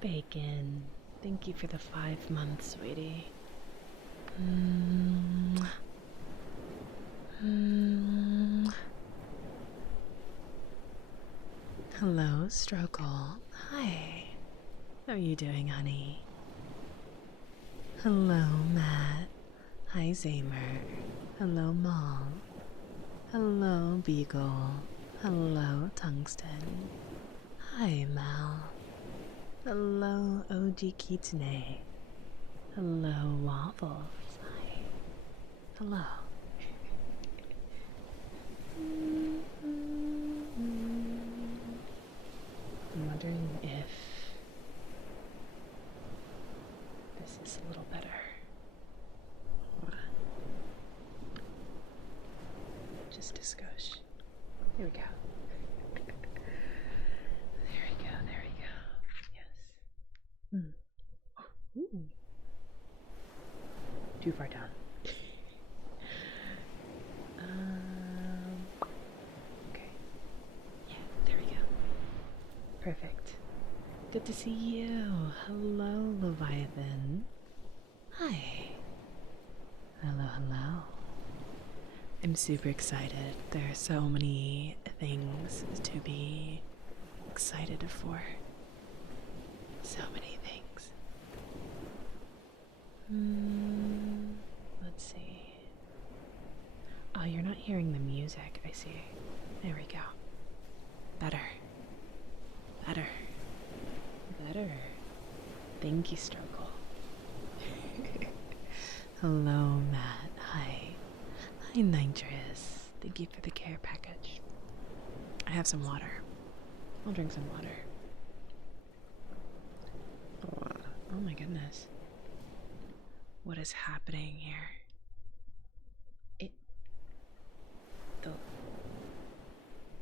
Bacon, thank you for the 5 months, sweetie. Hello, Strokle. Hi. How are you doing, honey? Hello, Matt. Hi, Zamer. Hello, Mom. Hello, Beagle. Hello, Tungsten. Hi, Mal. Hello, OG Kitsune. Hello, Waffles. Hi. Hello. I'm wondering if this is a little better. Just a skosh. Here we go. There we go, there we go. Yes. Ooh. Too far down. Okay. Yeah, there we go. Perfect. Good to see you. Hello, Leviathan. Hi. Hello, hello. I'm super excited. There are so many things to be excited for. So many things. Let's see. Oh, you're not hearing the music. I see. There we go. Better. Better. Better. Thank you, Struggle. Hello, Matt. Hi. Hi, Nitrous. Thank you for the care package. I have some water. I'll drink some water. Oh my goodness. What is happening here?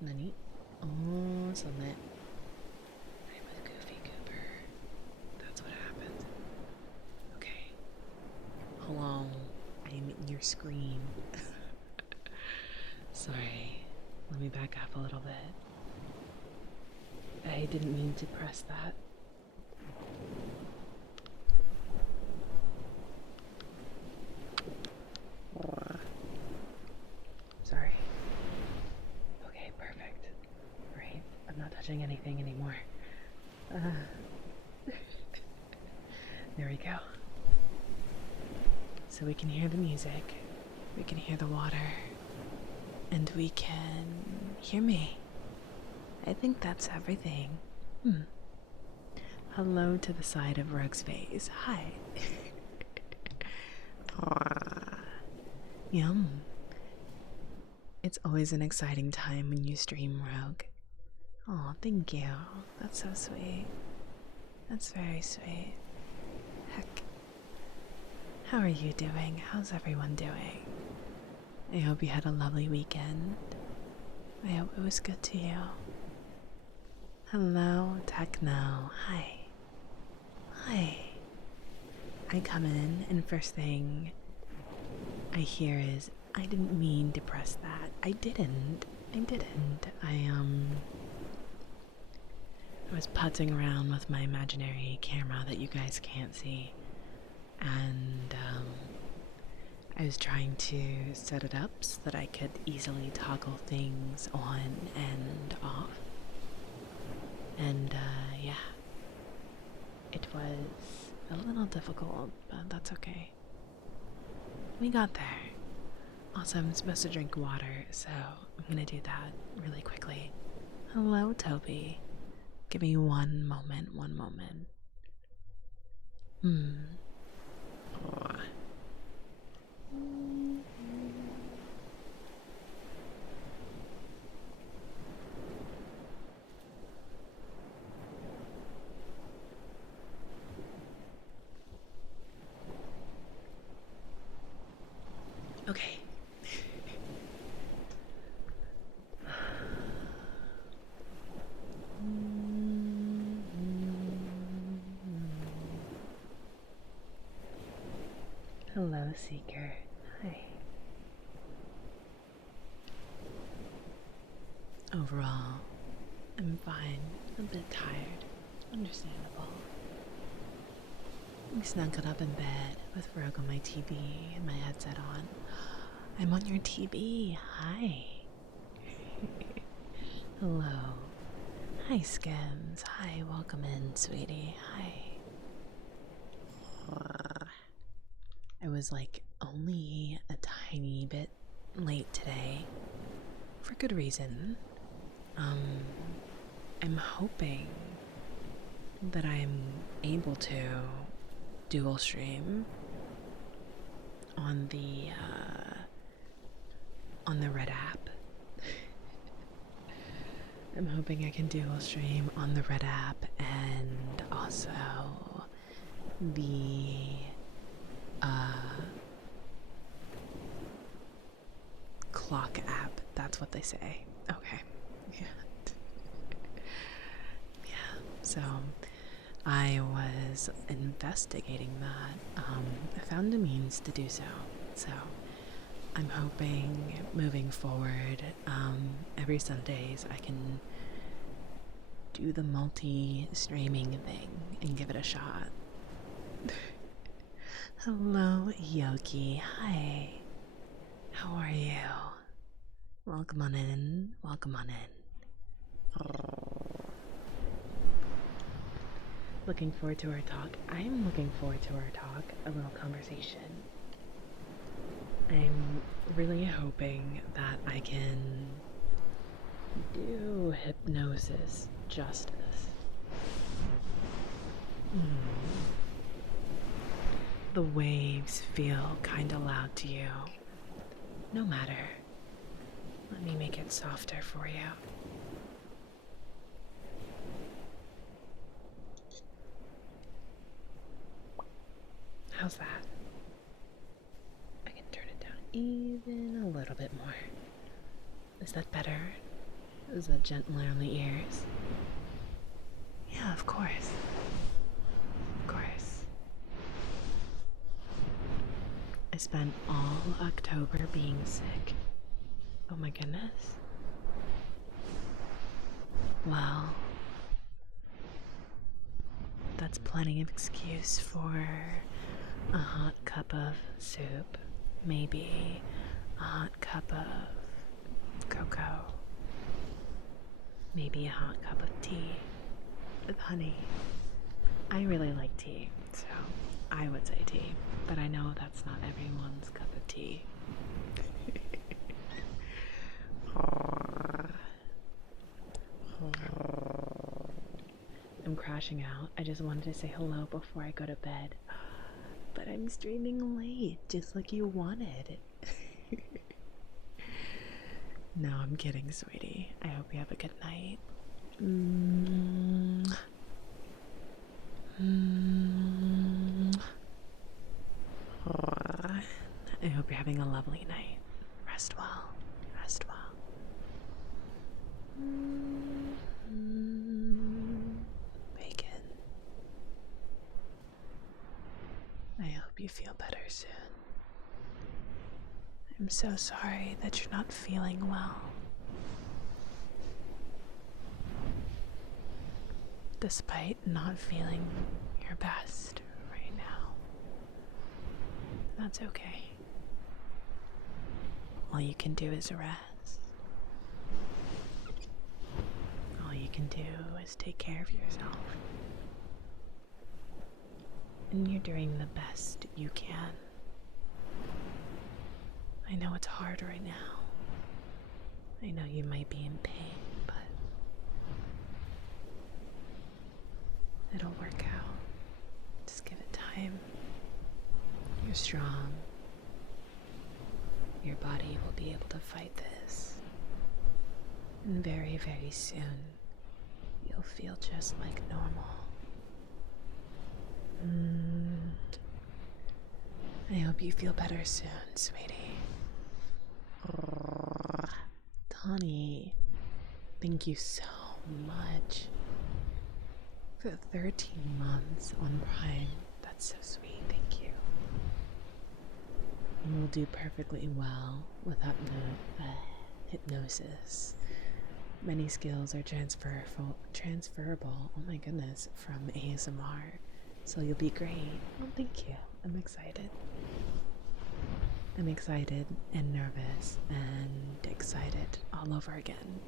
Nani? Oh, something. I'm a goofy goober. That's what happened. Okay. Hello. I am in your screen. Sorry. Let me back up a little bit. I didn't mean to press that. Sorry. Okay, perfect. Right, I'm not touching anything anymore. There we go. So we can hear the music, we can hear the water, and we can hear me. I think that's everything. Hello to the side of Rogue's face. Hi. Yum. It's always an exciting time when you stream, Rogue. Oh, thank you. That's so sweet. That's very sweet. Heck. How are you doing? How's everyone doing? I hope you had a lovely weekend. I hope it was good to you. Hello, Techno. Hi. Hi. I come in, and first thing I hear is, I didn't mean to press that. I didn't. I was putzing around with my imaginary camera that you guys can't see, and I was trying to set it up so that I could easily toggle things on and off. And yeah, it was a little difficult, but that's okay. We got there. Also, I'm supposed to drink water, so I'm gonna do that really quickly. Hello, Toby. Give me one moment, one moment. Okay. Hello, Seeker. Hi. Overall, I'm fine. A bit tired. Understandable. I'm snuggled up in bed with Rogue on my TV and my headset on. I'm on your TV. Hi. Hello. Hi, Skims. Hi, welcome in, sweetie. Hi. I was like only a tiny bit late today for good reason. I'm hoping that I'm able to dual stream on the Red app. I'm hoping I can dual stream on the Red app and also the clock app. That's what they say. Okay. Yeah. Yeah. So I was investigating that. I found a means to do so. So I'm hoping moving forward, every Sundays I can do the multi-streaming thing and give it a shot. Hello, Yogi. Hi. How are you? Welcome on in. Welcome on in. Looking forward to our talk. I'm looking forward to our talk, a little conversation. I'm really hoping that I can do hypnosis justice. The waves feel kinda loud to you. No matter. Let me make it softer for you. How's that? I can turn it down even a little bit more. Is that better? Is that gentler on the ears? Yeah, of course. Of course. I spent all October being sick. Oh my goodness. Well, that's plenty of excuse for a hot cup of soup, maybe a hot cup of cocoa, maybe a hot cup of tea with honey. I really like tea, so I would say tea, but I know that's not everyone's cup of tea. I'm crashing out. I just wanted to say hello before I go to bed. But I'm streaming late, just like you wanted. No, I'm kidding, sweetie. I hope you have a good night. I hope you're having a lovely night. Rest well. Rest well. Bacon. I hope you feel better soon. I'm so sorry that you're not feeling well. Despite not feeling your best right now. That's okay. All you can do is rest. All you can do is take care of yourself. And you're doing the best you can. I know it's hard right now. I know you might be in pain, but it'll work out. Just give it time. You're strong. Your body will be able to fight this. And very, very soon, you'll feel just like normal. I hope you feel better soon, sweetie. Tawny, thank you so much for 13 months on Prime. That's so sweet, thank you. You will do perfectly well without hypnosis. Many skills are transferable, oh my goodness, from ASMR. So you'll be great. Well, thank you. I'm excited. I'm excited and nervous and excited all over again.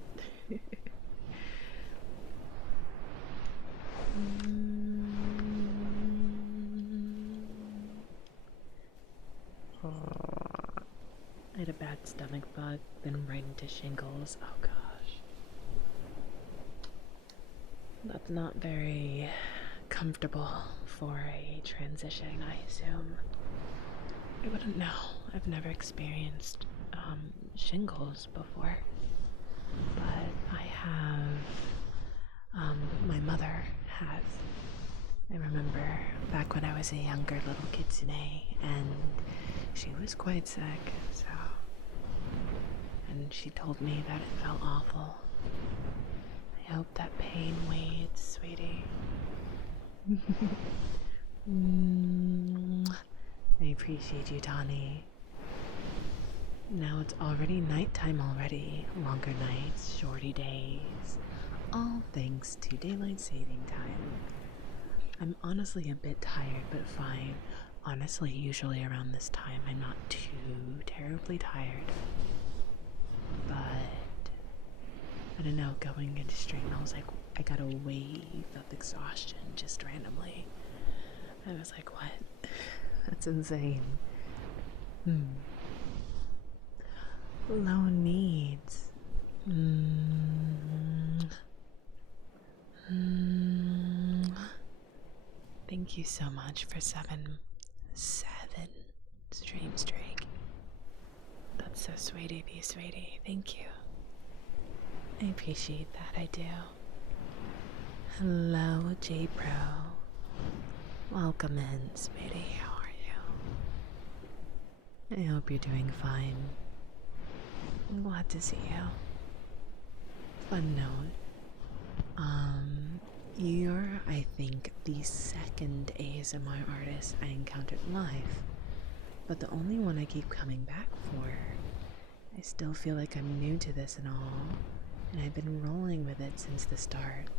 I had a bad stomach bug, then right into shingles. Oh gosh. That's not very comfortable for a transition, I assume. I wouldn't know. I've never experienced shingles before. But I have, my mother has. I remember back when I was a younger little kitsune, and she was quite sick, so. And she told me that it felt awful. I hope that pain waits, sweetie. I appreciate you, Tani. Now it's already nighttime already. Longer nights, shorty days. All thanks to daylight saving time. I'm honestly a bit tired, but fine. Honestly, usually around this time, I'm not too terribly tired. But I don't know, going into stream, I was like, I got a wave of exhaustion just randomly. I was like, what? That's insane. Low needs. Thank you so much for seven stream streak. That's so sweet of you, sweetie. Thank you. I appreciate that, I do. Hello, J Pro. Welcome in, sweetie. How are you? I hope you're doing fine. I'm glad to see you. Fun note. You're, I think, the second ASMR artist I encountered live, but the only one I keep coming back for. I still feel like I'm new to this and all, and I've been rolling with it since the start.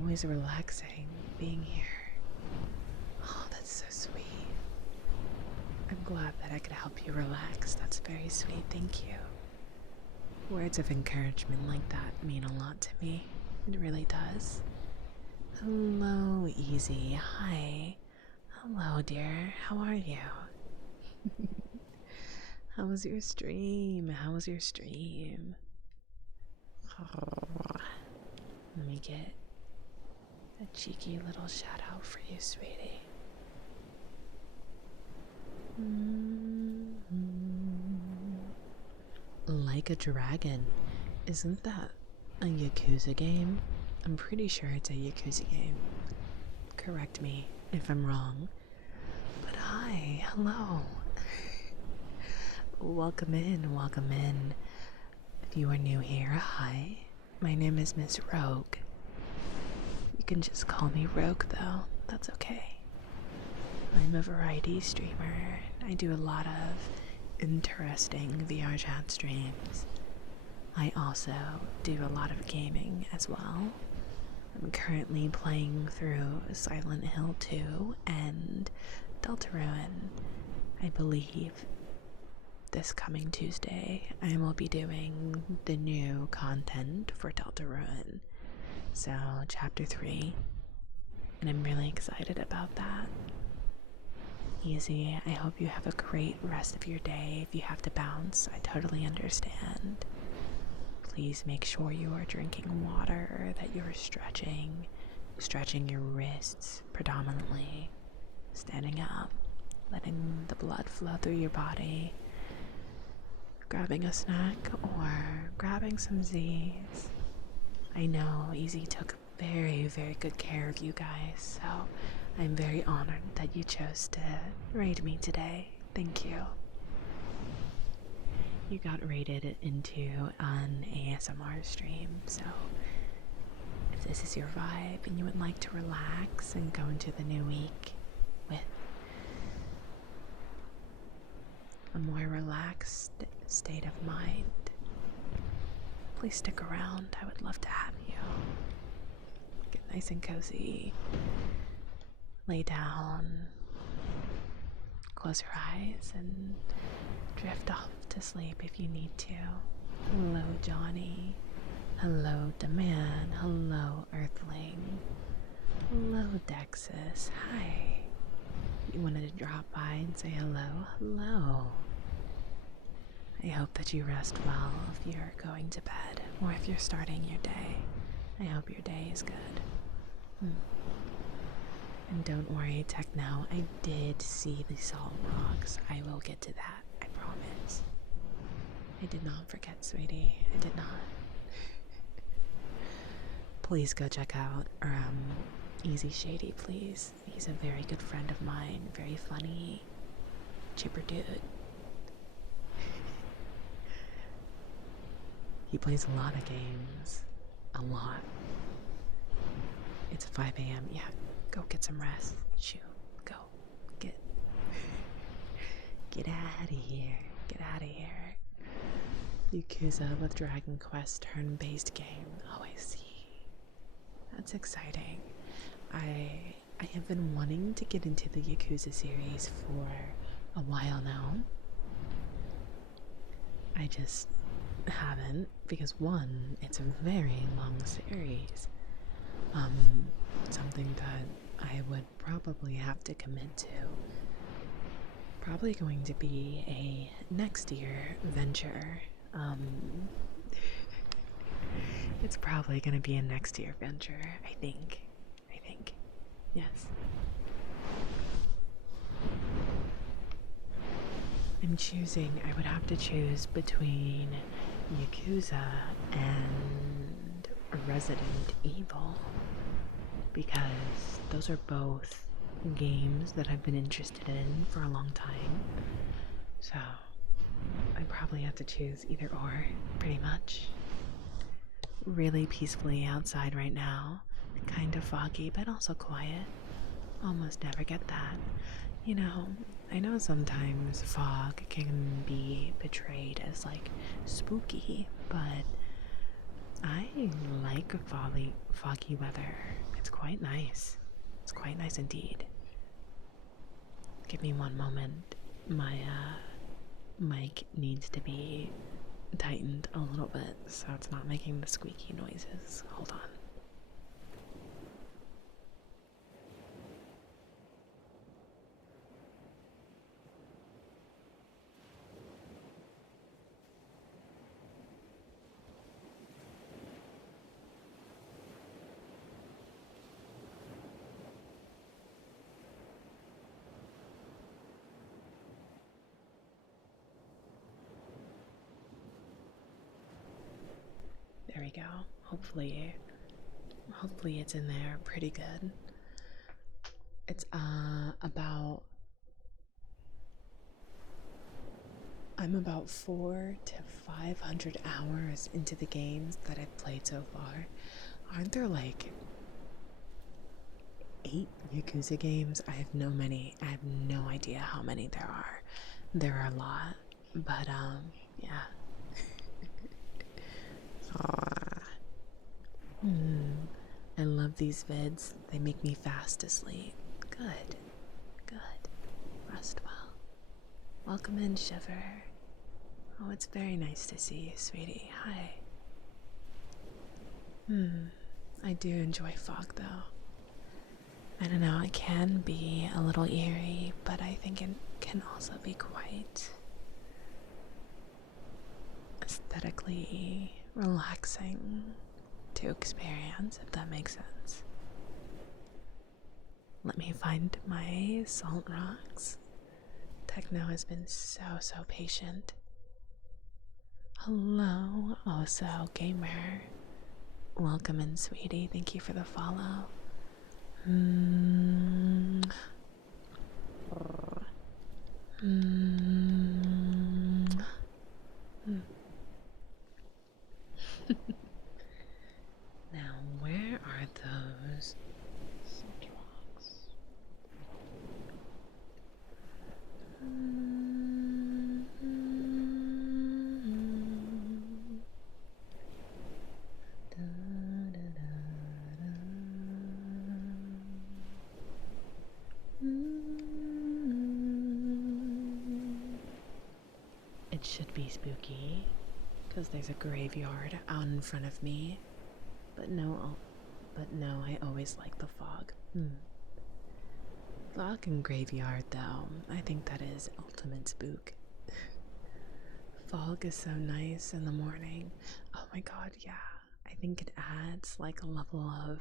Always relaxing, being here. Oh, that's so sweet. I'm glad that I could help you relax. That's very sweet, thank you. Words of encouragement like that mean a lot to me. It really does. Hello, Easy. Hi. Hello, dear. How are you? How was your stream? How was your stream? Let me get a cheeky little shout out for you, sweetie. Like a Dragon. Isn't that a Yakuza game? I'm pretty sure it's a Yakuza game. Correct me if I'm wrong. But hi, hello. Welcome in, welcome in. If you are new here, hi. My name is Miss Rogue. You can just call me Rogue though, that's okay. I'm a variety streamer. I do a lot of interesting VR chat streams. I also do a lot of gaming as well. I'm currently playing through Silent Hill 2 and Deltarune. I believe this coming Tuesday I will be doing the new content for Deltarune. So, chapter 3. And I'm really excited about that. Easy, I hope you have a great rest of your day. If you have to bounce, I totally understand. Please make sure you are drinking water, that you're stretching your wrists predominantly, standing up, letting the blood flow through your body, grabbing a snack or grabbing some Z's. I know Easy took very, very good care of you guys, so I'm very honored that you chose to raid me today. Thank you. You got raided into an ASMR stream, so if this is your vibe and you would like to relax and go into the new week with a more relaxed state of mind, please stick around. I would love to have you. Get nice and cozy. lay down, close your eyes, and drift off to sleep if you need to. Hello, Johnny. Hello, Demand. Hello, Earthling. Hello, Dexus. Hi. You wanted to drop by and say hello? Hello. I hope that you rest well if you're going to bed or if you're starting your day. I hope your day is good. And don't worry, Techno, I did see the salt rocks. I will get to that, I promise. I did not forget, sweetie. I did not. Please go check out Easy Shady, please. He's a very good friend of mine, very funny, chipper dude. He plays a lot of games. A lot. It's 5 a.m. Yeah, go get some rest. Shoot, go. Get out of here. Get out of here. Yakuza with Dragon Quest turn-based game. Oh, I see. That's exciting. I have been wanting to get into the Yakuza series for a while now. I just haven't, because one, it's a very long series. Something that I would probably have to commit to. Probably going to be a next year venture. It's probably going to be a next year venture, I think. Yes. I'm choosing, I would have to choose between Yakuza and Resident Evil, because those are both games that I've been interested in for a long time. So I probably have to choose either or, pretty much. Really peacefully outside right now. Kind of foggy, but also quiet. Almost never get that. You know, I know sometimes fog can be portrayed as like spooky, but I like foggy weather. It's quite nice. It's quite nice indeed. Give me one moment. My mic needs to be tightened a little bit so it's not making the squeaky noises. Hold on. There we go. Hopefully it's in there pretty good. It's I'm about 400 to 500 hours into the games that I've played so far. Aren't there like 8 Yakuza games? I have no idea how many there are. There are a lot, but yeah. I love these vids. They make me fast asleep. Good. Rest well. Welcome in, Shiver. Oh, it's very nice to see you, sweetie. Hi. I do enjoy fog, though. I don't know, it can be a little eerie, but I think it can also be quite aesthetically relaxing to experience, if that makes sense. Let me find my salt rocks. Techno has been so patient. Hello, also gamer. Welcome in, sweetie. Thank you for the follow. Now, where are those salt rocks? be spooky because there's a graveyard out in front of me. But no, I always like the fog. Fog and graveyard, though, I think that is ultimate spook. Fog is so nice in the morning. Oh my god, yeah. I think it adds like a level of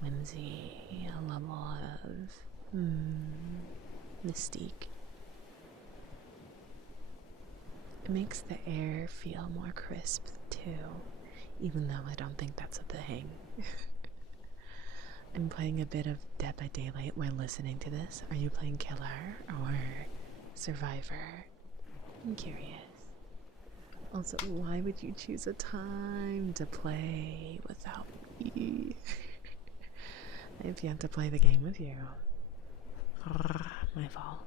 whimsy, a level of mystique. It makes the air feel more crisp too, even though I don't think that's a thing. I'm playing a bit of Dead by Daylight while listening to this. Are you playing Killer or Survivor? I'm curious. Also, why would you choose a time to play without me? I have yet to play the game with you. My fault.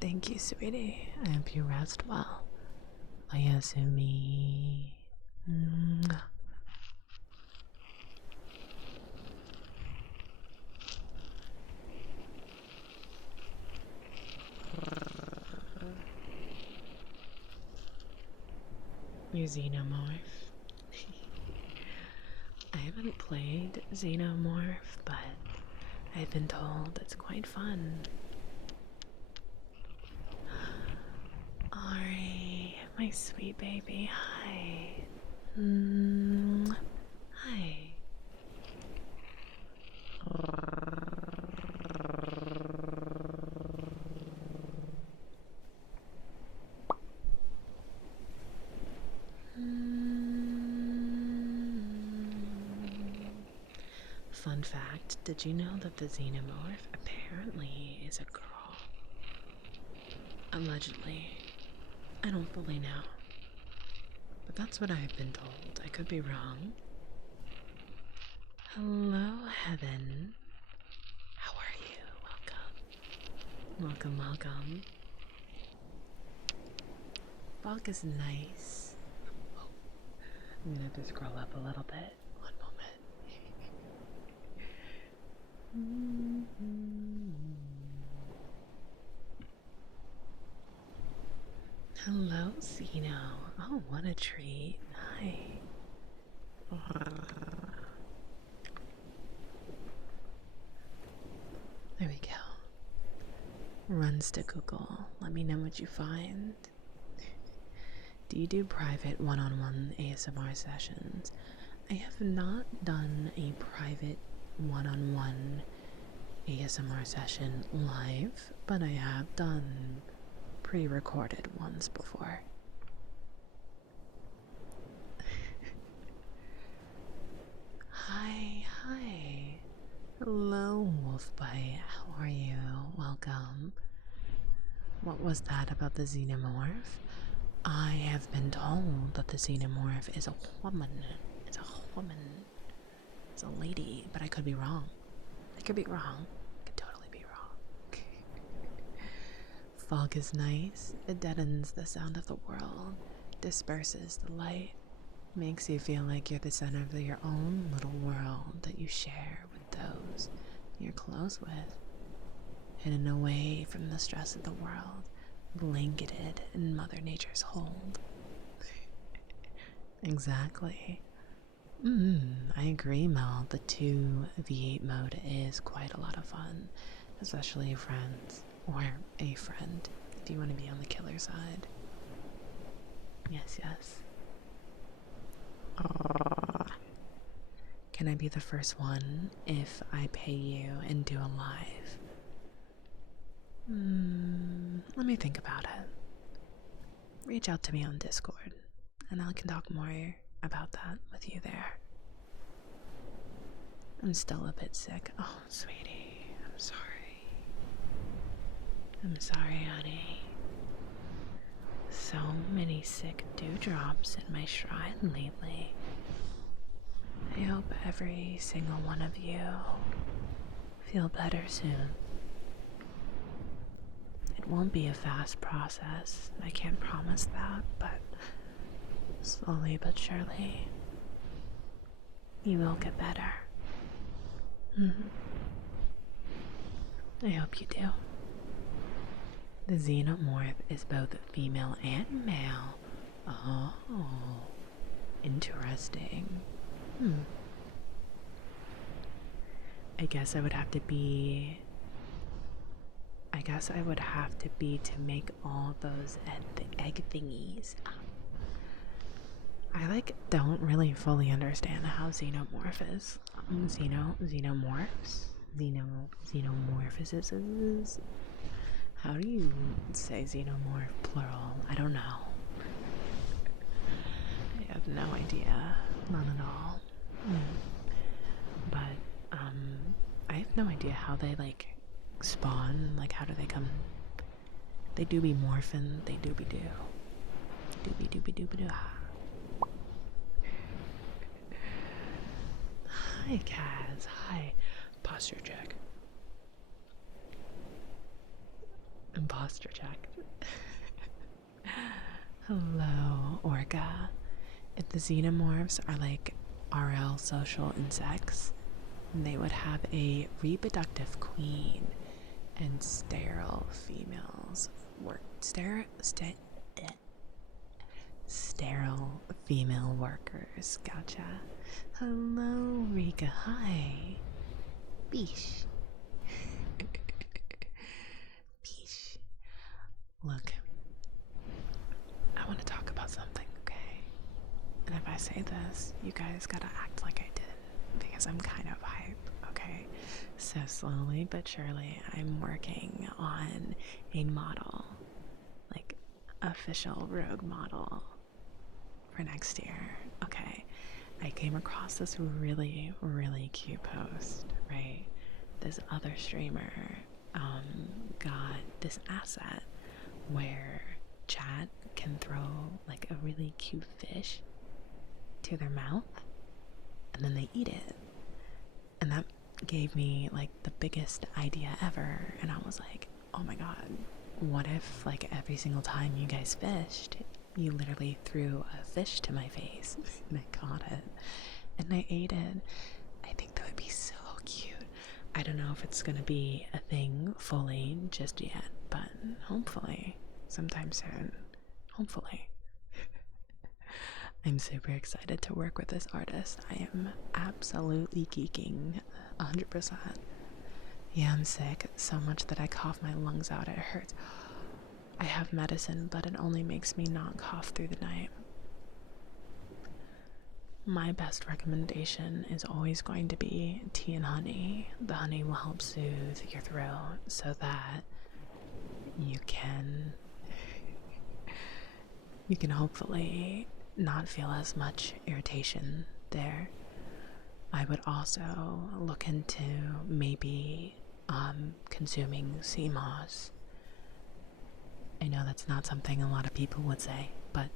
Thank you, sweetie. I hope you rest well. Oyasumi. Your Xenomorph. I haven't played Xenomorph, but I've been told it's quite fun. Ari, my sweet baby, hi. Hi. Fun fact, did you know that the Xenomorph apparently is a girl? Allegedly. I don't fully know. But that's what I've been told. I could be wrong. Hello, Heaven. How are you? Welcome. Welcome. Fog is nice. Oh, I'm gonna have to scroll up a little bit. One moment. Hello, Zeno. Oh, what a treat. Hi. There we go. Runs to Google. Let me know what you find. Do you do private one-on-one ASMR sessions? I have not done a private one-on-one ASMR session live, but I have done pre-recorded ones before. Hi. Hello, Wolfbite. How are you? Welcome. What was that about the Xenomorph? I have been told that the Xenomorph is a woman. It's a woman. It's a lady, but I could be wrong. I could totally be wrong. Fog is nice. It deadens the sound of the world, disperses the light, makes you feel like you're the center of your own little world that you share with those you're close with, hidden away from the stress of the world, blanketed in Mother Nature's hold. Exactly. I agree, Mel. The 2v8 mode is quite a lot of fun, especially friends, or a friend, if you want to be on the killer side. Yes. Can I be the first one if I pay you and do a live? Let me think about it. Reach out to me on Discord, and I can talk more about that with you there. I'm still a bit sick. Oh, sweetie, I'm sorry. I'm sorry, honey. So many sick dewdrops in my shrine lately. I hope every single one of you feel better soon. It won't be a fast process, I can't promise that, but slowly but surely, you will get better. I hope you do. The xenomorph is both female and male. Oh, interesting. I guess I would have to be to make all those egg thingies. I don't really fully understand how xenomorph is. Xenomorphosis. How do you say xenomorph plural? I don't know. I have no idea. None at all. But I have no idea how they spawn. How do they come? They do be morphin. They do be do. Doobie doobie doobie doo. Hi, Kaz. Hi. Posture check. Imposter check. Hello, Orca. If the xenomorphs are RL social insects, they would have a reproductive queen and sterile females sterile female workers. Gotcha. Hello, Rika. Hi. Beesh. Beesh. Look, I want to talk about something, okay? And if I say this, you guys gotta act like I did, because I'm kind of hype, okay? So slowly but surely, I'm working on a model, official rogue model for next year, okay? I came across this really, really cute post, right? This other streamer got this asset where chat can throw a really cute fish to their mouth and then they eat it. And that gave me the biggest idea ever. And I was like, oh my god, what if every single time you guys fished, you literally threw a fish to my face and I caught it and I ate it? I think that would be so cute. I don't know if it's gonna be a thing fully just yet, but hopefully sometime soon. Hopefully. I'm super excited to work with this artist. I am absolutely geeking 100%. Yeah, I'm sick so much that I cough my lungs out. It hurts. I have medicine, but it only makes me not cough through the night. My best recommendation is always going to be tea and honey. The honey will help soothe your throat so that you can hopefully not feel as much irritation there. I would also look into maybe consuming sea moss. I know that's not something a lot of people would say, but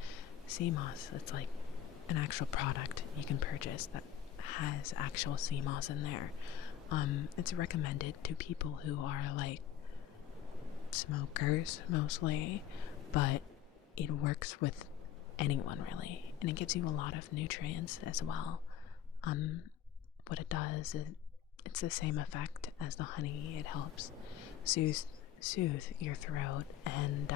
sea moss, it's an actual product you can purchase that has actual sea moss in there. It's recommended to people who are smokers mostly, but it works with anyone really, and it gives you a lot of nutrients as well. What it does is it's the same effect as the honey. It helps soothe your throat and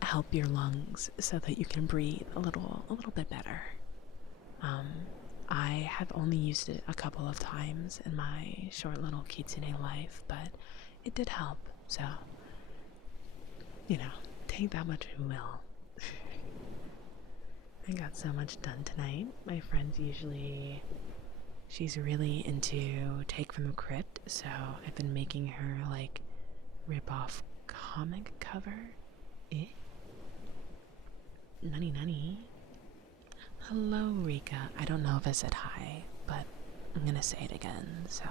help your lungs so that you can breathe a little bit better. I have only used it a couple of times in my short little kitsune life, but it did help, so take that much you will. I got so much done tonight. My friend's she's really into Take from the Crypt, so I've been making her rip off comic cover. Nani. Hello, Rika. I don't know if I said hi, but I'm gonna say it again, so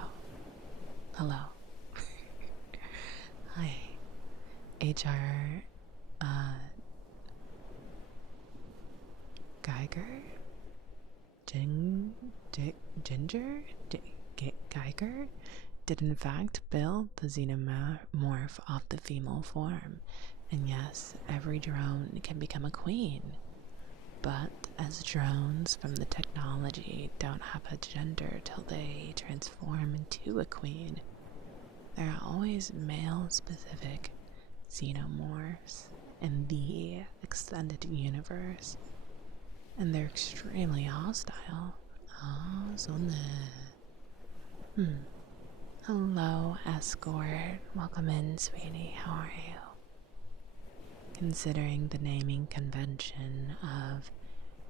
hello. Hi. HR Geiger? Ginger? Geiger did in fact build the xenomorph off the female form, and yes, every drone can become a queen. But as drones from the technology don't have a gender till they transform into a queen, there are always male specific xenomorphs in the extended universe, and they're extremely hostile. Ah, so Hello, escort. Welcome in, sweetie. How are you? Considering the naming convention of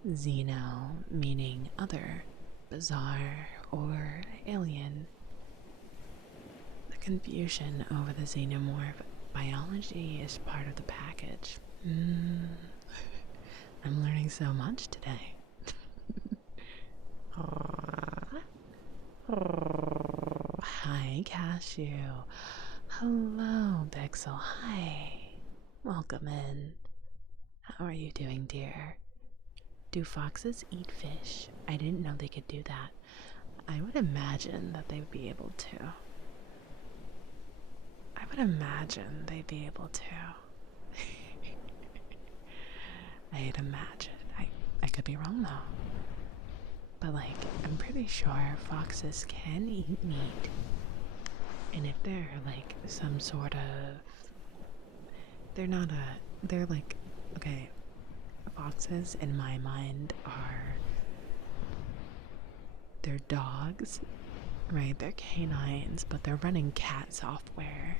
Xeno meaning other, bizarre, or alien, the confusion over the xenomorph biology is part of the package. I'm learning so much today. Hi, Cashew. Hello, Pixel. Hi. Welcome in. How are you doing, dear? Do foxes eat fish? I didn't know they could do that. I would imagine that they would be able to. I would imagine they'd be able to. I'd imagine. I could be wrong though. But like, I'm pretty sure foxes can eat meat. And if they're like some sort of... They're like... Okay, foxes in my mind are... They're dogs, right? They're canines, but they're running cat software.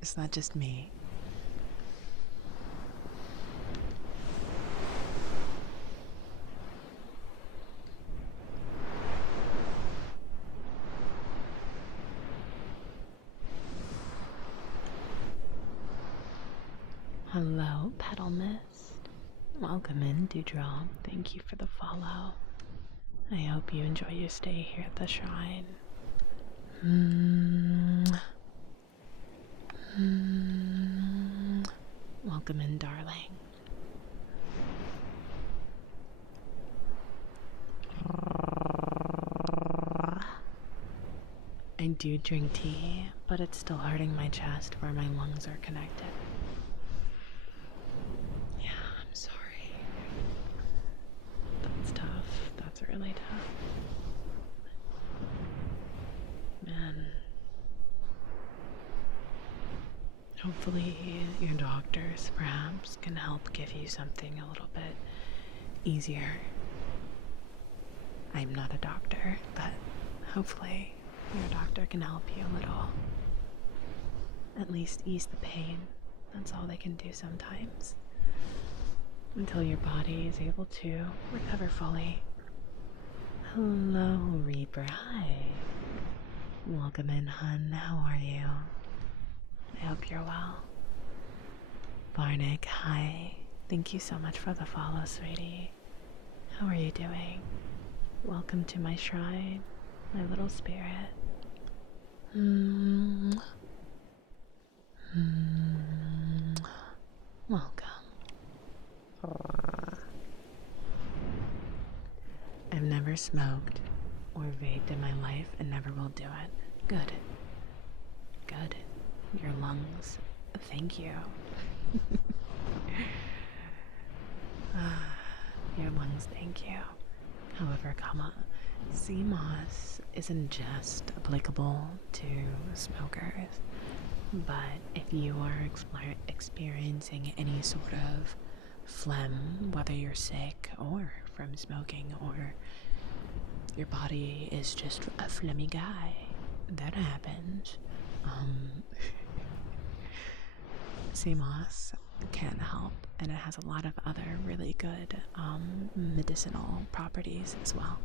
It's not just me. Hello, Petal Mist. Welcome in, Dewdrop. Thank you for the follow. I hope you enjoy your stay here at the shrine. Welcome in, darling. I do drink tea, but it's still hurting my chest where my lungs are connected. Yeah, I'm sorry. That's tough. That's really tough. Man. Hopefully your doctors perhaps can help give you something a little bit easier. I'm not a doctor, but hopefully your doctor can help you a little. At least ease the pain. That's all they can do sometimes. Until your body is able to recover fully. Hello, Reaper. Hi. Welcome in, hun. How are you? I hope you're well. Barnick, hi. Thank you so much for the follow, sweetie. How are you doing? Welcome to my shrine, my little spirit. Welcome. I've never smoked or vaped in my life and never will do it. Good. Good. Your lungs. Thank you. Your lungs, thank you. However, CMOS isn't just applicable to smokers, but if you are experiencing any sort of phlegm, whether you're sick or from smoking, or your body is just a phlegmy guy, that happens. CMOS can help, and it has a lot of other really good medicinal properties as well.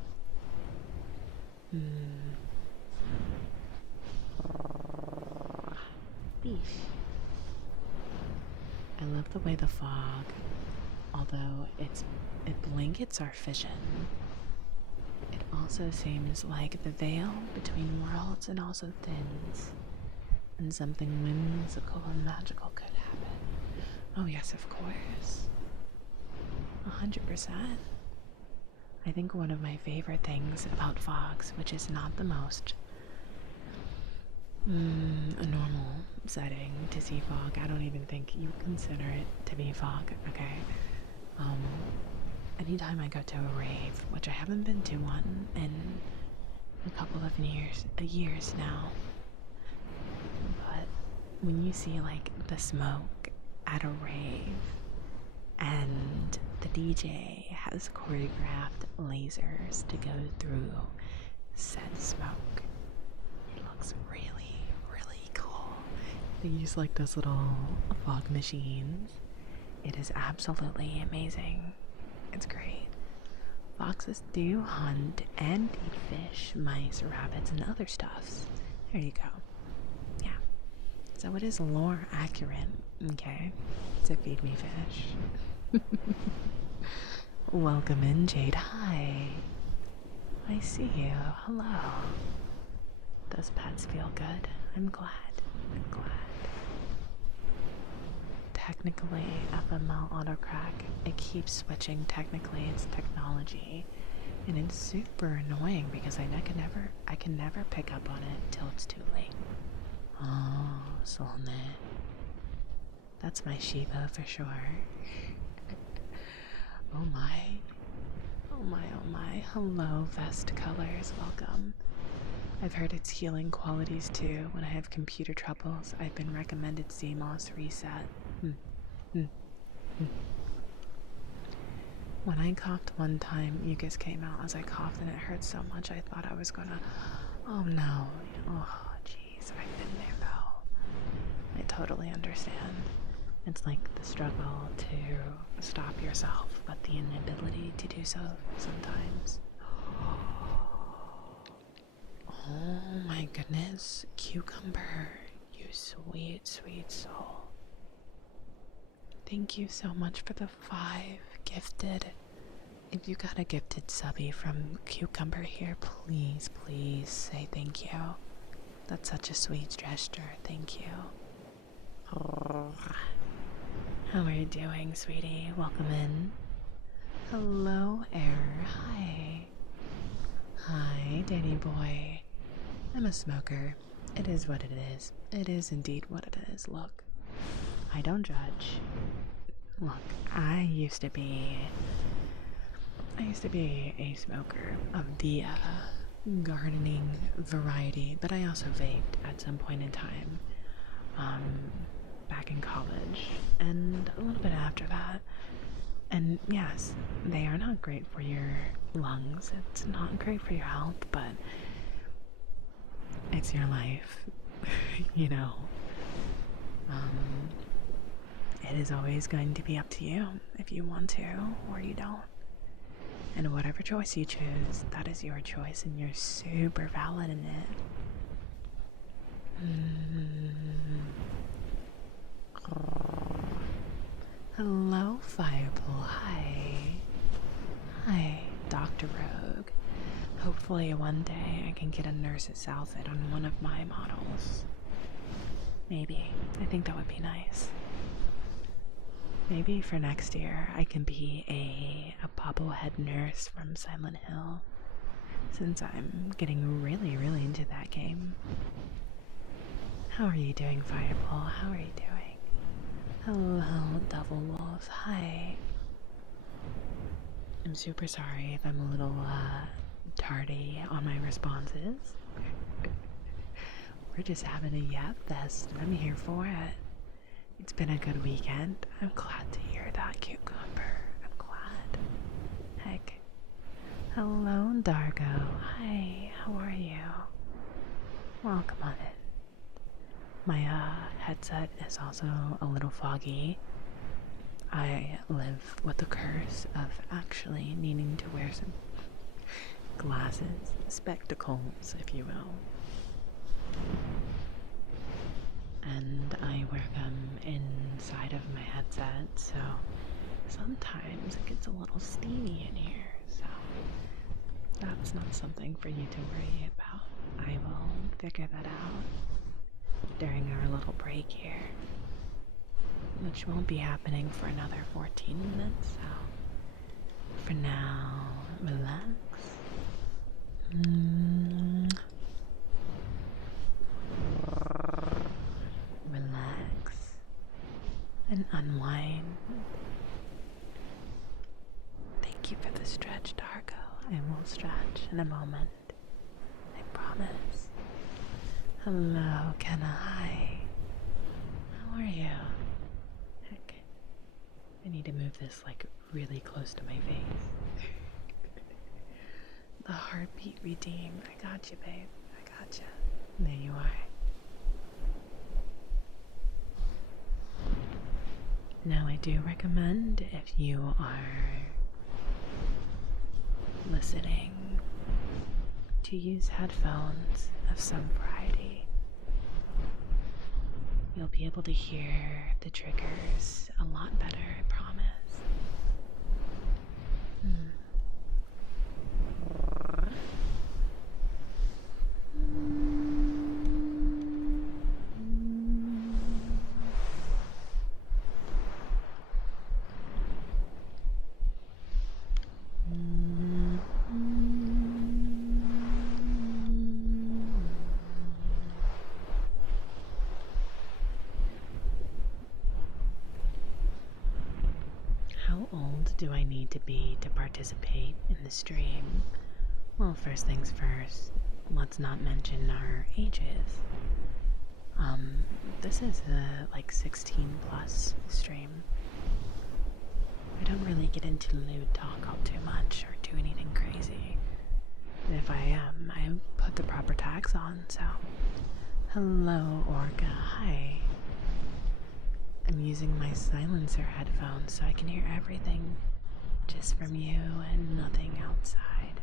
Beef. I love the way the fog, although it blankets our vision, it also seems like the veil between worlds and also thins, and something whimsical and magical could happen. Oh yes, of course. 100%. I think one of my favorite things about fogs, which is not the most a normal setting to see fog. I don't even think you consider it to be fog, okay? Um, Anytime I go to a rave, which I haven't been to one in a couple of years now, but when you see like the smoke at a rave and the DJ has choreographed lasers to go through said smoke, it looks really, really cool. They use like those little fog machines. It is absolutely amazing. It's great. Foxes do hunt and eat fish, mice, rabbits, and other stuffs. There you go. Yeah. So it is lore accurate, okay, to feed me fish. Welcome in, Jade. Hi. I see you. Hello. Those pets feel good. I'm glad. I'm glad. Technically, FML autocrack, it keeps switching. Technically, it's technology. And it's super annoying because I can never pick up on it till it's too late. Oh, Solne. That's my Shiva for sure. Oh my. Oh my, oh my. Hello, Vest Colors. Welcome. I've heard its healing qualities too. When I have computer troubles, I've been recommended CMOS Reset. When I coughed one time, mucus came out as I coughed and it hurt so much I thought I was gonna... Oh no. Oh, jeez. I've been there though. I totally understand. It's like the struggle to stop yourself, but the inability to do so sometimes. Oh my goodness. Cucumber. You sweet, sweet soul. Thank you so much for the 5 gifted. If you got a gifted subby from Cucumber here, please, please say thank you. That's such a sweet gesture. Thank you. Oh. How are you doing, sweetie? Welcome in. Hello, Error. Hi. Hi, Danny boy. I'm a smoker. It is what it is. It is indeed what it is. Look, I don't judge. Look, I used to be a smoker of the gardening variety, but I also vaped at some point in time, back in college, and a little bit after that. And yes, they are not great for your lungs. It's not great for your health, but it's your life, you know. It is always going to be up to you if you want to or you don't. And whatever choice you choose, that is your choice and you're super valid in it. Hello, Fireball. Hi. Hi, Dr. Rogue. Hopefully one day I can get a nurse's outfit on one of my models. Maybe. I think that would be nice. Maybe for next year I can be a bobblehead nurse from Silent Hill, since I'm getting really, really into that game. How are you doing, Fireball? How are you doing? Hello, Devil Wolf. Hi. I'm super sorry if I'm a little tardy on my responses. We're just having a yap fest, and I'm here for it. It's been a good weekend. I'm glad to hear that, Cucumber. I'm glad. Heck. Hello, Dargo. Hi, how are you? Welcome on in. My headset is also a little foggy. I live with the curse of actually needing to wear some glasses, spectacles, if you will. And I wear them inside of my headset, so sometimes it gets a little steamy in here, so that's not something for you to worry about. I will figure that out during our little break here, which won't be happening for another 14 minutes, so for now, relax. Mm. Relax and unwind. Thank you for the stretch, Dargo. I will stretch in a moment. I promise. Hello, can I? How are you? Heck, I need to move this like really close to my face. The heartbeat redeemed. I got you, babe. I got you. There you are. Now, I do recommend if you are listening to use headphones of some variety. You'll be able to hear the triggers a lot better, I promise. How old do I need to be to participate in the stream? Well, first things first, let's not mention our ages. This is a like 16 plus stream. I don't really get into lewd talk all too much or do anything crazy. And if I am, I put the proper tags on, so. Hello, Orca. Hi. I'm using my silencer headphones so I can hear everything just from you and nothing outside.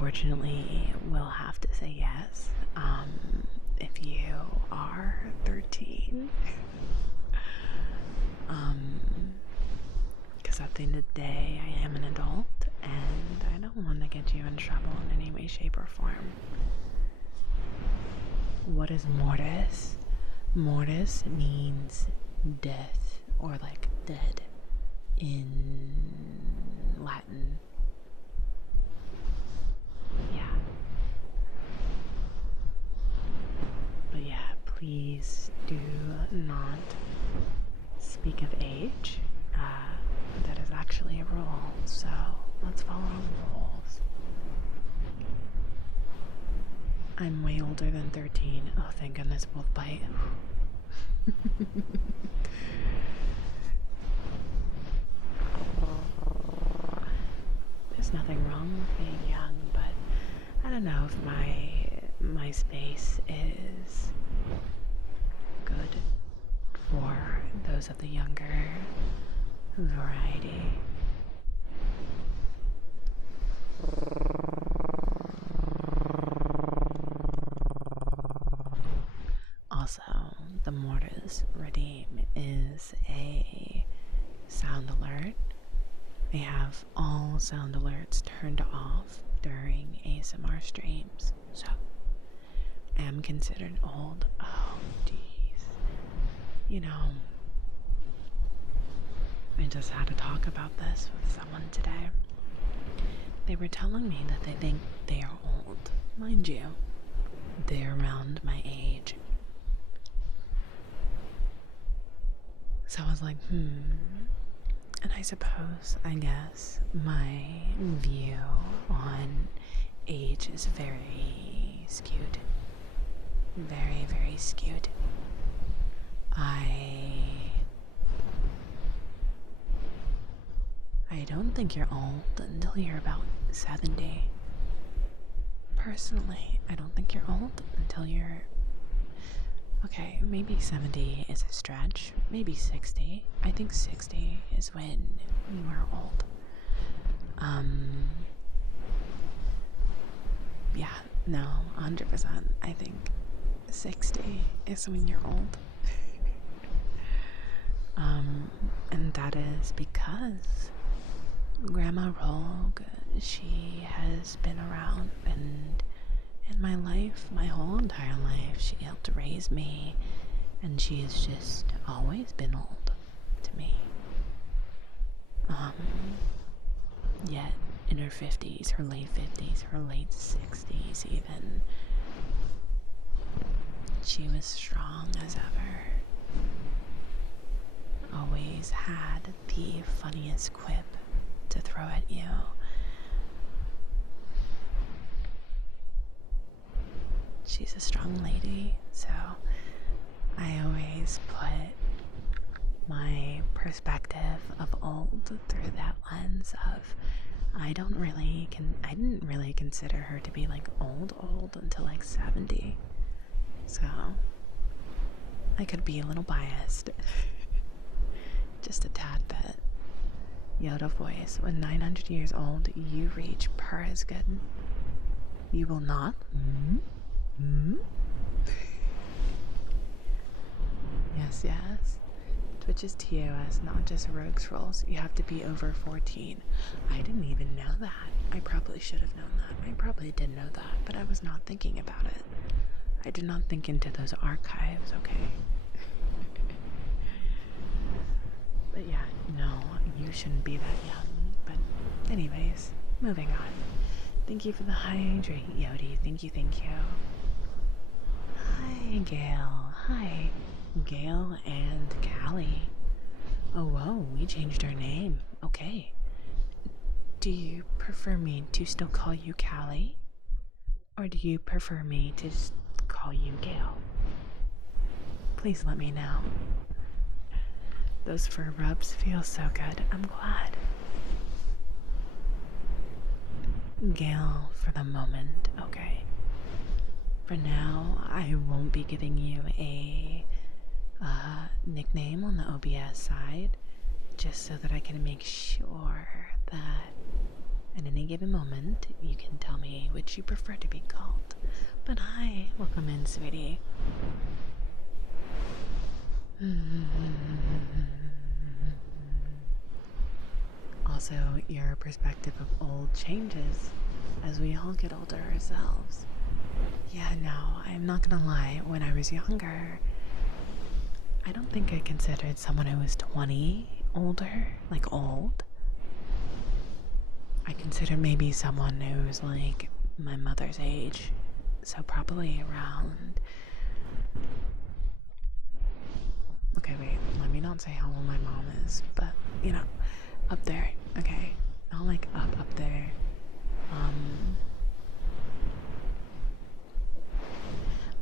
Unfortunately, will have to say yes. If you are 13, because at the end of the day, I am an adult, and I don't want to get you in trouble in any way, shape, or form. What is mortis? Mortis means death, or like dead in Latin. Yeah. But yeah, please do not speak of age. That is actually a rule, so let's follow the rules. I'm way older than 13. Oh, thank goodness, both bite. There's nothing wrong with being young, but I don't know if my space is good for those of the younger variety. Also, the Mortis Redeem is a sound alert. I have all sound alerts turned off during ASMR streams, so I am considered old. Oh, jeez. You know, I just had to talk about this with someone today. They were telling me that they think they are old. Mind you, they're around my age. So I was like, And I suppose, I guess, my view on age is very skewed. Very, very skewed. I I don't think you're old until you're about 70. Personally, I don't think you're old until you're... Okay, maybe 70 is a stretch. Maybe 60. I think 60 is when you are old. Yeah, no, 100%. I think 60 is when you're old. And that is because Grandma Rogue, she has been around, and in my life, my whole entire life, she helped raise me, and she has just always been old to me. Yet in her 50s, her late 50s, her late 60s even, she was strong as ever. Always had the funniest quip to throw at you. She's a strong lady, so I always put my perspective of old through that lens of I didn't really consider her to be like old until like 70. So I could be a little biased. Just a tad bit. Yoda voice, when 900 years old, you reach per as good. You will not. Yes, yes. Twitch is TOS, not just rogues rolls. You have to be over 14. I didn't even know that. I probably should have known that. I probably did know that, but I was not thinking about it. I did not think into those archives, okay? But yeah, no, you shouldn't be that young. But anyways, moving on. Thank you for the hydrate, Yodi. Thank you, thank you. Hi, Gail. Hi. Gail and Callie. Oh, whoa, we changed our name. Okay. Do you prefer me to still call you Callie? Or do you prefer me to just call you Gail? Please let me know. Those fur rubs feel so good. I'm glad. Gail for the moment, okay? For now, I won't be giving you a nickname on the OBS side, just so that I can make sure that at any given moment you can tell me which you prefer to be called. But hi, welcome in, sweetie. Also, your perspective of old changes as we all get older ourselves. Yeah, no, I'm not gonna lie, when I was younger, I don't think I considered someone who was 20 older, like old. I considered maybe someone who's like my mother's age, so probably around... Okay, wait, let me not say how old my mom is, but, you know, up there, okay? Not like up there.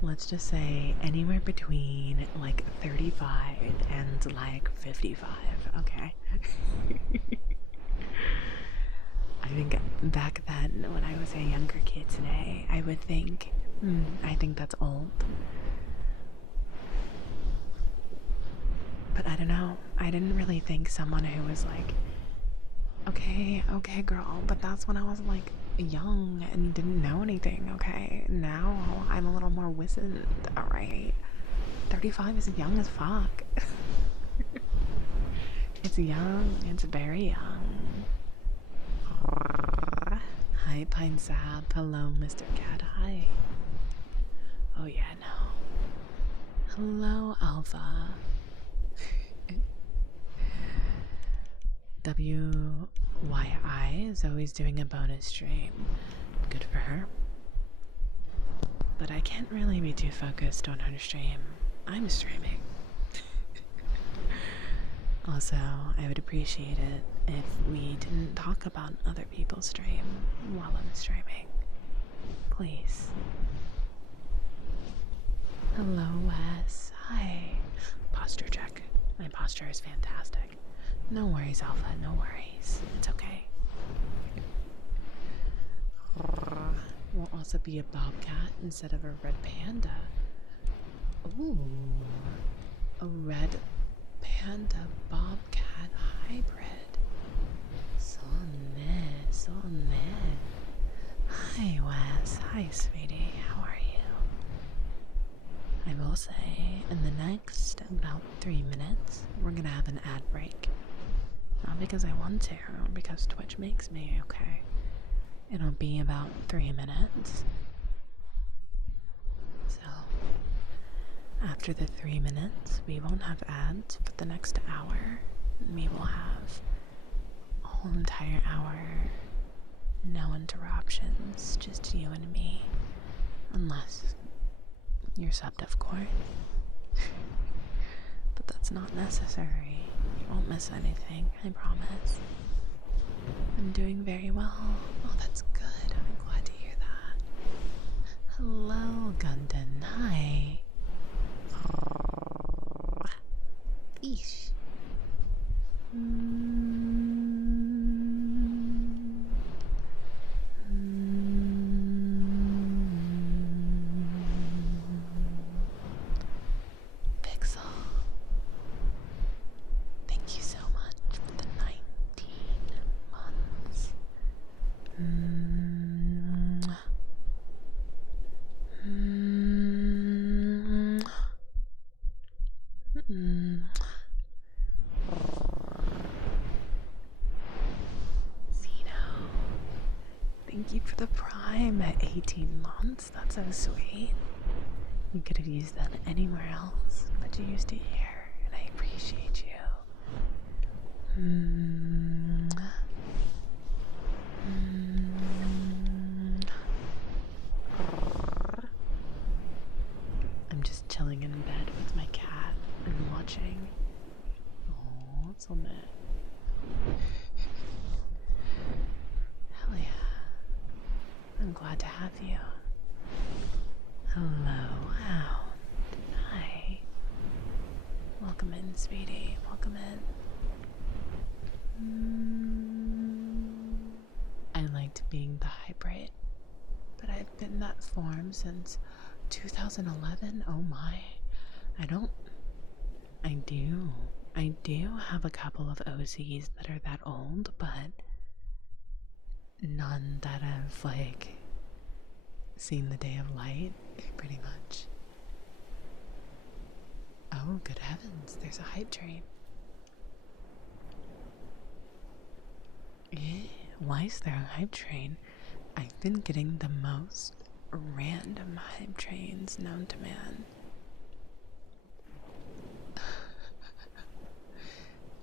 Let's just say anywhere between like 35 and like 55, okay? I think back then, when I was a younger kid today, I would think, I think that's old. But I don't know, I didn't really think someone who was like, okay girl, but that's when I was like young and didn't know anything, okay? Now I'm a little more wizened, alright? 35 is young as fuck. It's young, it's very young. Hi, Pine Sap. Hello, Mr. Cat. Hi. Oh yeah, no. Hello, Alpha. WYI is always doing a bonus stream. Good for her. But I can't really be too focused on her stream. I'm streaming. Also, I would appreciate it if we didn't talk about other people's stream while I'm streaming. Please. Hello, Wes. Hi. Posture check. My posture is fantastic. No worries, Alpha, no worries. It's okay. Will also be a bobcat instead of a red panda. Ooh, a red panda bobcat hybrid. So nice. Hi, Wes. Hi, sweetie. How are you? I will say, in the next about 3 minutes, we're gonna have an ad break. Not because I want to, or because Twitch makes me, okay? It'll be about 3 minutes. So, after the 3 minutes, we won't have ads for the next hour. We will have a whole entire hour, no interruptions, just you and me. Unless you're subbed, of course. But that's not necessary. You won't miss anything, I promise. I'm doing very well. Oh, that's good. I'm glad to hear that. Hello, Gundon. Hi. Eesh. Pixel. Thank you so much for the 19 months. Zeno, thank you for the prime at 18 months. That's so sweet. You could have used that anywhere else, but you used it here, and I appreciate you. I'm just chilling in bed with my cat and watching. Oh, it's on that. Hell yeah. I'm glad to have you. Hello, Hound. Hi. Welcome in, sweetie. Welcome in. I liked being the hybrid, but I've been that form since 2011. Oh my. I do have a couple of OCs that are that old, but none that have, like, seen the day of light, pretty much. Oh, good heavens, there's a hype train. Yeah, why is there a hype train? I've been getting the most random hype trains known to man.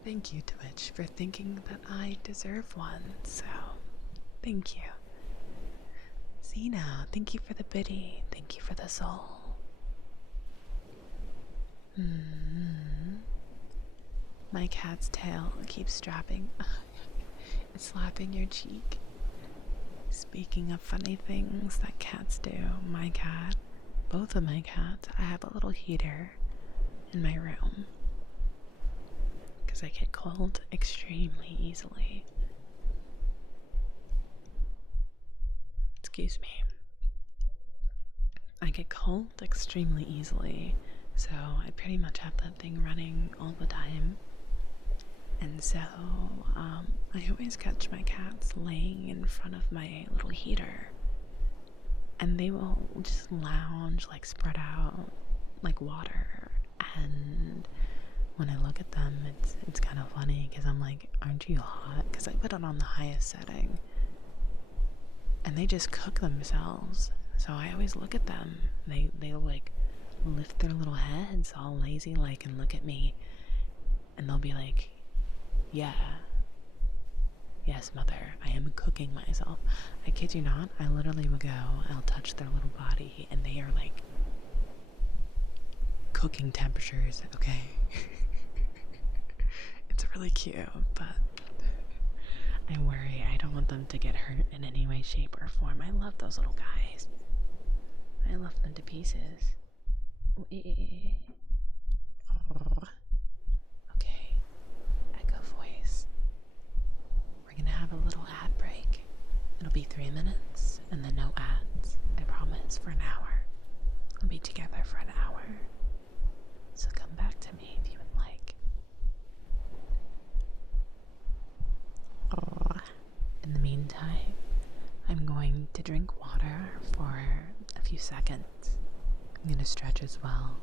Thank you, Twitch, for thinking that I deserve one, so thank you. Zena, thank you for the biddy. Thank you for the soul. My cat's tail keeps strapping. It's slapping your cheek. Speaking of funny things that cats do, my cat, both of my cats, I have a little heater in my room because I get cold extremely easily. Excuse me. I get cold extremely easily, so I pretty much have that thing running all the time. And so, I always catch my cats laying in front of my little heater, and they will just lounge, like, spread out like water. And when I look at them, it's kind of funny because I'm like, aren't you hot? Because I put it on the highest setting, and they just cook themselves. So I always look at them. They'll like lift their little heads all lazy like and look at me, and they'll be like, yeah, yes, mother, I am cooking myself. I kid you not, I literally will go, I'll touch their little body, and they are like cooking temperatures, okay? It's really cute, but I worry I don't want them to get hurt in any way, shape, or form. I love those little guys. I love them to pieces. Okay, echo voice. a little ad break. It'll be 3 minutes and then no ads. I promise, for an hour. We'll be together for an hour. So come back to me if you would like. In the meantime, I'm going to drink water for a few seconds. I'm going to stretch as well.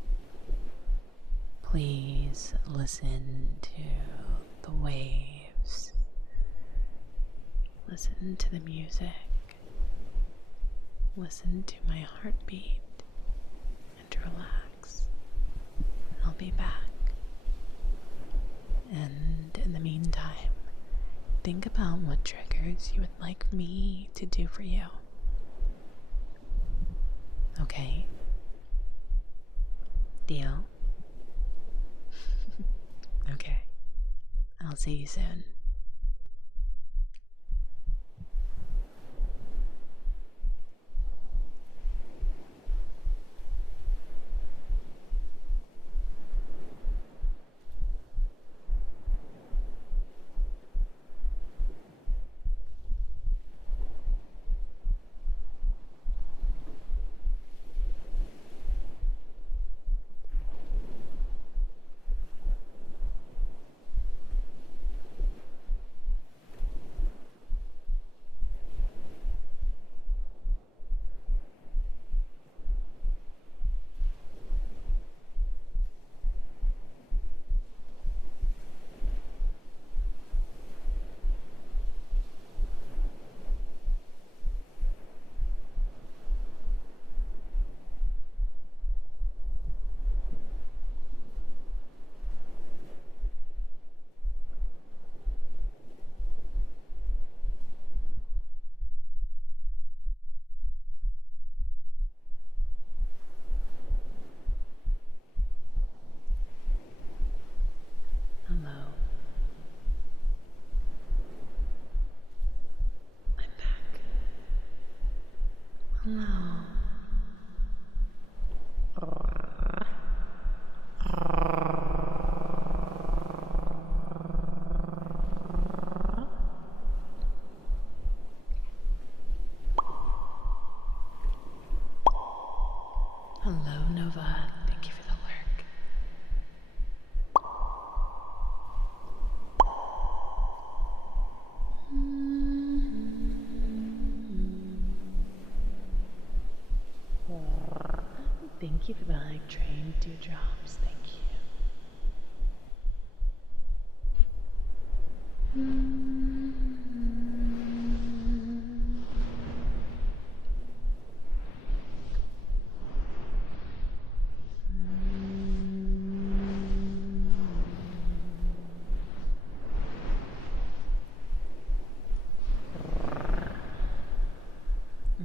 Please listen to the waves. Listen to the music. Listen to my heartbeat and relax. I'll be back. And in the meantime, think about what triggers you would like me to do for you. Okay? Deal? Okay. I'll see you soon. Hello. I'm back. Hello. Hello, Nova. Thank you for the lurk. Thank you for the trained dewdrops. Thank you.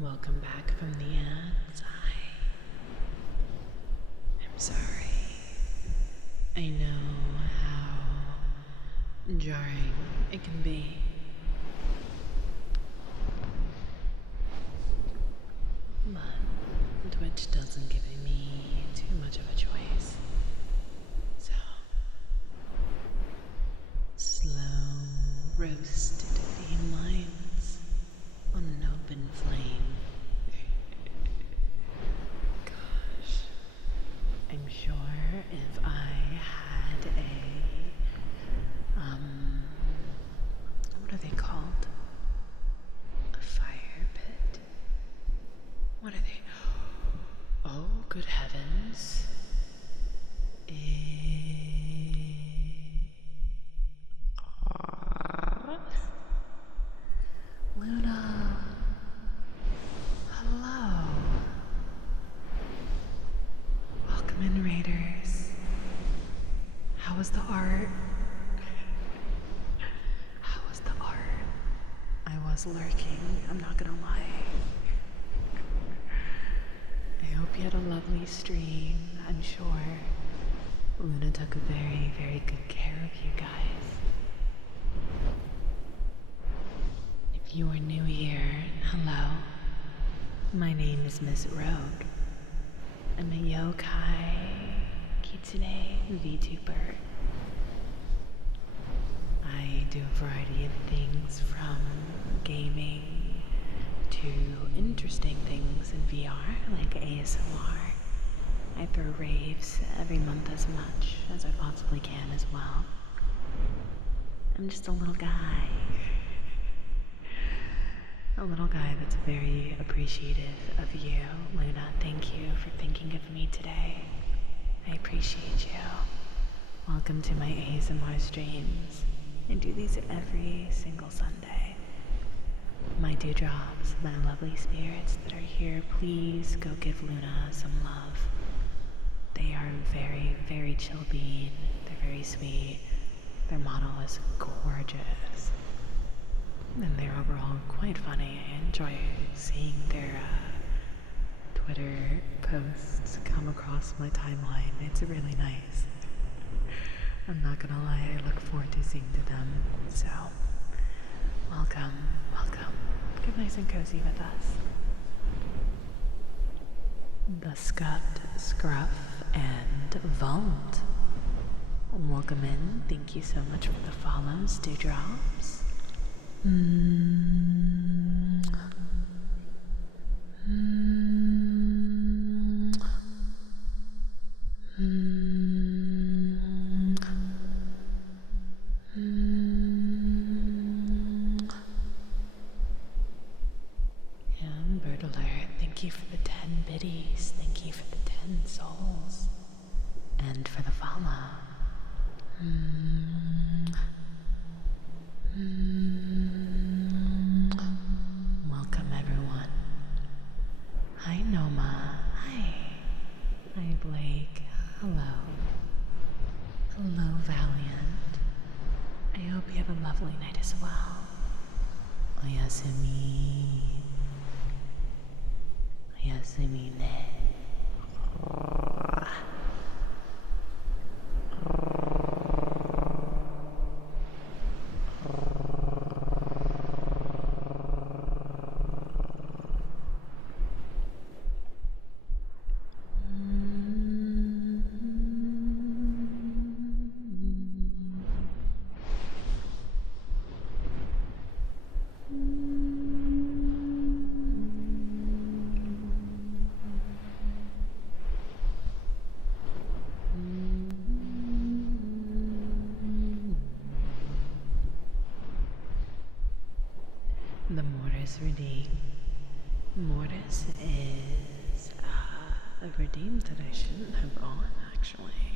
Welcome back from the ads. I'm sorry. I know how jarring it can be. But Twitch doesn't give me too much of a choice. So, slow roasted theme lines on an open flame. Gosh, I'm sure if I had what are they called? A fire pit? What are they? Oh, good heavens. Luna. Hello. Welcome in, Raiders. How was the art? How was the art? I was lurking, I'm not gonna lie. I hope you had a lovely stream, I'm sure. Luna took very, very good care of you guys. If you are new here, hello. My name is Miss Rogue. I'm a yokai kitsune VTuber. I do a variety of things from gaming to interesting things in VR like ASMR. I throw raves every month as much as I possibly can as well. I'm just a little guy. A little guy that's very appreciative of you, Luna. Thank you for thinking of me today. I appreciate you. Welcome to my ASMR streams. I do these every single Sunday. My dewdrops, my lovely spirits that are here, please go give Luna some love. They are very, very chill bean. They're very sweet. Their model is gorgeous. And they're overall quite funny. I enjoy seeing their Twitter posts come across my timeline. It's really nice. I'm not gonna lie, I look forward to seeing to them. So, welcome, welcome. Get nice and cozy with us. The Scuffed, Scruff, and Vault. Welcome in. Thank you so much for the follows, dewdrops. Bird Alert, thank you for the 10 biddies. Thank you for the 10 souls. And for the follow. Welcome everyone. Hi Noma. Hi. Hi Blake. Hello. Hello Valiant. I hope you have a lovely night as well. Oyasumi. Oyasumi ne. The Mortis Redeem. Mortis is a redeem that I shouldn't have on, actually.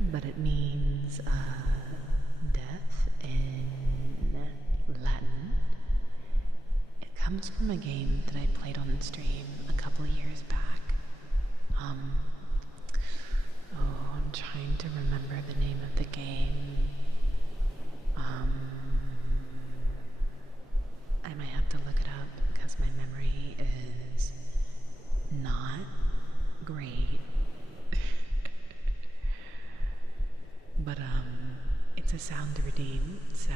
But it means death in Latin. It comes from a game that I played on stream a couple years back. I'm trying to remember the name of the game. I might have to look it up because my memory is not great. But it's a sound redeem, so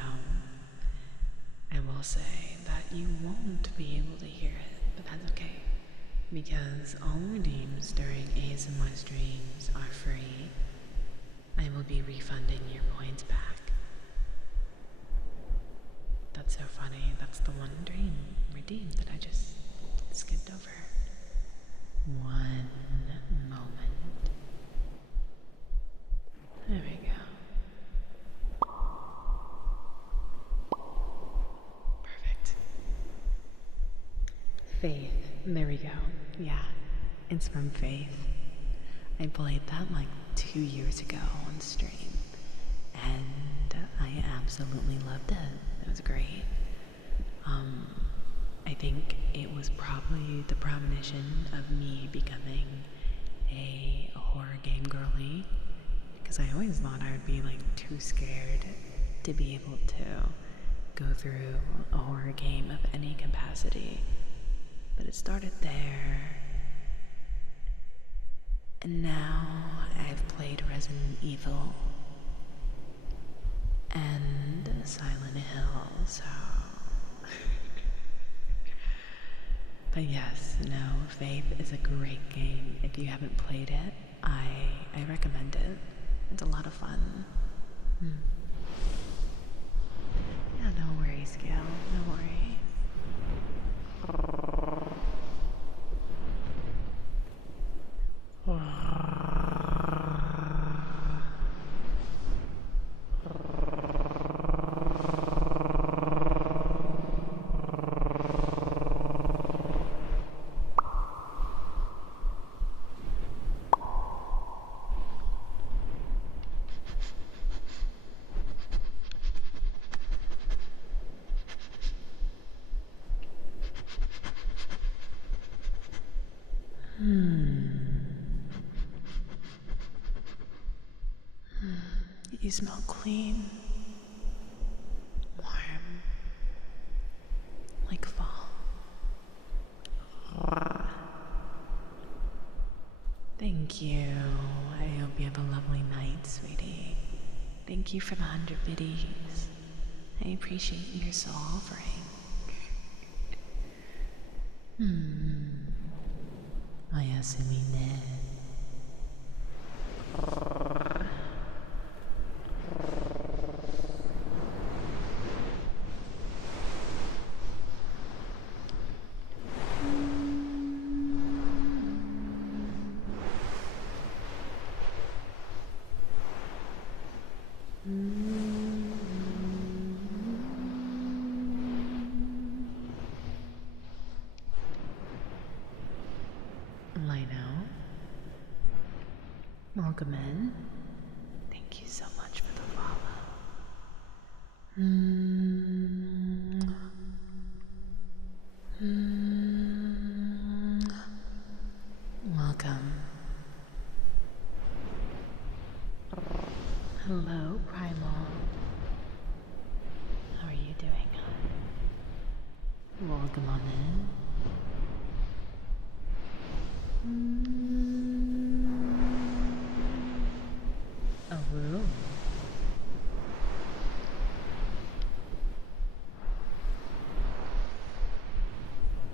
I will say that you won't be able to hear it, but that's okay. Because all redeems during ASMR streams are free. I will be refunding your points back. That's so funny. That's the one dream redeem that I just skipped over. One moment. There we go. Perfect. Faith. There we go. Yeah. It's from Faith. I played that like 2 years ago on stream. And I absolutely loved it. It was great. I think it was probably the premonition of me becoming a horror game girly, because I always thought I would be like too scared to be able to go through a horror game of any capacity. But it started there, and now I've played Resident Evil and Silent Hill, so but yes, no, Faith is a great game. If you haven't played it, I recommend it. It's a lot of fun. Hmm. Yeah, no worries, Gail. No worries. You smell clean, warm, like fall. Thank you. I hope you have a lovely night, sweetie. Thank you for the 100 biddies. I appreciate your soul offering. Oyasumi ne. Lino, welcome in. Thank you so much for the follow. Welcome. Hello, Primal. How are you doing? Welcome on in. Oh, woo.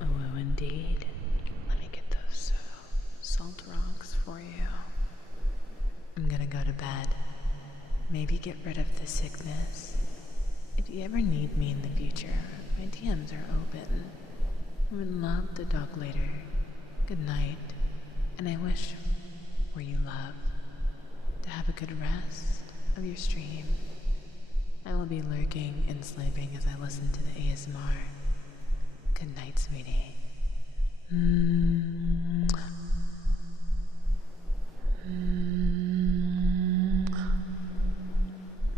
Oh, woo, indeed. Let me get those salt rocks for you. I'm gonna go to bed. Maybe get rid of the sickness. If you ever need me in the future, my DMs are open. I would love to talk later. Good night, and I wish, where you love, to have a good rest of your stream. I will be lurking and sleeping as I listen to the ASMR. Good night, sweetie.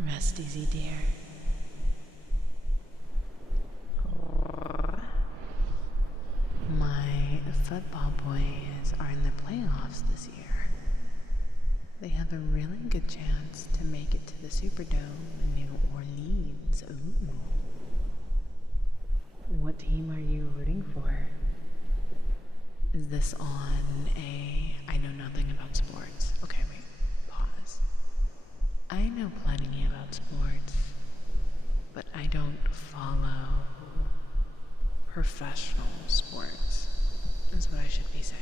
Rest easy, dear. My football boys are in the playoffs this year. They have a really good chance to make it to the Superdome in New Orleans. Ooh. What team are you rooting for? Is this on a I know nothing about sports? Okay, wait, pause. I know plenty about sports, but I don't follow professional sports, is what I should be saying.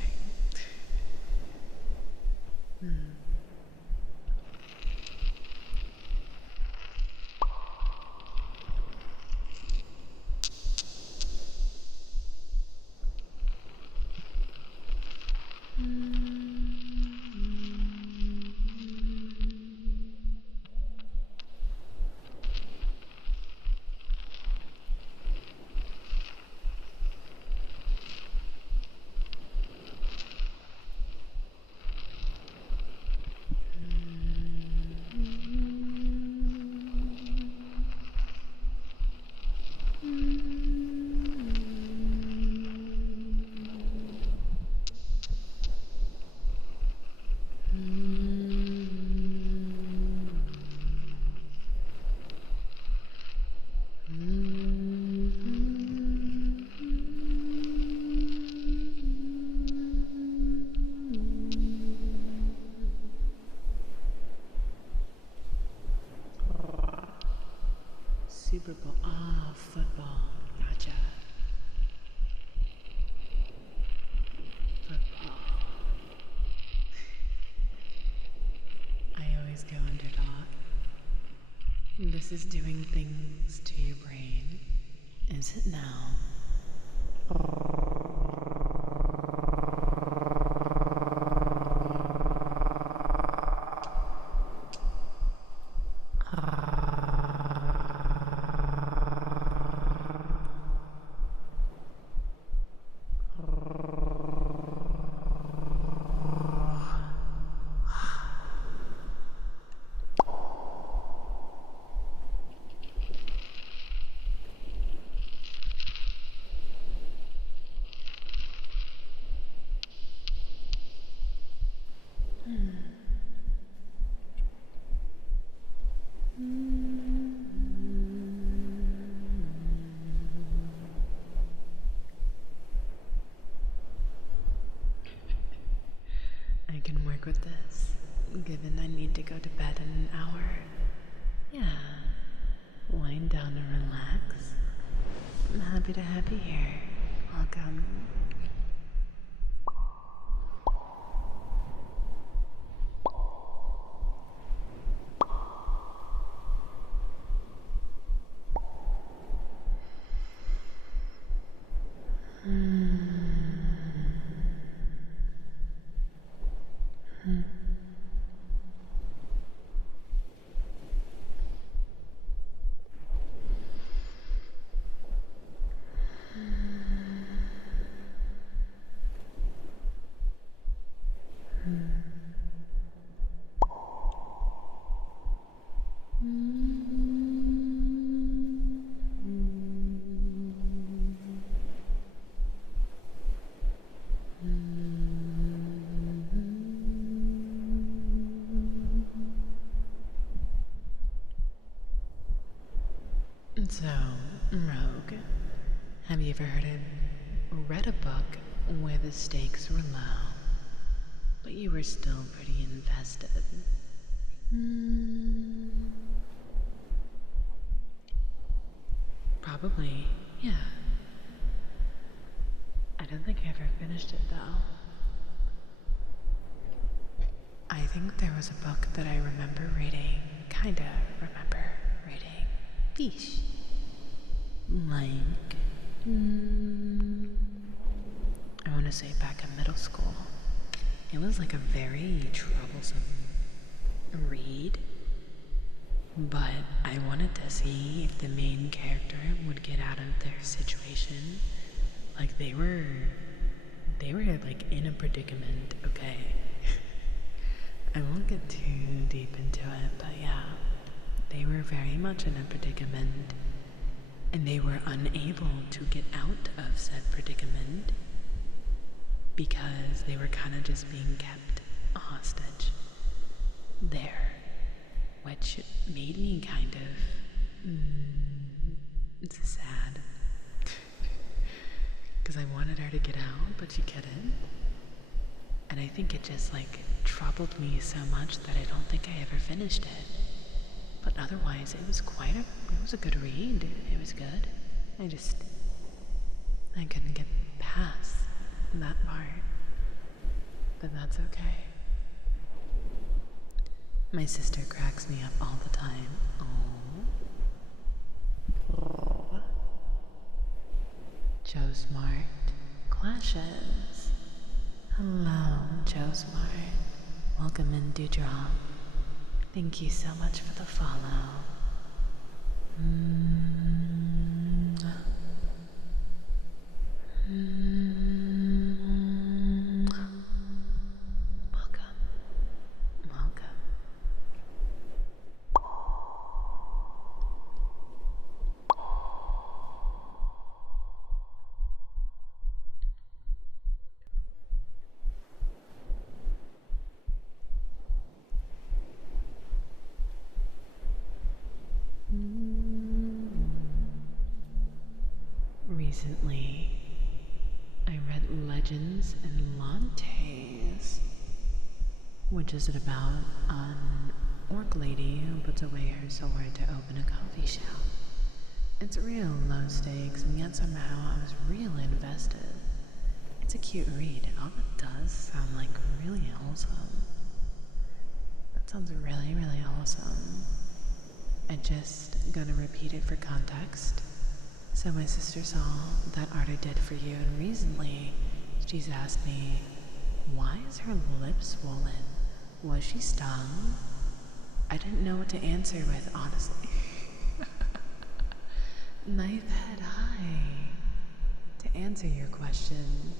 This is doing things to your brain. Is it now? I can work with this, given I need to go to bed in an hour. Yeah, wind down and relax. I'm happy to have you here. Welcome. So, Rogue, have you ever read a book where the stakes were low, but you were still pretty invested? Probably, yeah. I don't think I ever finished it though. I think there was a book that I remember reading, Beesh. Like, I want to say back in middle school. It was like a very troublesome read, but I wanted to see if the main character would get out of their situation. Like they were like in a predicament, okay? I won't get too deep into it, but yeah, they were very much in a predicament, and they were unable to get out of said predicament because they were kind of just being kept hostage there, which made me kind of it's sad because I wanted her to get out, but she couldn't. And I think it just like troubled me so much that I don't think I ever finished it. But otherwise, it was a good read. It was good. I couldn't get past that part. But that's okay. My sister cracks me up all the time. Oh. Joe Smart clashes. Hello, Joe Smart. Welcome in, Dewdrop. Thank you so much for the follow. Welcome. Recently, I read Legends and Lantes, which is about an orc lady who puts away her sword to open a coffee shop. It's real low stakes, and yet somehow I was really invested. It's a cute read. All it does sound like really wholesome. That sounds really, really wholesome. I'm just gonna repeat it for context. So my sister saw that art I did for you, and recently she's asked me, why is her lip swollen? Was she stung? I didn't know what to answer with, honestly. Knife head high. To answer your question,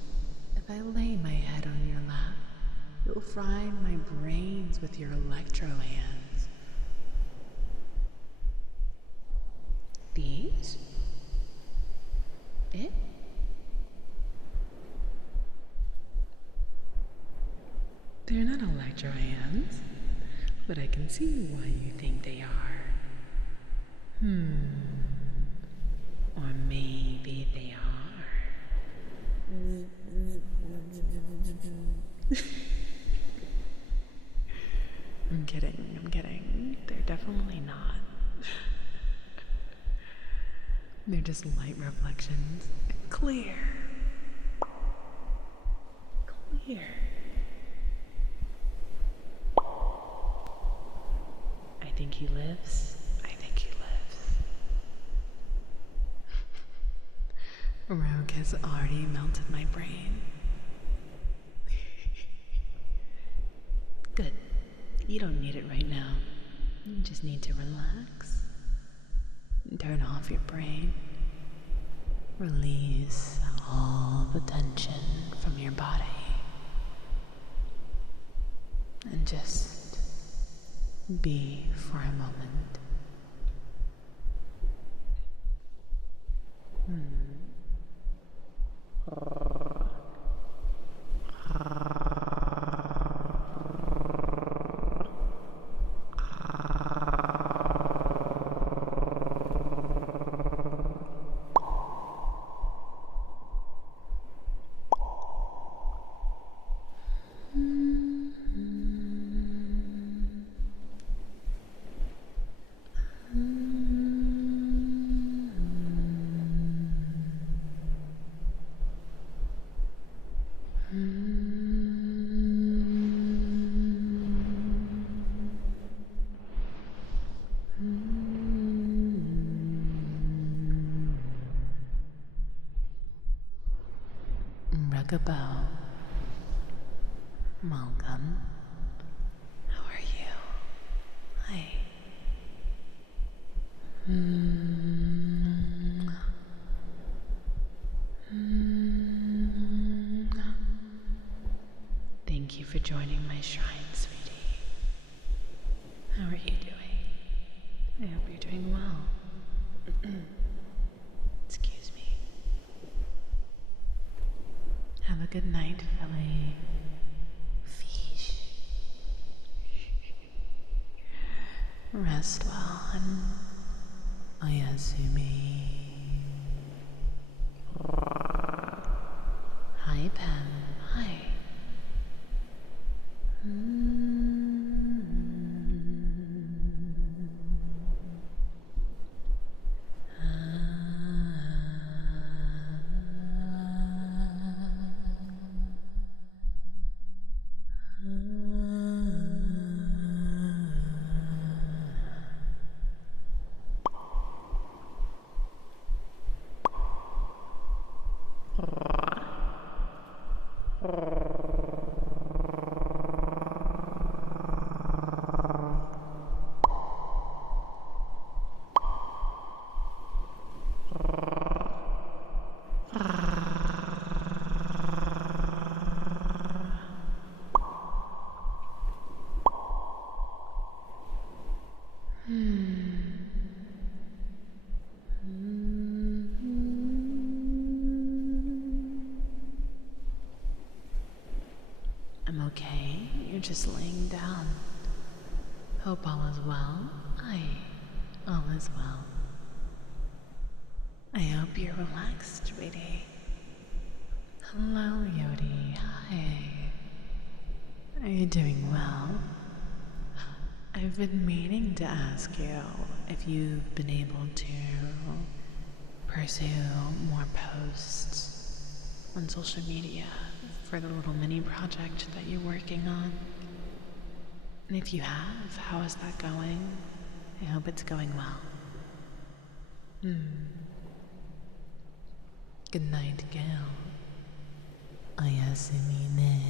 if I lay my head on your lap, you'll fry my brains with your electro hands. These? It? They're not electro hands, but I can see why you think they are. Or maybe they are. I'm kidding. They're definitely not. They're just light reflections. Clear. I think he lives. Rogue has already melted my brain. Good. You don't need it right now. You just need to relax. Turn off your brain. Release all the tension from your body. And just be for a moment. Rockabelle, welcome. How are you? Hi. Thank you for joining my shrine, sweetie. How are you doing? I hope you're doing well. Excuse me. Have a good night, Philly. Fish. Rest well and Oyasumi. Hi, Pen. Hi. I'm okay. You're just laying down. Hope all is well. All is well. I hope you're relaxed, sweetie. Hello, Yodi. Hi. Are you doing well? I've been meaning to ask you if you've been able to pursue more posts on social media for the little mini project that you're working on. And if you have, how is that going? I hope it's going well. Good night, Gail. Oyasumi ne.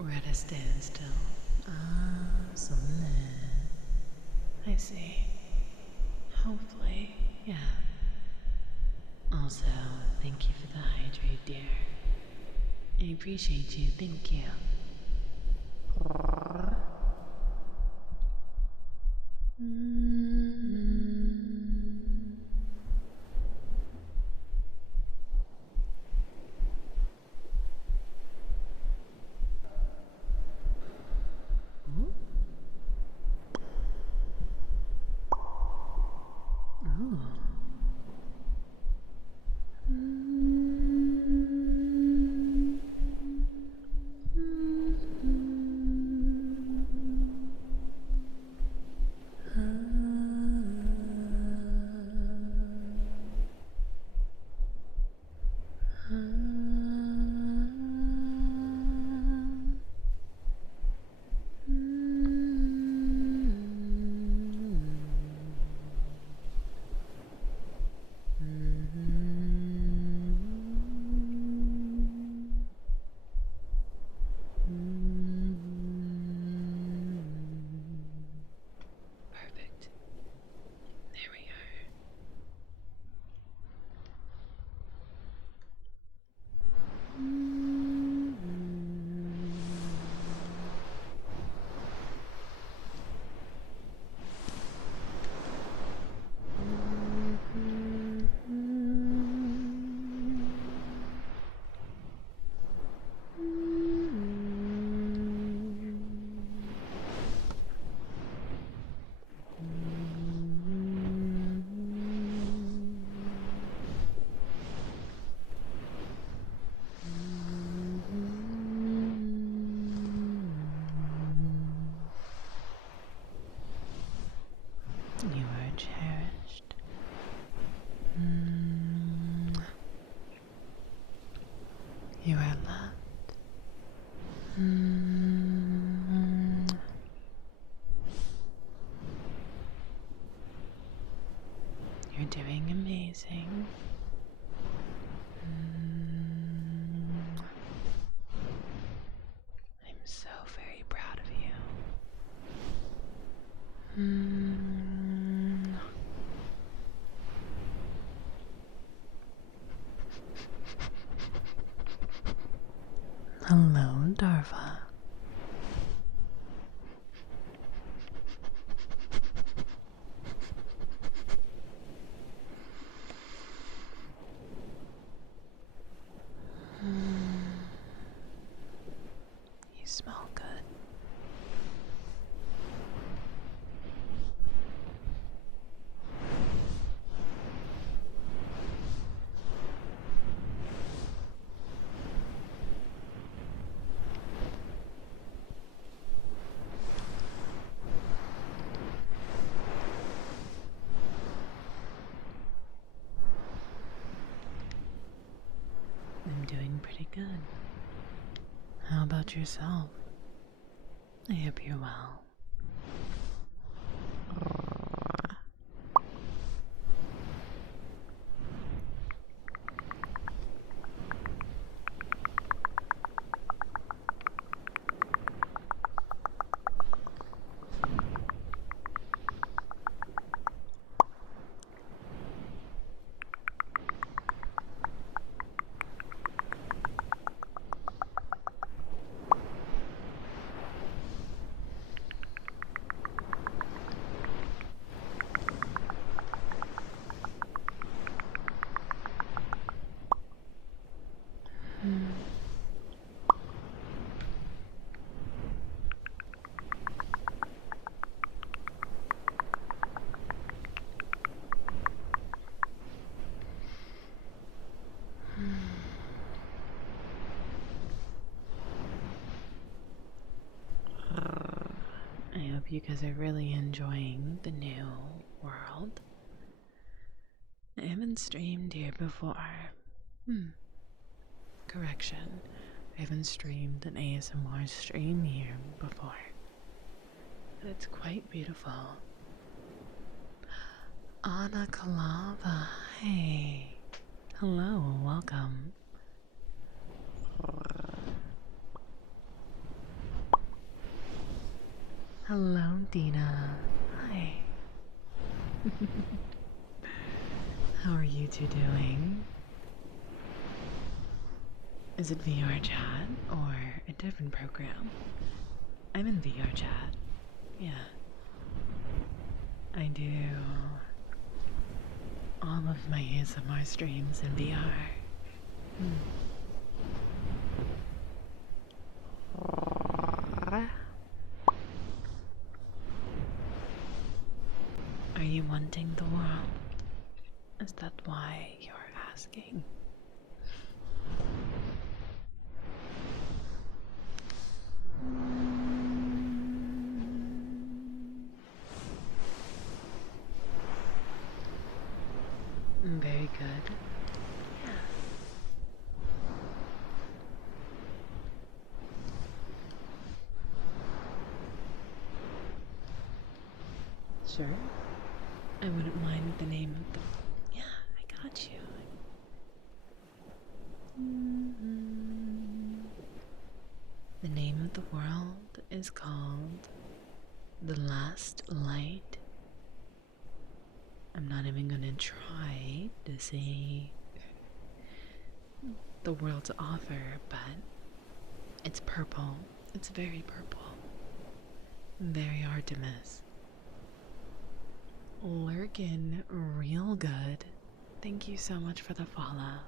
We're at a standstill. I see. Hopefully, yeah. Also, thank you for the hydrate, dear. I appreciate you, thank you. Perfect. There we are. You are cherished. You are loved. You're doing amazing. I'm so very proud of you. Hello, Darva. You smell good. doing pretty good. How about yourself? I hope you're well. I hope you guys are really enjoying the new world. I haven't streamed here before. Correction. I haven't streamed an ASMR stream here before. But it's quite beautiful. Anna Kalava, hi. Hello, welcome. Hello, Dina. Hi. How are you two doing? Is it VR chat or a different program? I'm in VR chat. Yeah. I do all of my ASMR streams in VR. Are you wanting the world? Is that why you're asking? Very good. Yeah. Sure. I wouldn't mind the name of the... Yeah, I got you. The name of the world is called The Last Light. I'm not even gonna try to say the world's offer, but it's purple. It's very purple. Very hard to miss. Lurkin, real good. Thank you so much for the follow.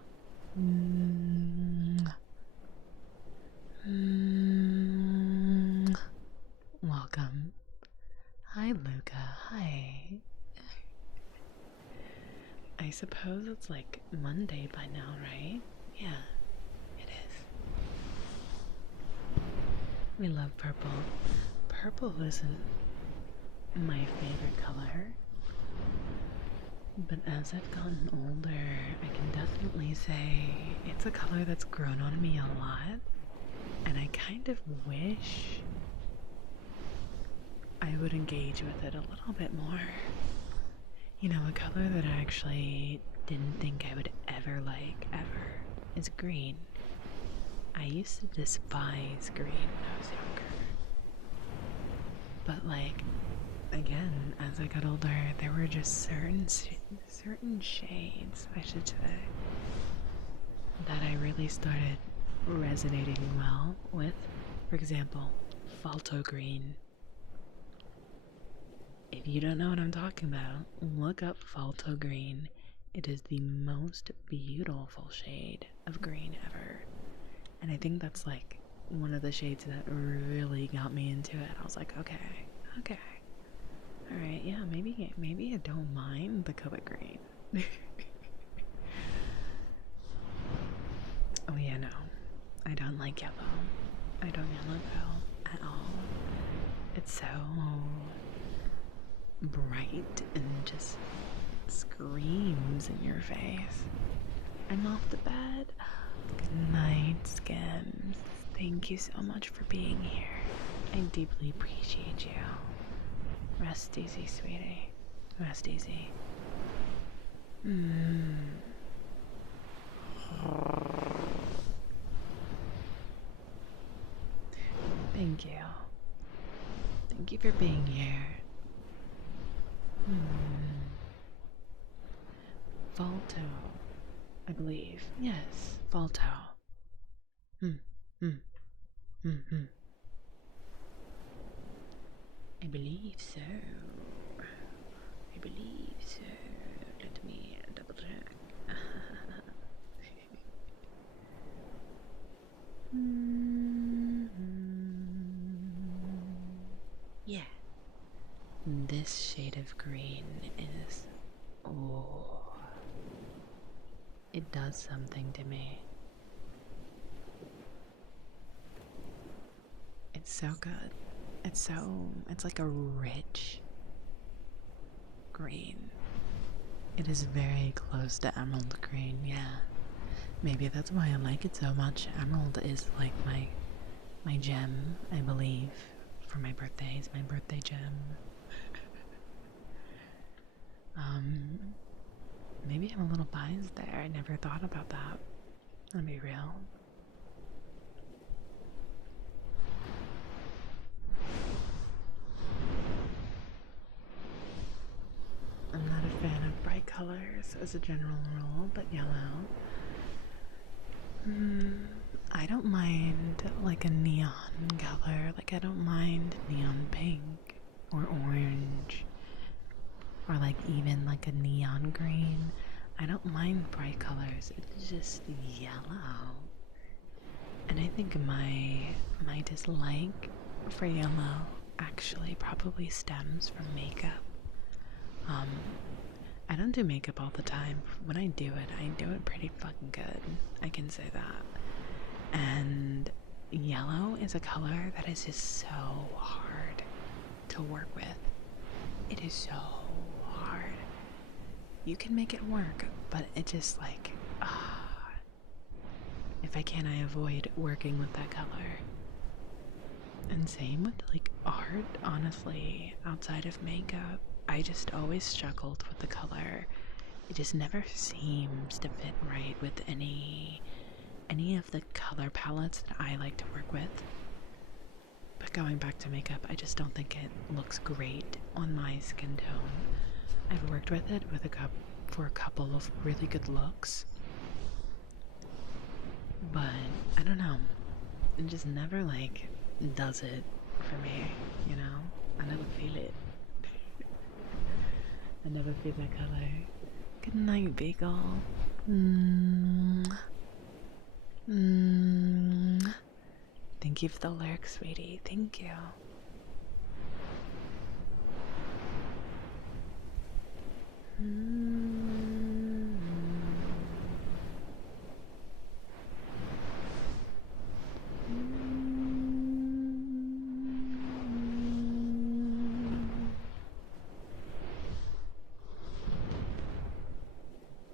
Welcome. Hi, Luca. Hi. I suppose it's like Monday by now, right? Yeah, it is. We love purple. Purple isn't my favorite color, but as I've gotten older, I can definitely say it's a color that's grown on me a lot, and I kind of wish I would engage with it a little bit more. You know, a color that I actually didn't think I would ever like, ever, is green. I used to despise green when I was younger. But like, again, as I got older, there were just certain shades, I should say, that I really started resonating well with. For example, Falto green. If you don't know what I'm talking about, look up Falto green. It is the most beautiful shade of green ever. And I think that's like one of the shades that really got me into it. I was like, okay. Alright, yeah, maybe I don't mind the color green. Oh yeah, no. I don't like yellow. I don't yellow at all. It's so bright and just screams in your face. I'm off the bed. Good Night Skims. Thank you so much for being here. I deeply appreciate you. Rest easy, sweetie. Rest easy. Thank you. Thank you for being here. Falto, I believe. Yes, Falto. I believe so. I believe so. Let me double check. Yeah. This shade of green is. Oh. It does something to me. It's so good. It's like a rich green. It is very close to emerald green, yeah. Maybe that's why I like it so much. Emerald is like my gem, I believe. For my birthday, it's my birthday gem. Maybe I'm a little biased there. I never thought about that. I'll be real. I'm not a fan of bright colors as a general rule, but yellow. I don't mind like a neon color. Like I don't mind neon pink or orange or like even like a neon green. I don't mind bright colors. It's just yellow. And I think my dislike for yellow actually probably stems from makeup. I don't do makeup all the time. When I do it pretty fucking good. I can say that. And yellow is a color that is just so hard to work with. It is so hard. You can make it work, but it just like, if I can, I avoid working with that color. And same with like art, honestly, outside of makeup. I just always struggled with the color. It just never seems to fit right with any of the color palettes that I like to work with. But going back to makeup, I just don't think it looks great on my skin tone. I've worked with it for a couple of really good looks. But I don't know. It just never like does it for me, you know? I never feel it. I never feel that color. Good night, Bagel. Thank you for the lyric, sweetie. Thank you.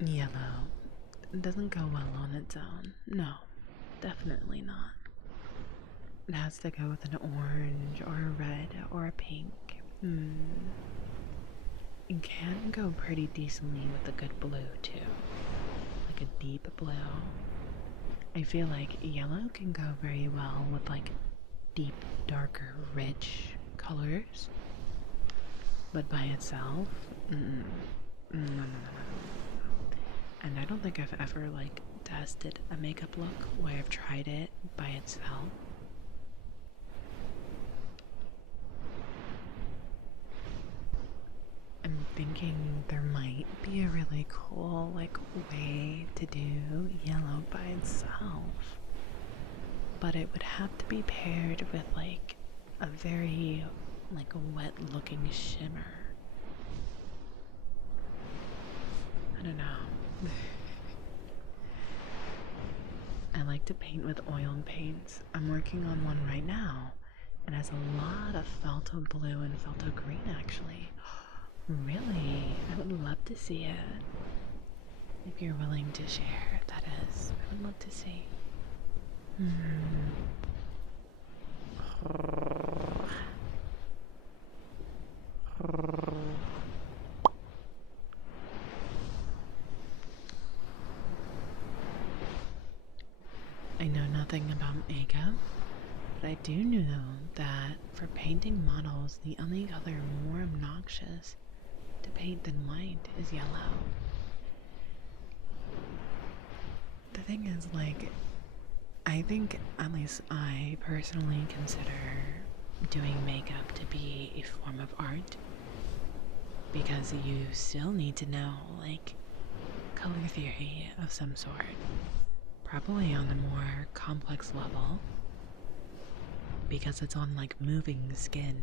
Yellow. It doesn't go well on its own. No, definitely not. It has to go with an orange or a red or a pink. It can go pretty decently with a good blue too. Like a deep blue. I feel like yellow can go very well with like deep, darker, rich colors. But by itself, no. And I don't think I've ever like tested a makeup look where I've tried it by itself. I'm thinking there might be a really cool like way to do yellow by itself, but it would have to be paired with like a very like wet looking shimmer. I don't know. I like to paint with oil paints. I'm working on one right now. It has a lot of Felto blue and Felto green actually. Really? I would love to see it. If you're willing to share, that is. I would love to see. Hmm. I know nothing about makeup, but I do know that for painting models, the only color more obnoxious to paint than white is yellow. The thing is, like, I think, at least I personally consider doing makeup to be a form of art because you still need to know, like, color theory of some sort, probably on a more complex level because it's on like moving skin.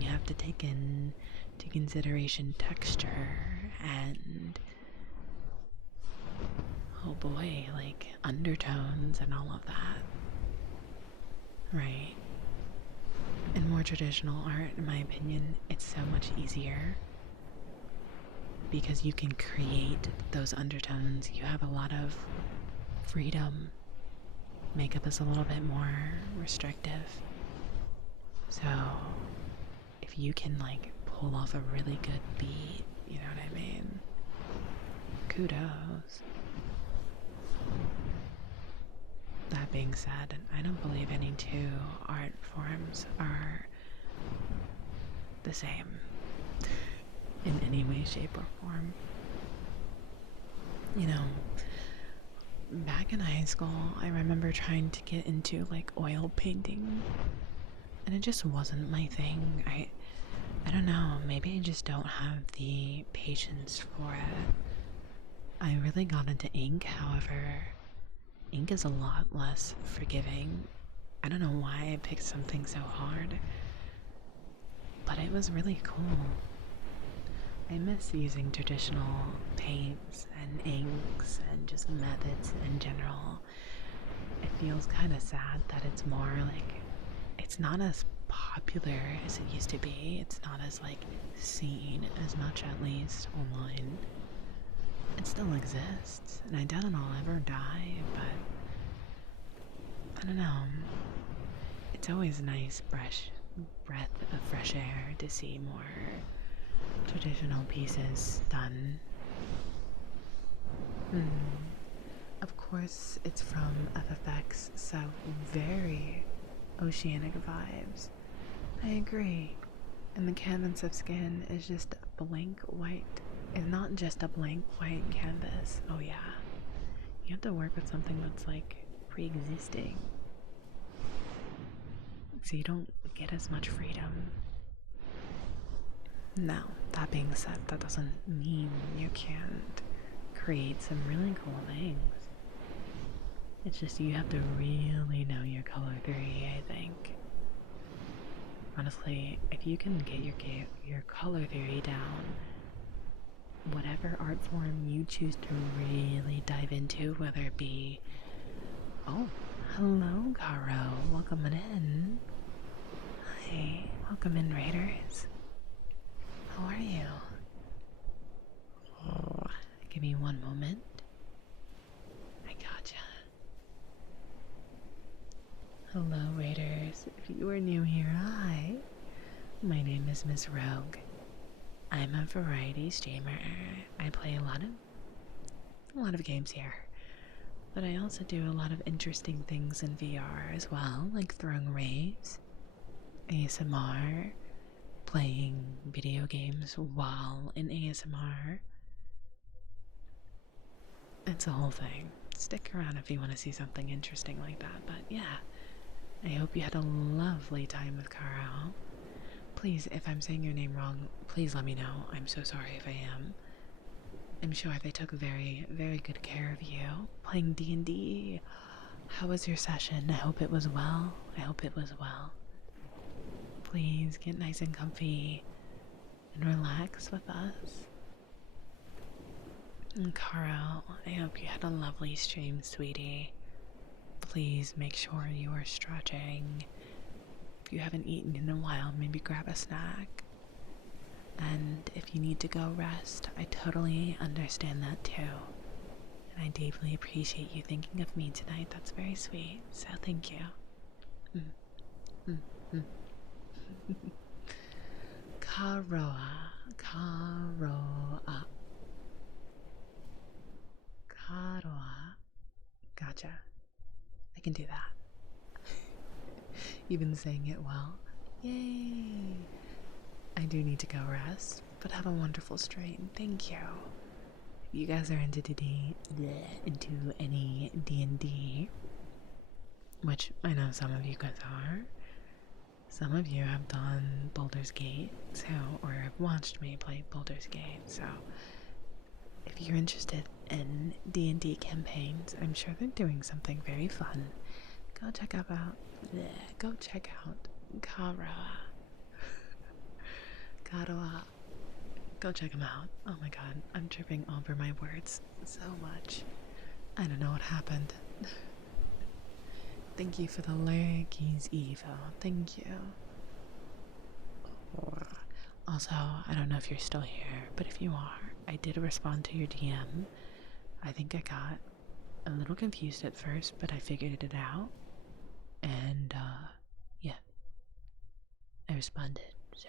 You have to take into consideration texture and oh boy, like undertones and all of that. Right. In more traditional art, in my opinion, it's so much easier because you can create those undertones. You have a lot of freedom. Makeup is a little bit more restrictive. So, if you can like pull off a really good beat, you know what I mean? Kudos. That being said, I don't believe any two art forms are the same in any way, shape, or form. You know, back in high school, I remember trying to get into like oil painting, and it just wasn't my thing. I don't know, maybe I just don't have the patience for it. I really got into ink, however, ink is a lot less forgiving. I don't know why I picked something so hard, but it was really cool. I miss using traditional paints and inks and just methods in general. It feels kind of sad that it's more like, it's not as popular as it used to be. It's not as like seen as much, at least online. It still exists, and I doubt it'll ever die, but I don't know. It's always nice, fresh breath of fresh air to see more traditional pieces done. Of course, it's from FFX, so very oceanic vibes. I agree. And the canvas of skin is just blank white. It's not just a blank white canvas. Oh yeah. You have to work with something that's like pre-existing. So you don't get as much freedom. Now, that being said, that doesn't mean you can't create some really cool things. It's just you have to really know your color theory, I think. Honestly, if you can get your color theory down, whatever art form you choose to really dive into, whether it be... Oh, hello, Garo. Welcome in. Hi. Welcome in, Raiders. How are you? Oh, give me one moment. I gotcha. Hello, Raiders. If you are new here, hi. My name is Miss Rogue. I'm a variety streamer. I play a lot of games here, but I also do a lot of interesting things in VR as well, like throwing raves, ASMR, playing video games while in ASMR. It's a whole thing. Stick around if you want to see something interesting like that, but yeah, I hope you had a lovely time with Karo. Please, if I'm saying your name wrong, please let me know. I'm so sorry if I am. I'm sure they took very, very good care of you. Playing D&D. How was your session? I hope it was well. I hope it was well. Please get nice and comfy and relax with us. And Karo, I hope you had a lovely stream, sweetie. Please make sure you are stretching. If you haven't eaten in a while, maybe grab a snack. And if you need to go rest, I totally understand that too. I deeply appreciate you thinking of me tonight. That's very sweet. So thank you. Mm, mm, mm. Karoa. Karoa. Karoa. Gotcha. I can do that. Even saying it well. Yay! I do need to go rest, but have a wonderful stream. Thank you. If you guys are into any D&D, which I know some of you guys are, some of you have done Baldur's Gate, or have watched me play Baldur's Gate, so if you're interested in D&D campaigns, I'm sure they're doing something very fun. Go check out Kara. Karoa. Go check them out. Oh my god, I'm tripping over my words so much. I don't know what happened. Thank you for the lurkies, Evo. Thank you. Also, I don't know if you're still here, but if you are, I did respond to your DM. I think I got a little confused at first, but I figured it out. And, yeah. I responded, so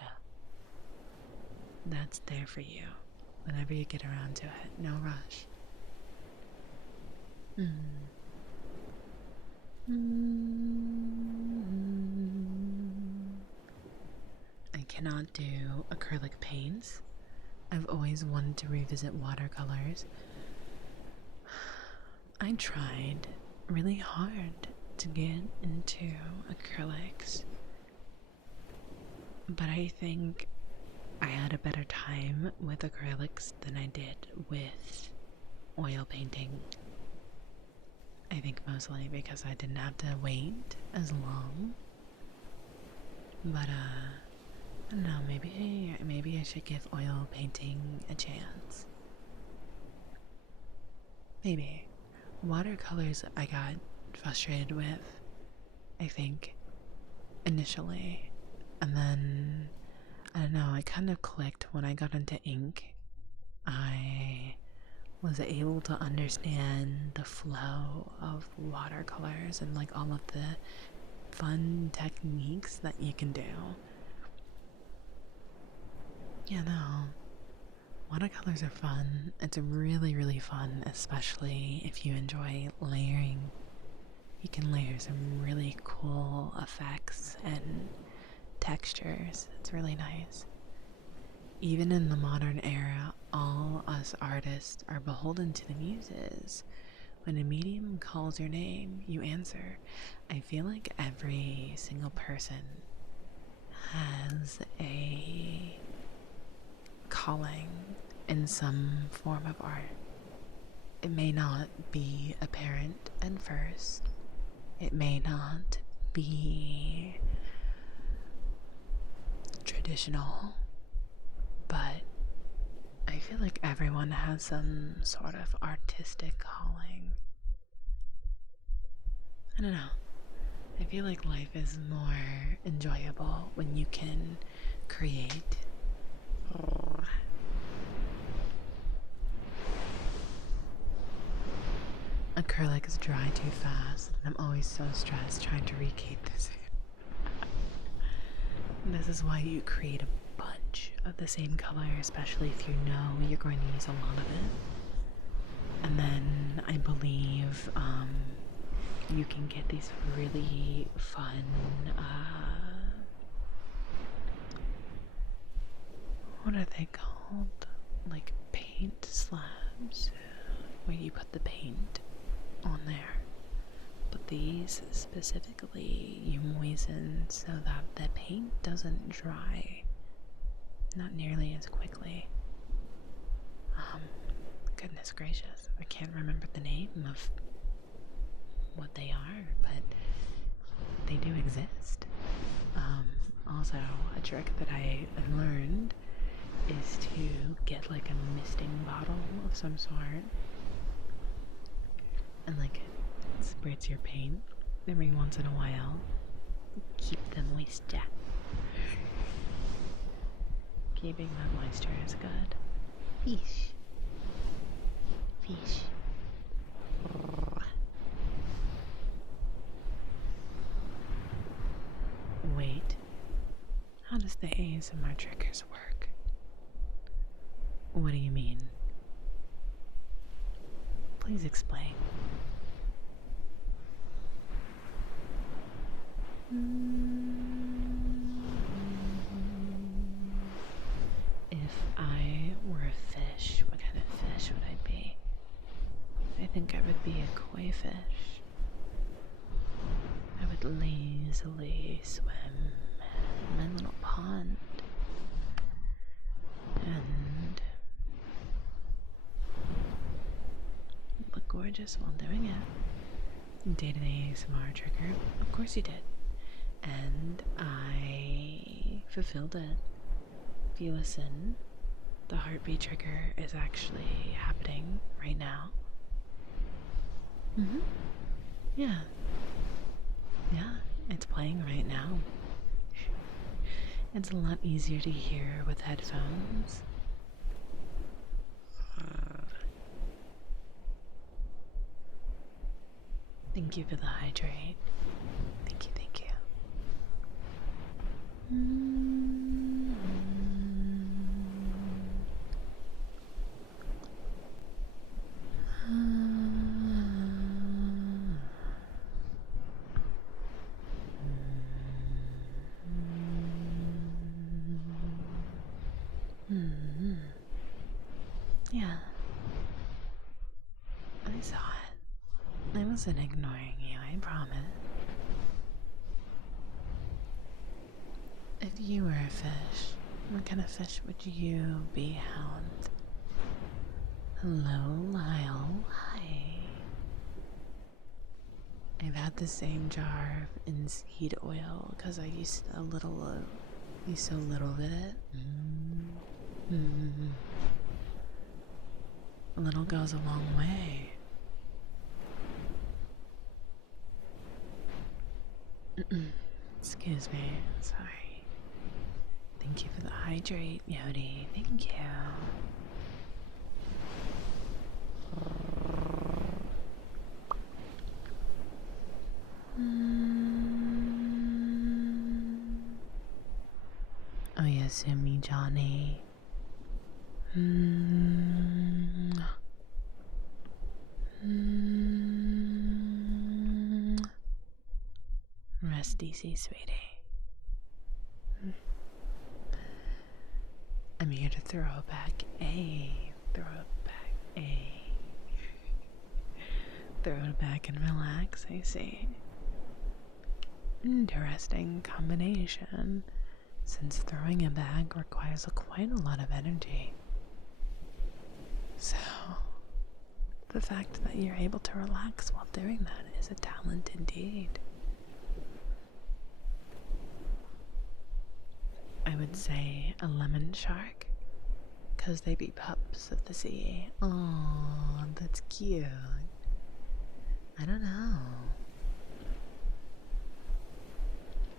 that's there for you whenever you get around to it. No rush. I cannot do acrylic paints. I've always wanted to revisit watercolors. I tried really hard to get into acrylics, but I think I had a better time with acrylics than I did with oil painting. I think mostly because I didn't have to wait as long. But I don't know, maybe I should give oil painting a chance. Maybe. Watercolors I got frustrated with, I think, initially. And then, I don't know, it kind of clicked when I got into ink. I was able to understand the flow of watercolors and like all of the fun techniques that you can do. Yeah, no. Watercolors are fun. It's really, really fun, especially if you enjoy layering. You can layer some really cool effects and textures. It's really nice. Even in the modern era, all us artists are beholden to the muses. When a medium calls your name, you answer. I feel like every single person has a calling in some form of art. It may not be apparent at first. It may not be traditional, but I feel like everyone has some sort of artistic calling. I don't know. I feel like life is more enjoyable when you can create. Acrylics dry too fast, and I'm always so stressed trying to recreate this. This is why you create a bunch of the same color, especially if you know you're going to use a lot of it. And then I believe you can get these really fun what are they called? Like paint slabs, where you put the paint on there. But these specifically you moisten so that the paint doesn't dry, not nearly as quickly. Goodness gracious, I can't remember the name of what they are, but they do exist. Also, a trick that I learned is to get like a misting bottle of some sort and like spritz your paint every once in a while. Keep the moisture. Keeping that moisture is good. Fish. Fish. Wait, how does the ASMR triggers work? What do you mean? Please explain. If I were a fish, what kind of fish would I be? I think I would be a koi fish. I would lazily swim in my little pond and look gorgeous while doing it. Did an ASMR trigger? Of course you did. And I fulfilled it. If you listen, the heartbeat trigger is actually happening right now. Yeah. Yeah, it's playing right now. It's a lot easier to hear with headphones. Thank you for the hydrate. Thank you, thank you. Yeah, I saw it. I wasn't ignoring you, I promise. If you were a fish, what kind of fish would you be, Hound? Hello, Lyle. Hi. I've had the same jar of linseed oil because I used a little of it. A little goes a long way. Excuse me, sorry. Thank you for the hydrate, Yodi. Thank you. Oyasumi, Johnny. Rest easy, sweetie. I'm here to throw back throw it back and relax, I see. Interesting combination, since throwing a bag requires quite a lot of energy. So, the fact that you're able to relax while doing that is a talent indeed. I would say a lemon shark, 'cause they be pups of the sea. Oh, that's cute. I don't know.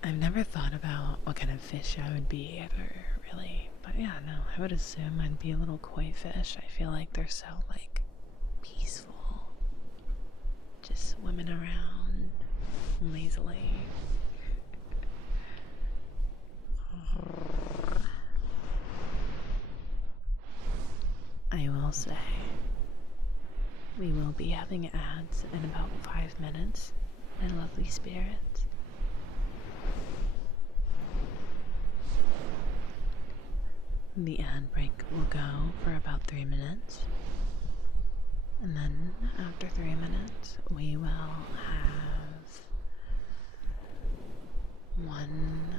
I've never thought about what kind of fish I would be ever, really. But yeah, no, I would assume I'd be a little koi fish. I feel like they're so, like, peaceful. Just swimming around lazily. I will say, we will be having ads in about 5 minutes, my lovely spirits. The ad break will go for about 3 minutes, and then after 3 minutes, we will have one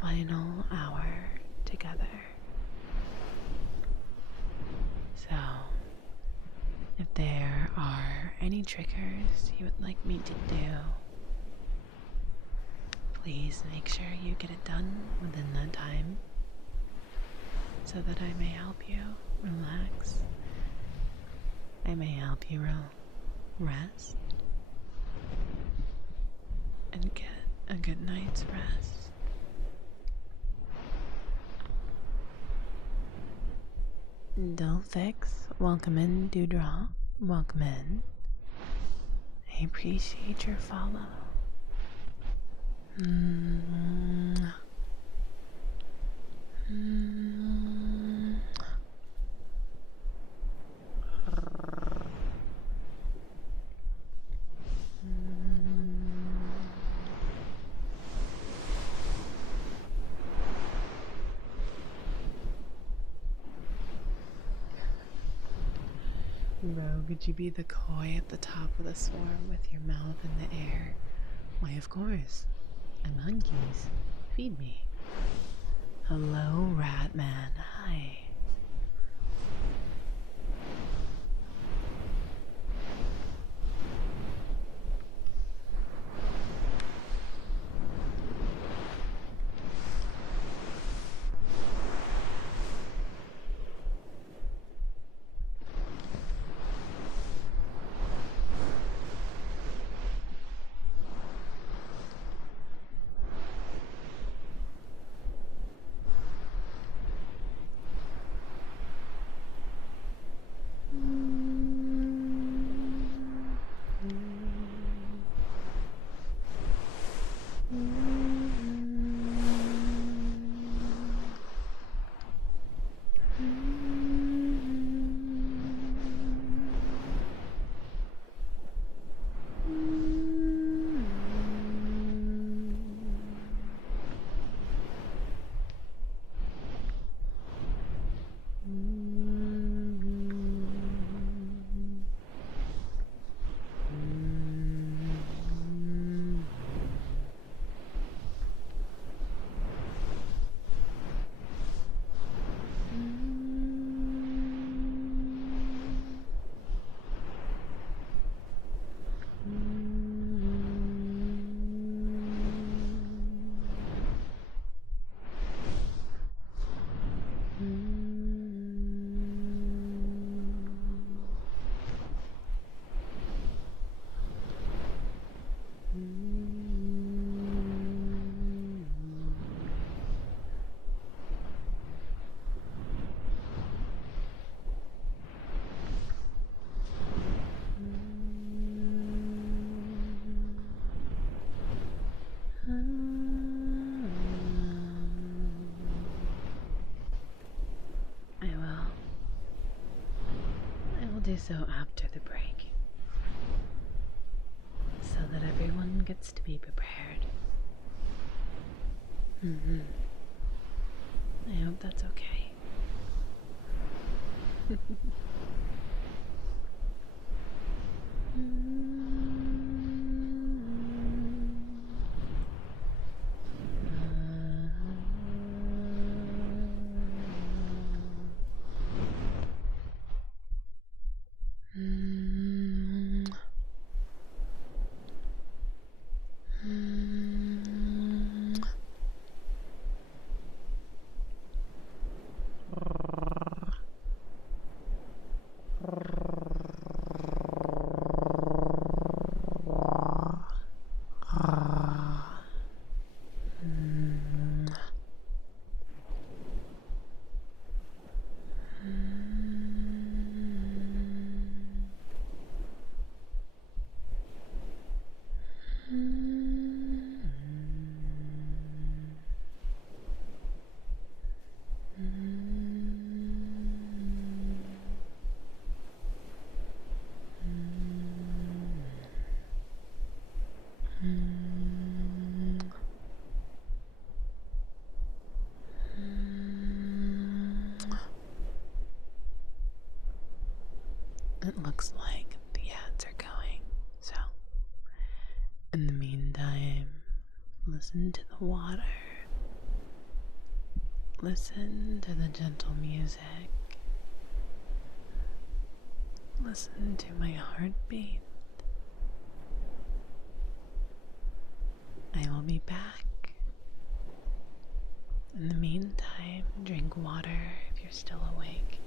final hour together. So, if there are any triggers you would like me to do, please make sure you get it done within that time so that I may help you relax. I may help you rest and get a good night's rest. Don't fix. Welcome in, Dewdrop. Welcome in. I appreciate your follow. Mm. Mm. Bro, could you be the koi at the top of the swarm with your mouth in the air? Why, of course. I'm monkeys. Feed me. Hello, Ratman. Hi. I will do so after the break, so that everyone gets to be prepared. I hope that's okay. It looks like the ads are going, so in the meantime, listen to the water, listen to the gentle music, listen to my heartbeat. I will be back. In the meantime, drink water if you're still awake.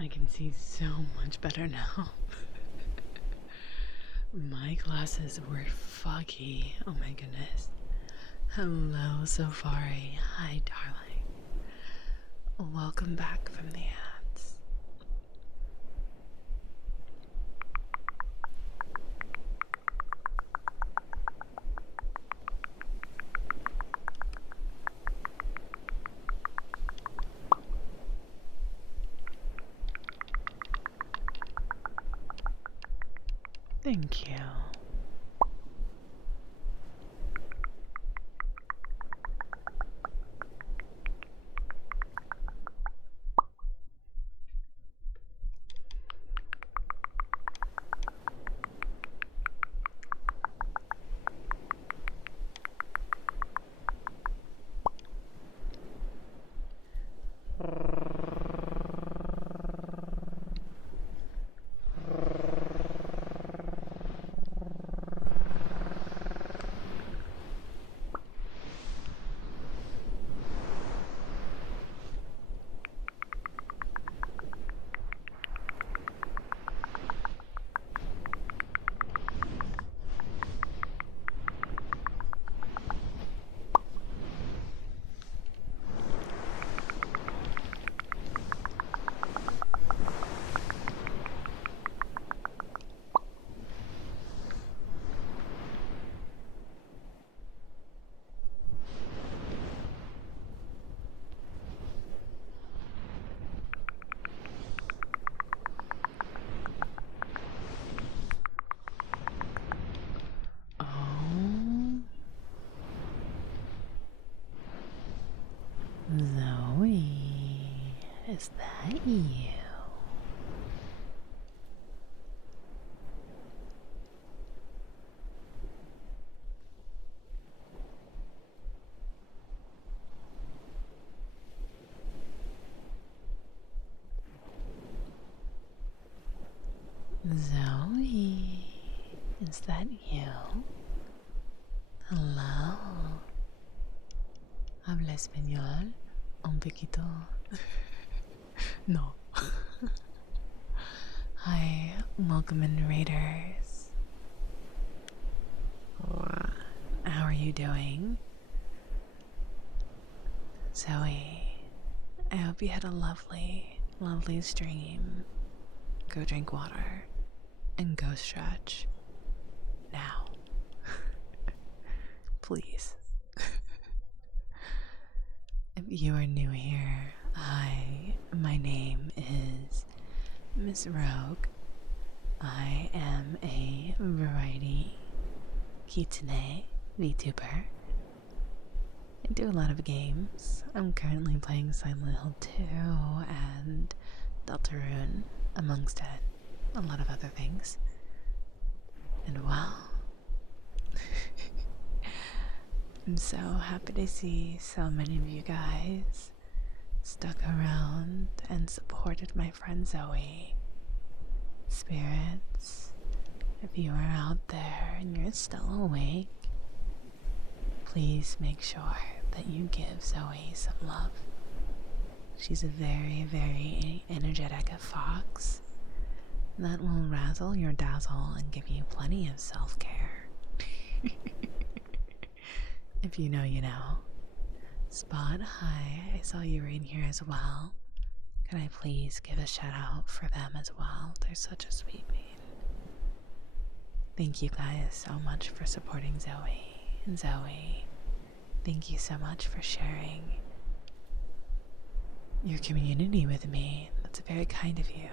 I can see so much better now. My glasses were foggy. Oh my goodness. Hello, Safari. Hi, darling. Welcome back from the ads. Thank you. Oh, Zoe, is that you? Zoe, is that you? Hello. ¿Habla español? Un poquito. No. Hi, welcome in Raiders. How are you doing? Zoe, I hope you had a lovely, lovely stream. Go drink water and go stretch. Now. Please. If you are new here, my name is Miss Rogue. I am a variety kitsune VTuber. I do a lot of games. I'm currently playing Silent Hill 2 and Deltarune, amongst a lot of other things. And wow. I'm so happy to see so many of you guys stuck around and supported my friend Zoe. Spirits, if you are out there and you're still awake, please make sure that you give Zoe some love. She's a very, very energetic fox that will razzle your dazzle and give you plenty of self-care. If you know, you know. Spot, hi, I saw you were in here as well. Can I please give a shout out for them as well? They're such a sweet bean. Thank you guys so much for supporting Zoe. And Zoe, thank you so much for sharing your community with me. That's very kind of you.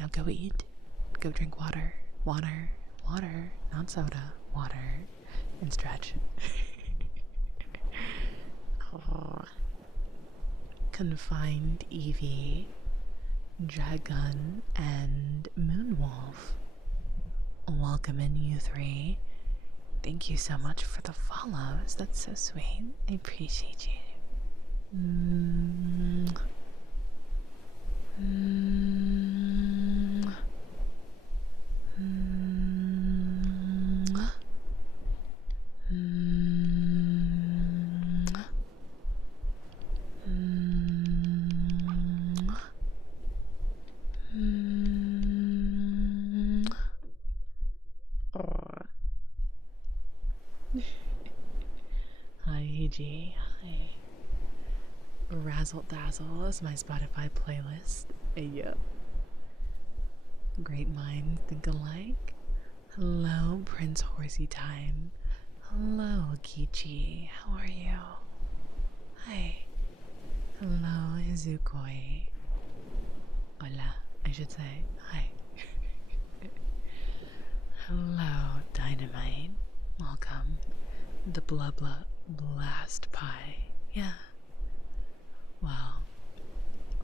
Now go eat. Go drink water. Water. Water. Not soda. Water. And stretch. Confined Evie, Dragon, and Moonwolf. Welcome in, you three. Thank you so much for the follows. That's so sweet. I appreciate you. Gigi. Hi. Razzle Dazzle is my Spotify playlist. Yeah. Great minds think alike. Hello, Prince Horsey Time. Hello, Kichi. How are you? Hi. Hello, Izukoi. Hola, I should say. Hi. Hello, Dynamite. Welcome. The blah blah blast pie. Yeah. Well,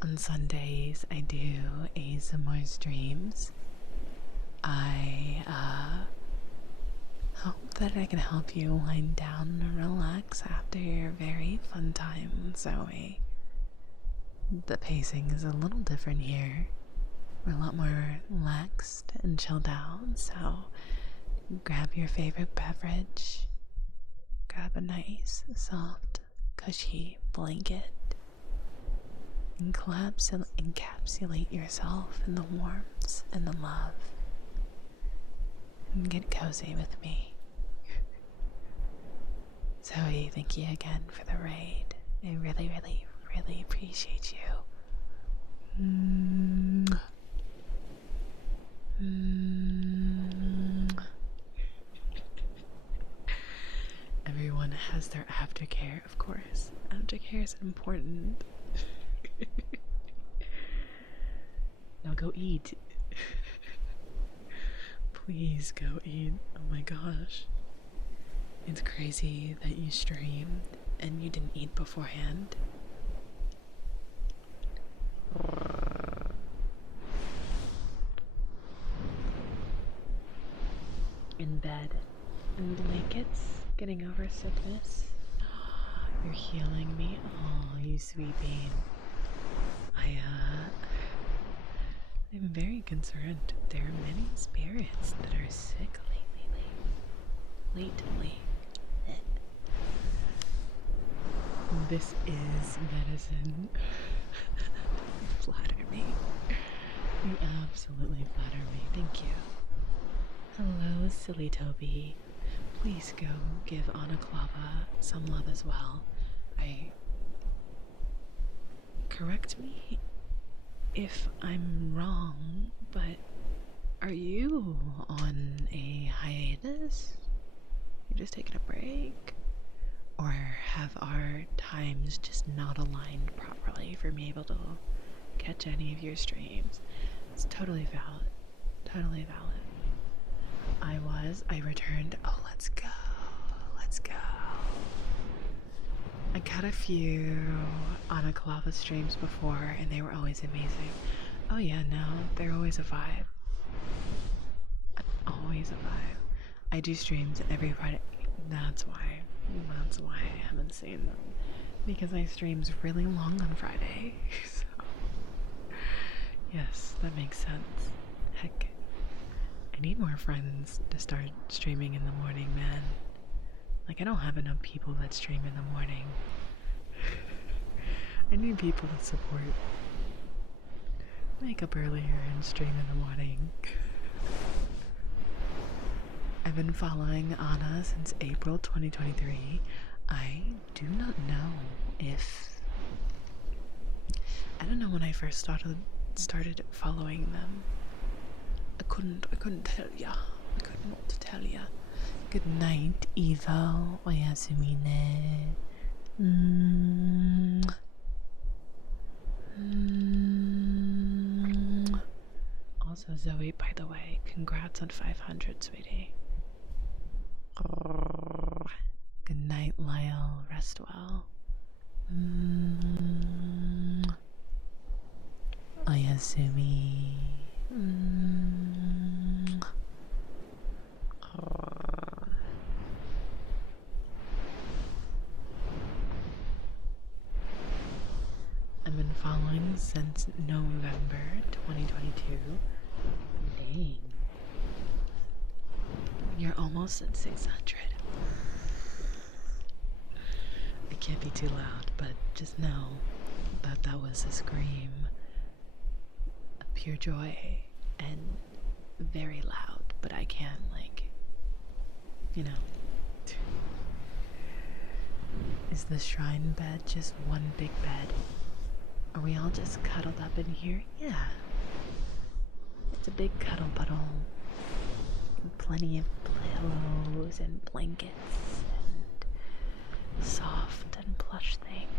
on Sundays I do ASMR streams. I hope that I can help you wind down and relax after your very fun time, Zoe. The pacing is a little different here. We're a lot more relaxed and chilled out, so grab your favorite beverage, grab a nice, soft, cushy blanket, encapsulate yourself in the warmth and the love, and get cozy with me. Zoe, thank you again for the raid. I really, really, really appreciate you. Everyone has their aftercare, of course. Aftercare is important. Now go eat. Please go eat. Oh my gosh. It's crazy that you streamed and you didn't eat beforehand. In bed, in blankets, getting over sickness. You're healing me. Oh, you sweet bean. I'm very concerned. There are many spirits that are sick lately. This is medicine. Flatter me. You absolutely flatter me. Thank you. Hello, silly Toby. Please go give Anaklava some love as well. Correct me if I'm wrong, but are you on a hiatus? You're just taking a break? Or have our times just not aligned properly for me able to catch any of your streams? It's totally valid. Totally valid. I returned. Oh, let's go. Let's go. I got a few Anaklava streams before and they were always amazing. Oh yeah, no, they're always a vibe. Always a vibe. I do streams every Friday. That's why I haven't seen them. Because I streams really long on Friday. So. Yes, that makes sense. Heck. I need more friends to start streaming in the morning, man. Like, I don't have enough people that stream in the morning. I need people to support. Wake up earlier and stream in the morning. I've been following Anna since April 2023. I do not know if... I don't know when I first started following them. I couldn't tell ya. I could not tell ya. Good night, Evo. Oyasumi ne. Also, Zoe, by the way, congrats on 500, sweetie. Good night, Lyle. Rest well. Oyasumi. I've been following since November 2022. Dang. You're almost at 600. It can't be too loud, but just know that that was a scream of pure joy and very loud, but I can't, like, you know. Is the shrine bed just one big bed? Are we all just cuddled up in here? Yeah. It's a big cuddle puddle. Plenty of pillows and blankets and soft and plush things.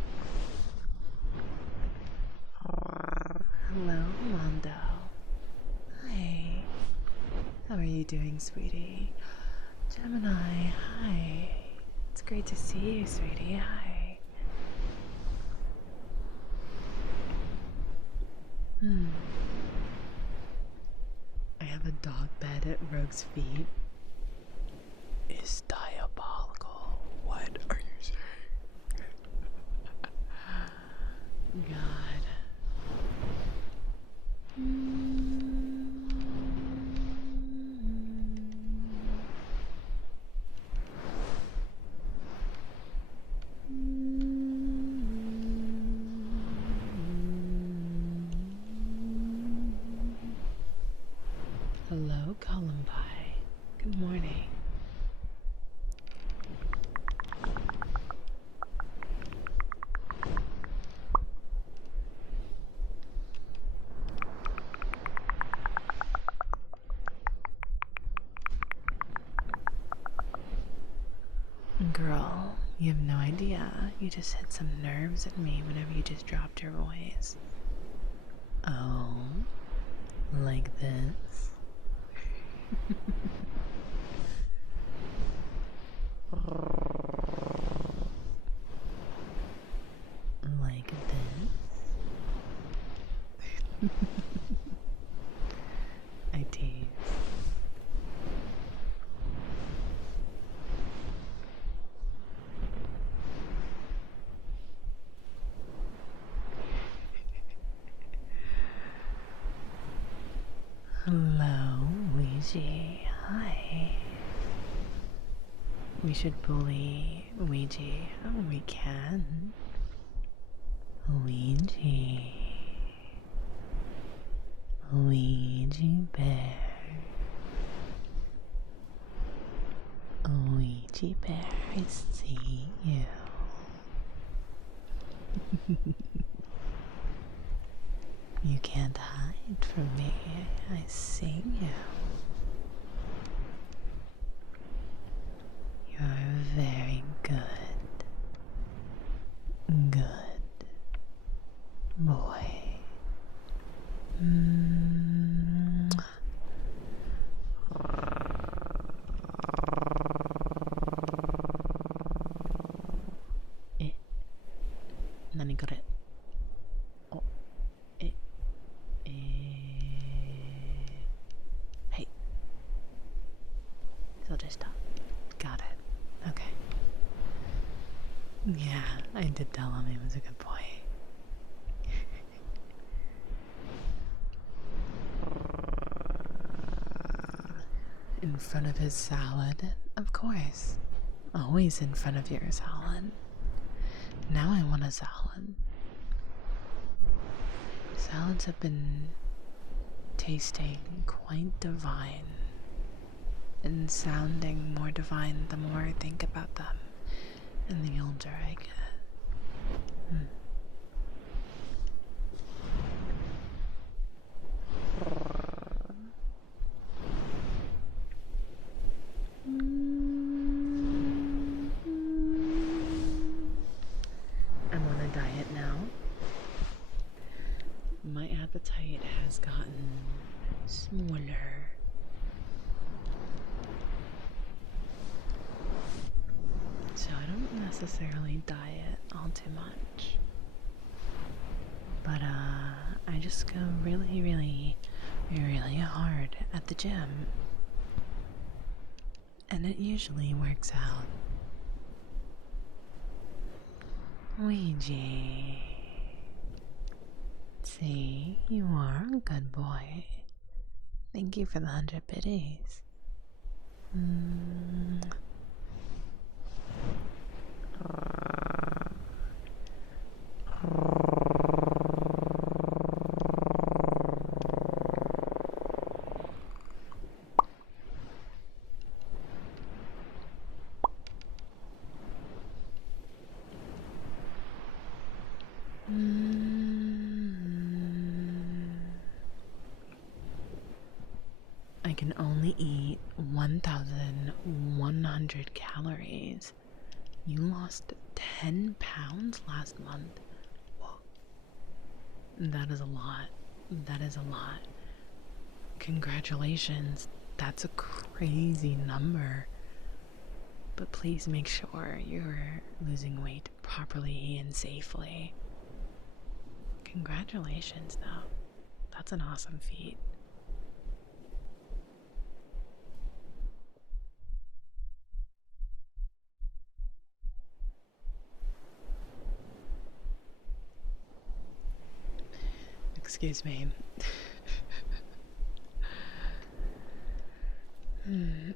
Hello, Mondo. Hi. How are you doing, sweetie? Gemini, hi. It's great to see you, sweetie. Hi. I have a dog bed at Rogue's feet. Is diabolical. What are you saying? God. Hello, Columbine. Good morning. Girl, you have no idea. You just hit some nerves at me whenever you just dropped your voice. Oh, like this? Like this? I tease. Hello, Ouija. Hi. We should bully Ouija. Oh, we can. Ouija. Ouija bear. Ouija bear, I see you. You can't hide from me. I see you. You're a very good boy. Eh, 何これ? Oh, hey. So just stop. Got it. Okay. Yeah, I did tell him he was a good boy. In front of his salad? Of course. Always in front of your salad. Now I want a salad. Salads have been tasting quite divine and sounding more divine the more I think about them and the older I get. I'm on a diet now. My appetite has gotten smaller. So I don't necessarily diet all too much. But I just go really, really, really hard at the gym. And it usually works out. Ouija. See, you are a good boy. Thank you for the 100 biddies. can only eat 1,100 calories. You lost 10 pounds last month. Whoa. That is a lot. That is a lot. Congratulations. That's a crazy number. But please make sure you're losing weight properly and safely. Congratulations, though. That's an awesome feat. Excuse me. Hmm.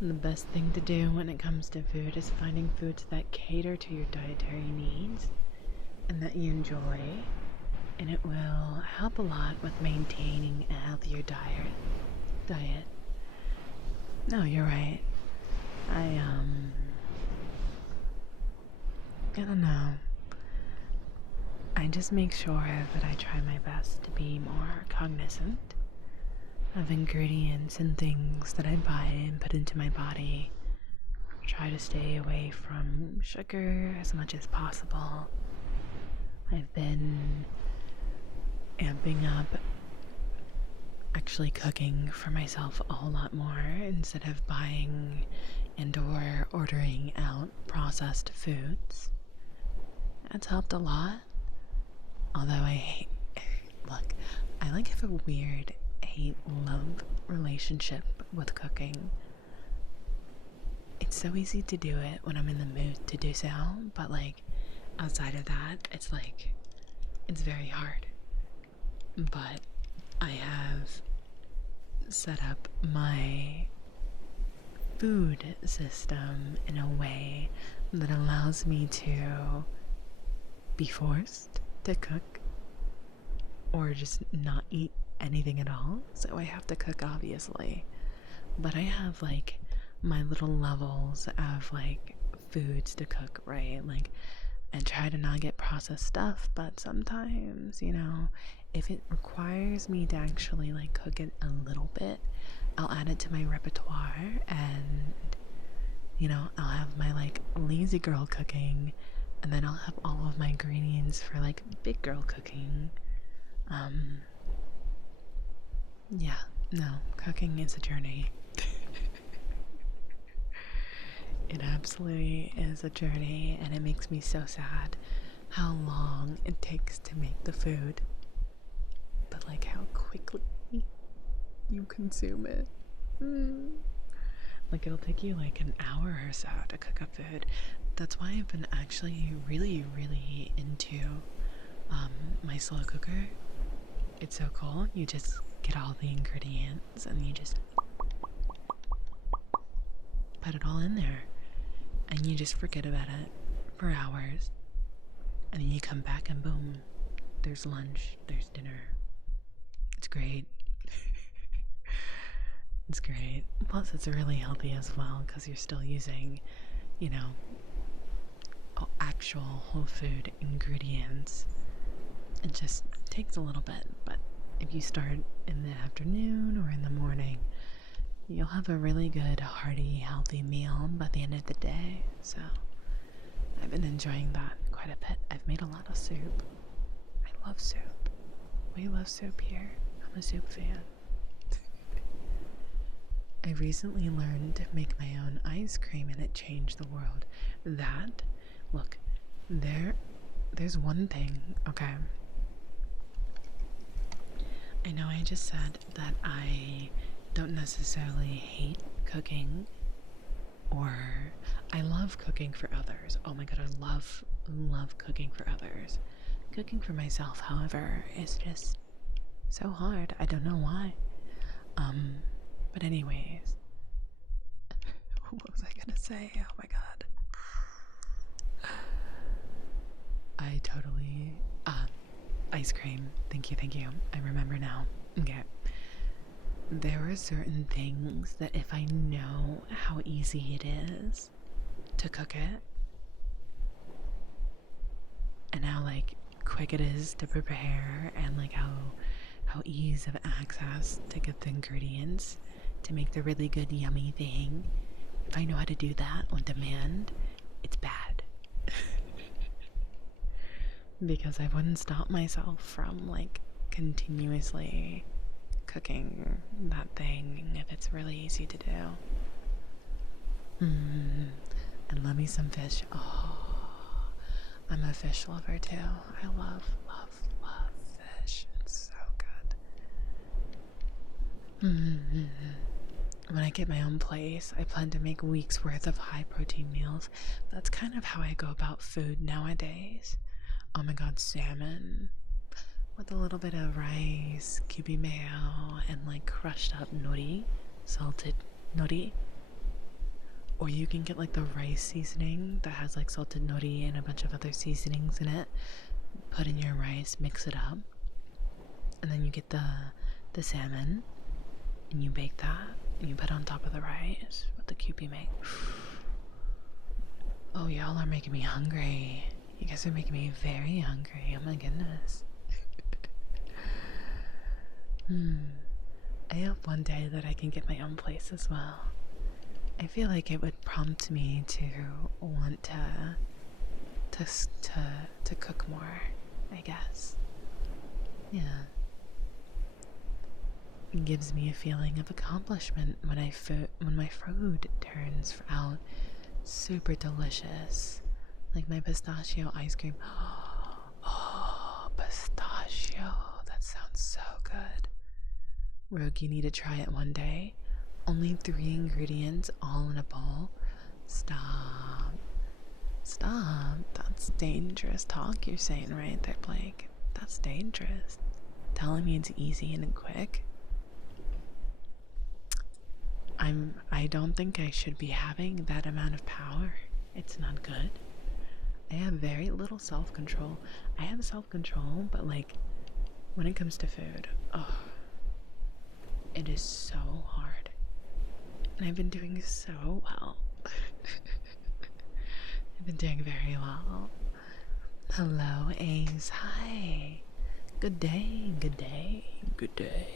The best thing to do when it comes to food is finding foods that cater to your dietary needs and that you enjoy, and it will help a lot with maintaining a healthier diet. No, you're right. I don't know. I just make sure that I try my best to be more cognizant of ingredients and things that I buy and put into my body. Try to stay away from sugar as much as possible. I've been amping up actually cooking for myself a whole lot more instead of buying and or ordering out processed foods. That's helped a lot. Although look, I have a weird hate-love relationship with cooking. It's so easy to do it when I'm in the mood to do so, but outside of that, it's very hard. But I have set up my food system in a way that allows me to be forced to cook or just not eat anything at all. So I have to cook, obviously, but I have my little levels of foods to cook, right? I try to not get processed stuff, but sometimes, if it requires me to actually cook it a little bit, I'll add it to my repertoire, and I'll have my lazy girl cooking, and then I'll have all of my ingredients for big girl cooking. Yeah, no, cooking is a journey. It absolutely is a journey, and it makes me so sad how long it takes to make the food, but how quickly you consume it. It'll take you an hour or so to cook up food. That's why I've been actually really, really into my slow cooker. It's so cool. You just get all the ingredients and you just put it all in there, and you just forget about it for hours, and then you come back and boom, there's lunch, there's dinner. It's great. It's great. Plus it's really healthy as well because you're still using, actual whole food ingredients. It just takes a little bit, but if you start in the afternoon or in the morning, you'll have a really good, hearty, healthy meal by the end of the day. So I've been enjoying that quite a bit. I've made a lot of soup. I love soup. We love soup here. I'm a soup fan. I recently learned to make my own ice cream, and it changed the world. Look, there's one thing, okay? I know I just said that I don't necessarily hate cooking, or I love cooking for others. Oh my god, I love cooking for others. Cooking for myself, however, is just so hard. I don't know why. But anyways, what was I gonna say? Oh my god. I totally Ice cream. Thank you, thank you. I remember now. Okay. There are certain things that if I know how easy it is to cook it and how like quick it is to prepare and like how ease of access to get the ingredients to make the really good yummy thing, if I know how to do that on demand, it's bad. Because I wouldn't stop myself from like continuously cooking that thing if it's really easy to do. And love me some fish. Oh, I'm a fish lover too. I love, love, love fish. It's so good. When I get my own place, I plan to make weeks worth of high protein meals. That's kind of how I go about food nowadays. Oh my god, salmon with a little bit of rice, kiwi mayo, and like crushed up nori, salted nori. Or you can get like the rice seasoning that has like salted nori and a bunch of other seasonings in it. Put in your rice, mix it up, and then you get the salmon, and you bake that, and you put it on top of the rice with the kiwi mayo. Oh, y'all are making me hungry. You guys are making me very hungry. Oh my goodness. I hope one day that I can get my own place as well. I feel like it would prompt me to want to cook more, I guess. Yeah. It gives me a feeling of accomplishment when my food turns out super delicious. Like my pistachio ice cream. Oh, pistachio. That sounds so good. Rogue, you need to try it one day. Only 3 ingredients all in a bowl. Stop. Stop. That's dangerous talk you're saying right there, Blake. That's dangerous. Telling me it's easy and quick. I don't think I should be having that amount of power. It's not good. I have very little self-control. I have self-control, but like when it comes to food, oh, it is so hard. And I've been doing so well. I've been doing very well. Hello, Ace. Hi. Good day, good day, good day.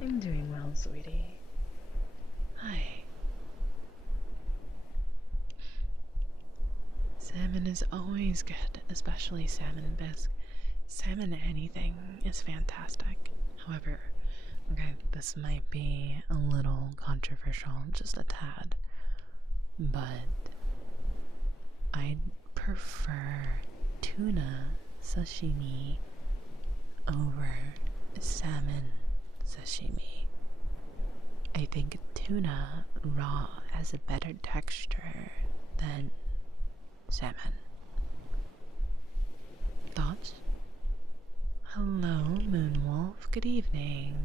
I'm doing well, sweetie. Hi. Salmon is always good, especially salmon bisque. Salmon anything is fantastic. However, okay, this might be a little controversial, just a tad, but I'd prefer tuna sashimi over salmon sashimi. I think tuna raw has a better texture than salmon. Thoughts? Hello, Moonwolf. Good evening.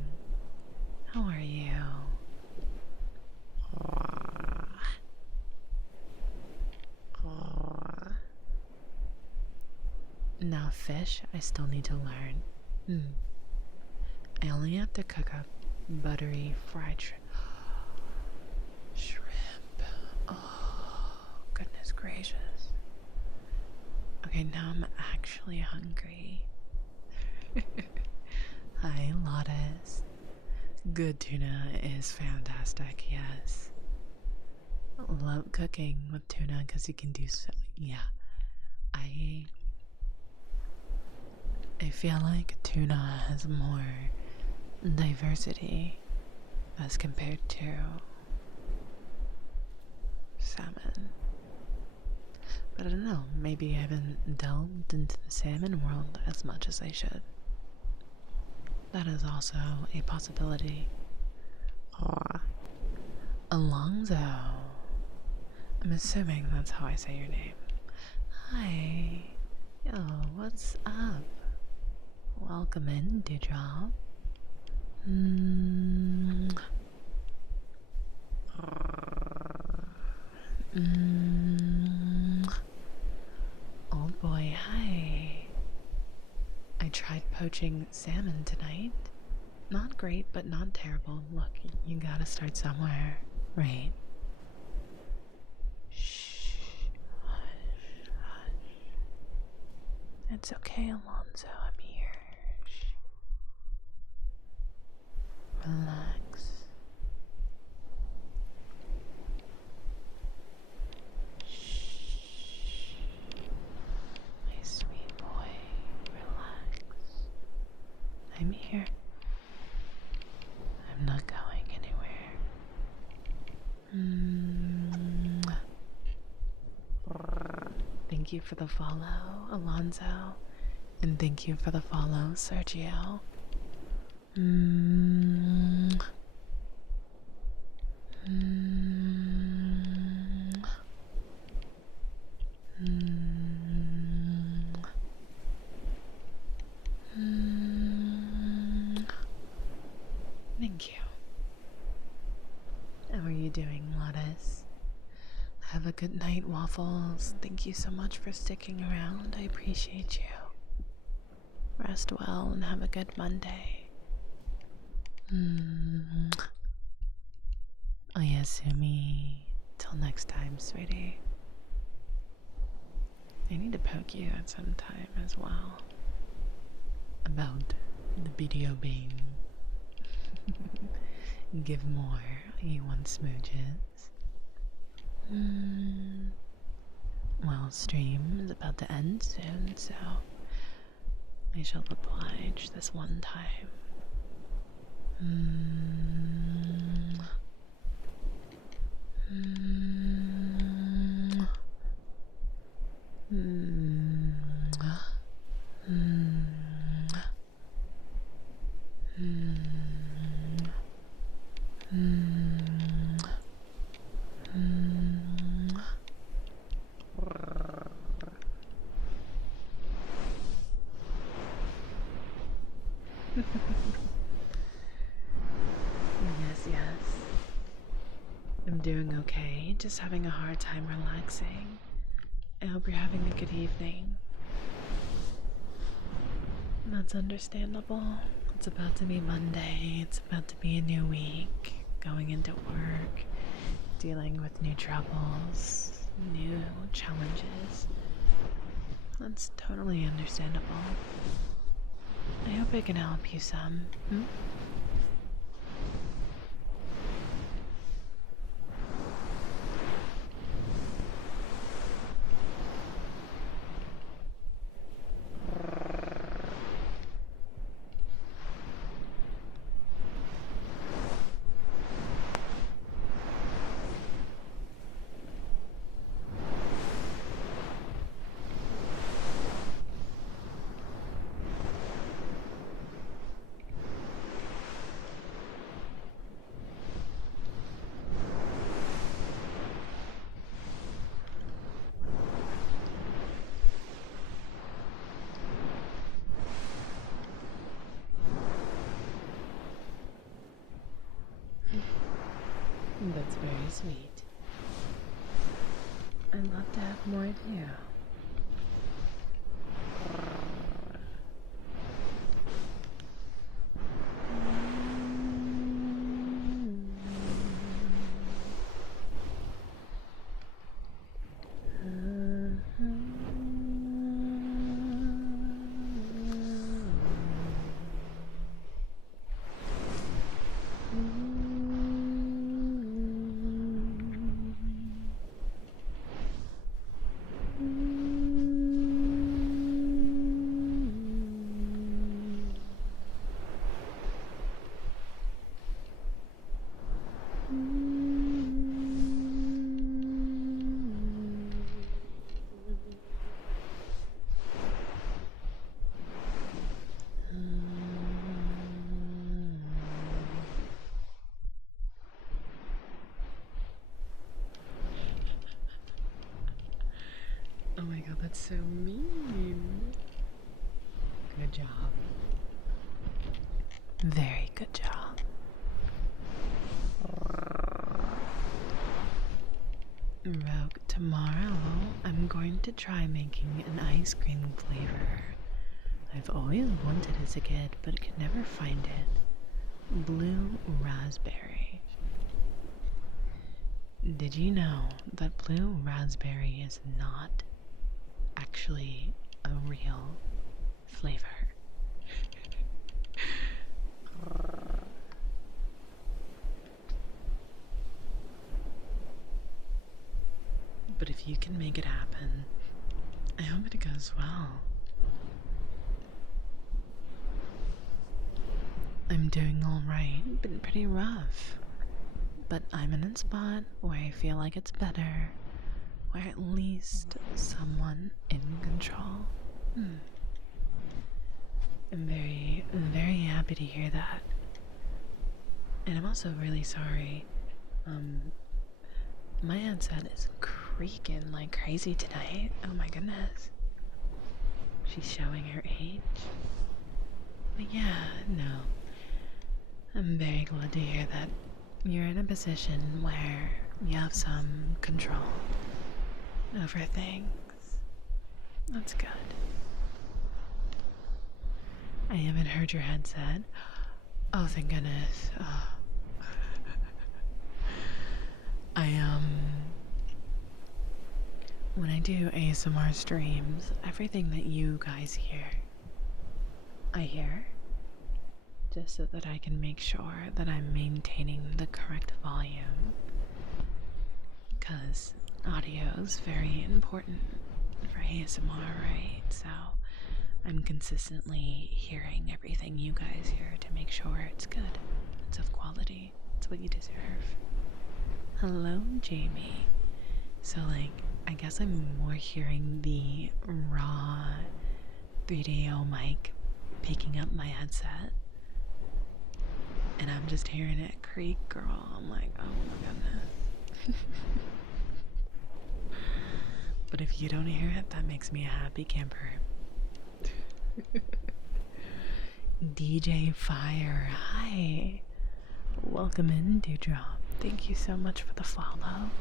How are you? Now, fish, I still need to learn. I only have to cook up buttery fried shrimp. Oh, goodness gracious. Okay, now I'm actually hungry. Hi, Lotus. Good tuna is fantastic, yes. Love cooking with tuna because you can do so. Yeah, I feel like tuna has more diversity as compared to salmon. But I don't know, maybe I haven't delved into the salmon world as much as I should. That is also a possibility. Or Alonzo. I'm assuming that's how I say your name. Hi. Yo, what's up? Welcome in, Dewdrop. Oh boy, hi. I tried poaching salmon tonight. Not great, but not terrible. Look, you gotta start somewhere, right? Shh. Hush, hush. It's okay, Alonzo. I'm here. Shh. Relax. Shh. My sweet boy, relax. I'm here. I'm not going anywhere. Thank you for the follow, Alonzo. And thank you for the follow, Sergio. Thank you. How are you doing, Lotus? Have a good night, Waffles. Thank you so much for sticking around. I appreciate you. Rest well and have a good Monday. Oyasumi. Till next time, sweetie. I need to poke you at some time as well. About the video being. Give more. You want smooches? Well, stream is about to end soon, so I shall oblige this one time. Yes. I'm doing okay, just having a hard time relaxing. I hope you're having a good evening. That's understandable. It's about to be Monday, it's about to be a new week, going into work, dealing with new troubles, new challenges. That's totally understandable. I hope I can help you some. That's very sweet. I'd love to have more too. Oh my god, that's so mean. Good job. Very good job. Rogue, tomorrow I'm going to try making an ice cream flavor I've always wanted as a kid, but could never find it. Blue raspberry. Did you know that blue raspberry is not actually a real flavor? But if you can make it happen, I hope it goes well. I'm doing alright, been pretty rough. But I'm in a spot where I feel like it's better, where at least someone in control. I'm very happy to hear that. And I'm also really sorry. My headset is creaking like crazy tonight. Oh my goodness. She's showing her age. But yeah, no. I'm very glad to hear that you're in a position where you have some control over things. That's good. I haven't heard your headset. Oh, thank goodness. Oh. When I do ASMR streams, everything that you guys hear, I hear, just so that I can make sure that I'm maintaining the correct volume, because audio is very important for ASMR, right? So I'm consistently hearing everything you guys hear to make sure it's good, it's of quality, it's what you deserve. Hello, Jamie. So, like, I guess I'm more hearing the raw 3DO mic picking up my headset, and I'm just hearing it creak, girl. I'm like, oh my goodness. But if you don't hear it, that makes me a happy camper. DJ Fire, hi. Welcome in, Dewdrop. Thank you so much for the follow.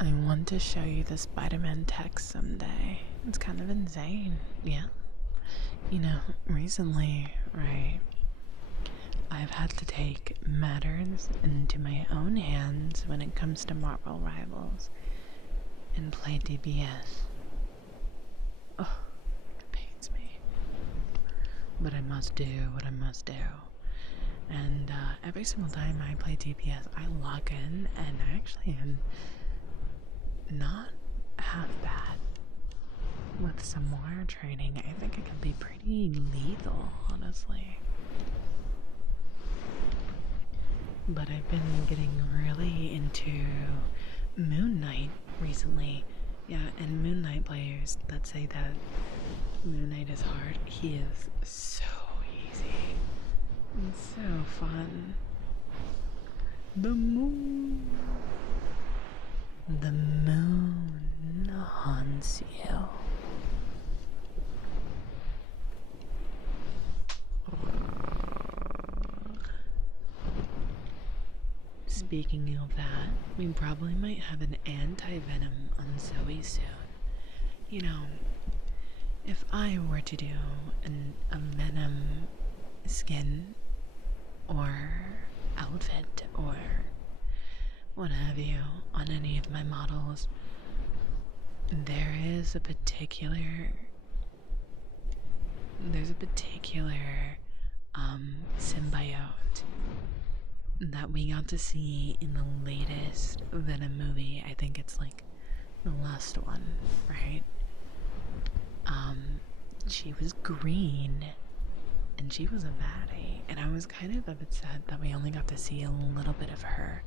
I want to show you the Spider-Man text someday. It's kind of insane, yeah? You know, recently, right, I've had to take matters into my own hands when it comes to Marvel Rivals and play DBS. Oh, it pains me. But I must do what I must do. And every single time I play DPS, I log in and I actually am not half bad. with some more training, I think it can be pretty lethal, honestly. But I've been getting really into Moon Knight recently. Yeah, and Moon Knight players that say that Moon Knight is hard, he is so easy. It's so fun. The moon. The moon haunts you. Speaking of that, we probably might have an anti-venom on Zoe soon. You know, if I were to do a venom skin or outfit or what have you on any of my models, there's a particular symbiote that we got to see in the latest Venom movie. I think it's like the last one, right? She was green and she was a baddie, and I was kind of upset that we only got to see a little bit of her.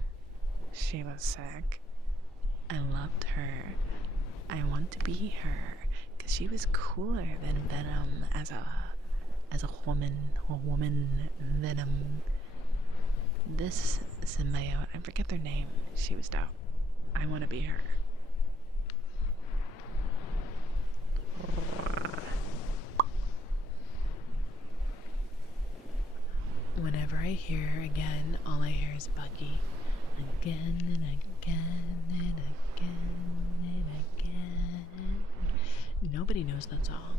She was sick. I loved her. I want to be her because she was cooler than Venom as a woman Venom. This symbiote, I forget their name. She was dope. I want to be her. Whenever I hear again, all I hear is Bucky. Again and again and again and again. Nobody knows that song.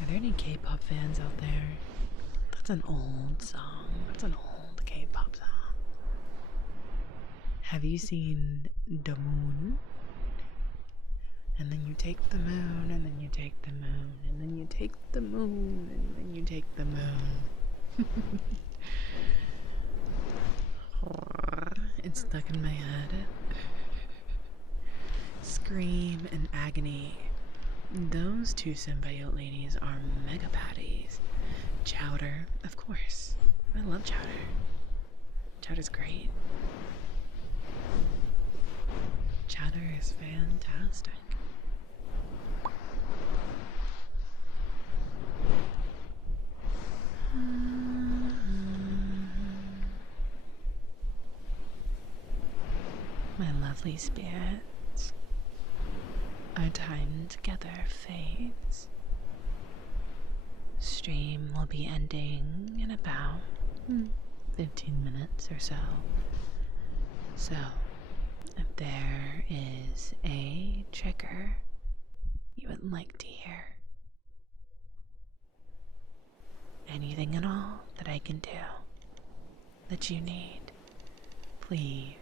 Are there any K-pop fans out there? That's an old song. That's an old K-pop song. Have you seen The Moon? And then you take the moon, and then you take the moon, and then you take the moon, and then you take the moon. It's stuck in my head. Scream and Agony. Those two symbiote ladies are mega patties. Chowder, of course. I love Chowder. Chowder's great. Chowder is fantastic. My lovely spirits, our time together fades. Stream will be ending in about 15 minutes or so. So, if there is a trigger you would like to hear, anything at all that I can do that you need, please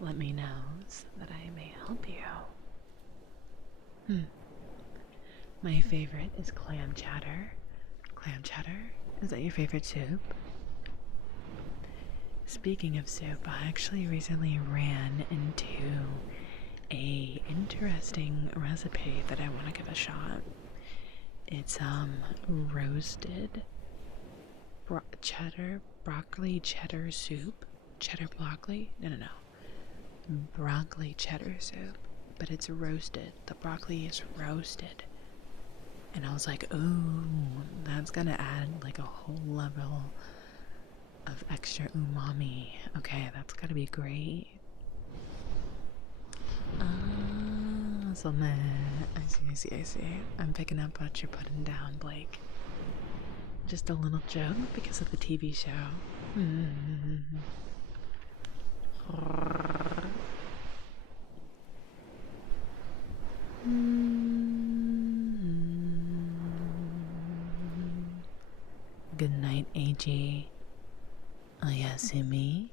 let me know so that I may help you. My favorite is clam chowder. Clam chowder? Is that your favorite soup? Speaking of soup, I actually recently ran into a interesting recipe that I want to give a shot. It's roasted broccoli cheddar soup. Cheddar broccoli? No. Broccoli cheddar soup, but it's roasted. The broccoli is roasted. And I was like, ooh, that's gonna add like a whole level of extra umami. Okay, that's gotta be great. So meh. I see. I'm picking up what you're putting down, Blake. Just a little joke because of the TV show. Good night, AG. Oyasumi.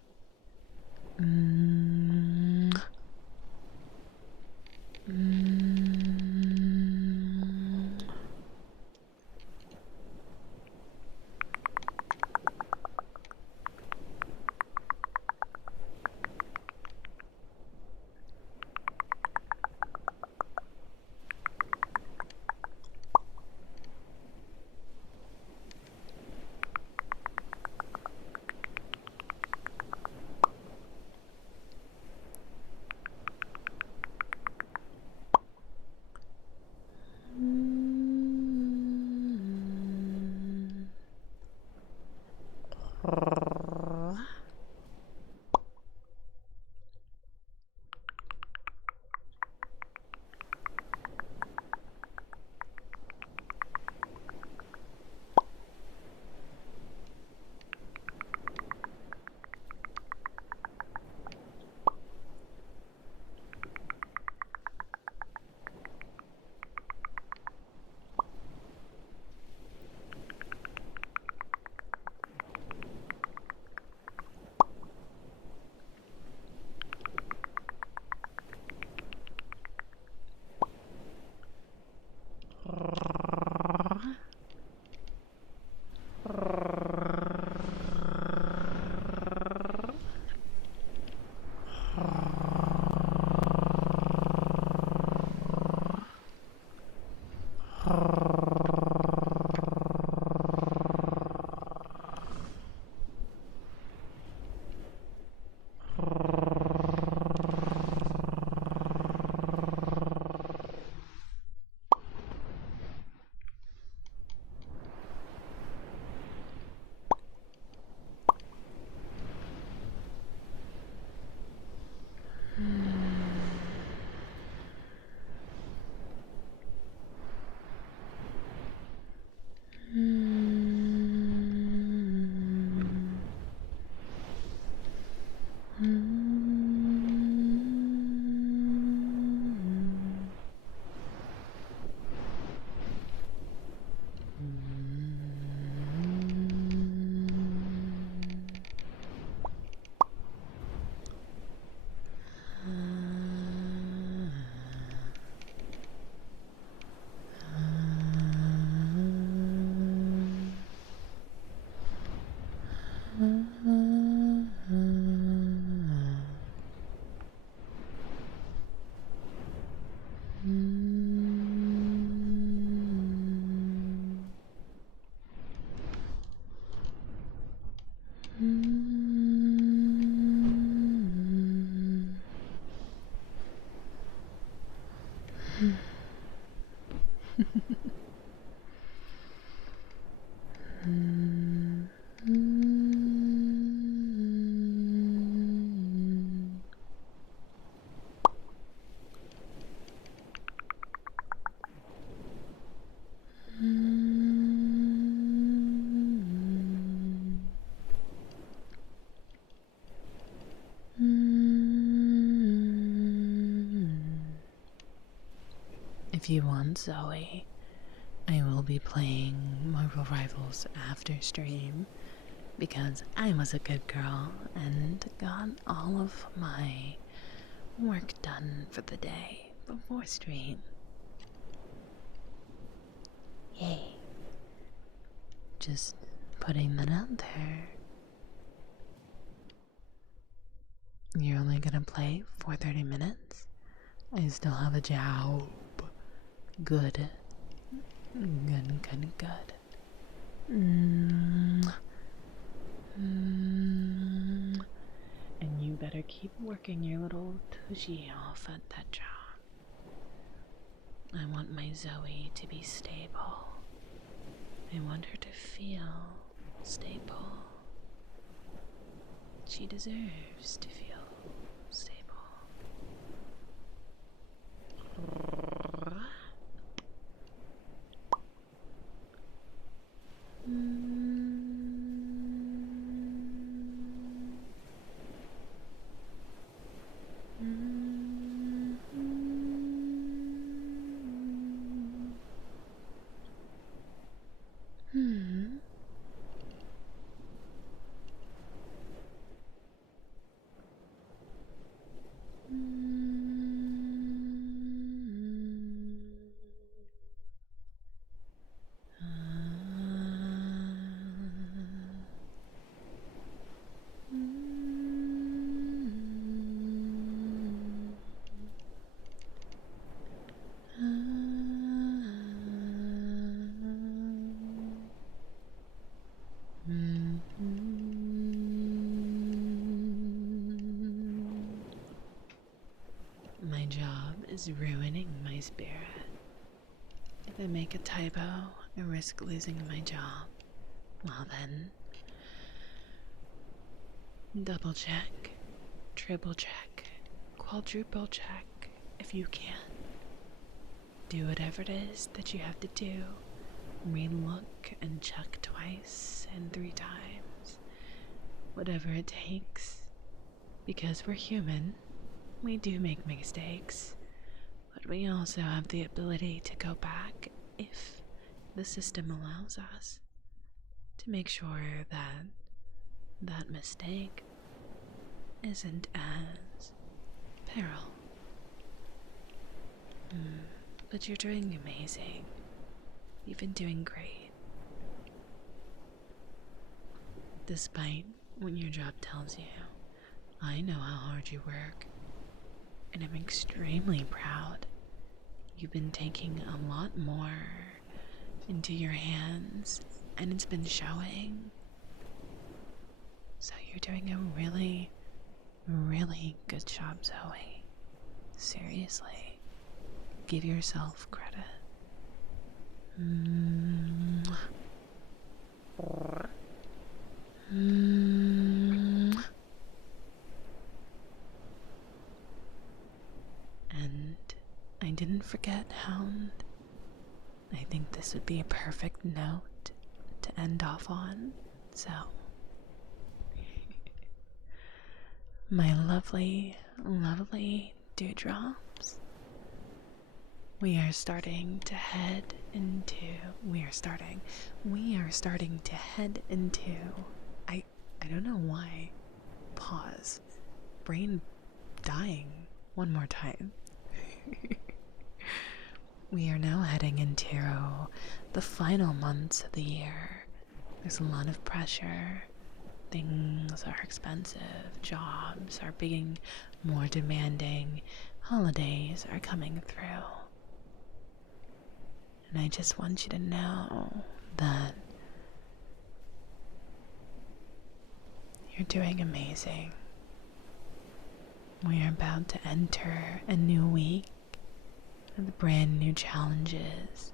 If you want, Zoe, I will be playing Marvel Rivals after stream because I was a good girl and got all of my work done for the day before stream. Yay. Just putting that out there. You're only gonna play for 30 minutes? I still have a job. Good. Good. And you better keep working your little tushy off at that job. I want my Zoe to be stable. I want her to feel stable. She deserves to feel stable. My job is ruining my spirit. If I make a typo, I risk losing my job. Well then, double check, triple check, quadruple check if you can. Do whatever it is that you have to do. Re-look and check twice and 3 times. Whatever it takes. Because we're human, we do make mistakes. But we also have the ability to go back if the system allows us to make sure that that mistake isn't as peril. But you're doing amazing. You've been doing great. Despite what your job tells you, I know how hard you work, and I'm extremely proud. You've been taking a lot more into your hands, and it's been showing. So you're doing a really, really good job, Zoe. Seriously. Give yourself credit. And I didn't forget, Hound. I think this would be a perfect note to end off on. So, my lovely, lovely dewdrops, we are starting to head into, we are starting to head into, I don't know why, pause, brain dying, one more time. We are now heading into the final months of the year. There's a lot of pressure. Things are expensive. Jobs are being more demanding. Holidays are coming through. And I just want you to know that you're doing amazing. We are about to enter a new week with brand new challenges,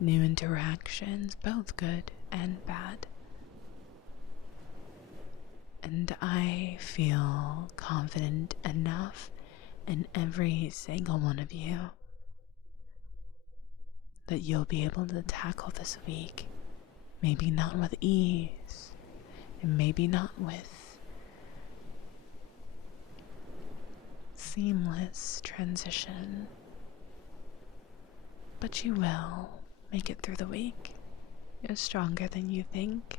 new interactions, both good and bad. And I feel confident enough in every single one of you that you'll be able to tackle this week. Maybe not with ease, and maybe not with seamless transition, but you will make it through the week. You're stronger than you think.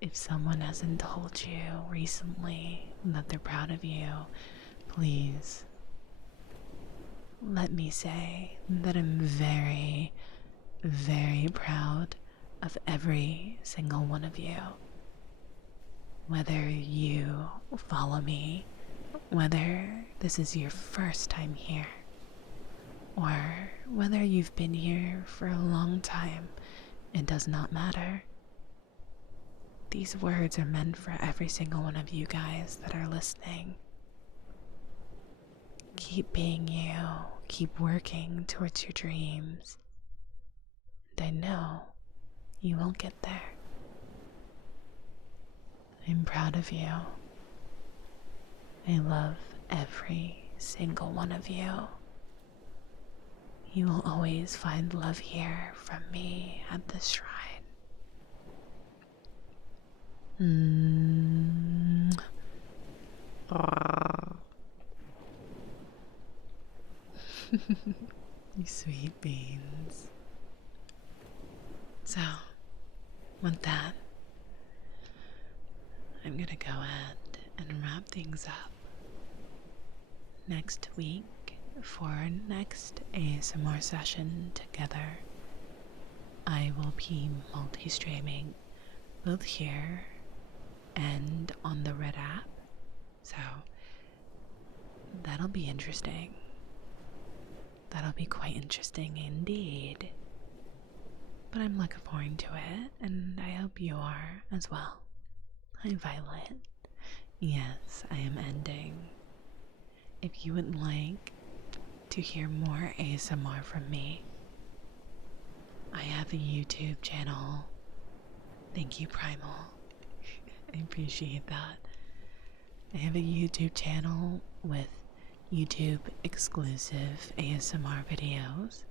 If someone hasn't told you recently that they're proud of you, please let me say that I'm very, very proud of every single one of you. Whether you follow me, whether this is your first time here, or whether you've been here for a long time, it does not matter. These words are meant for every single one of you guys that are listening. Keep being you, keep working towards your dreams, and I know you will get there. I'm proud of you. I love every single one of you. You will always find love here from me at this shrine. You sweet beans. So, with that, I'm gonna go ahead and wrap things up. Next week, for our next ASMR session together, I will be multi-streaming both here and on the Red app, so that'll be interesting. That'll be quite interesting indeed. But I'm looking forward to it, and I hope you are as well. Hi, Violet. Yes, I am ending. If you would like to hear more ASMR from me, I have a YouTube channel. Thank you, Primal. I appreciate that. I have a YouTube channel with YouTube exclusive ASMR videos.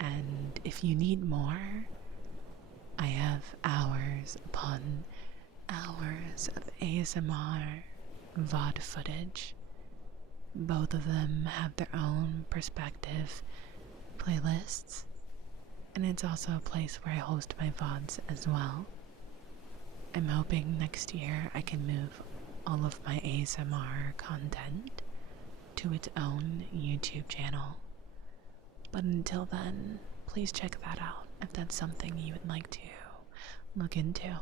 And if you need more, I have hours upon hours of ASMR VOD footage. Both of them have their own perspective playlists, and it's also a place where I host my VODs as well. I'm hoping next year I can move all of my ASMR content to its own YouTube channel. But until then, please check that out if that's something you would like to look into.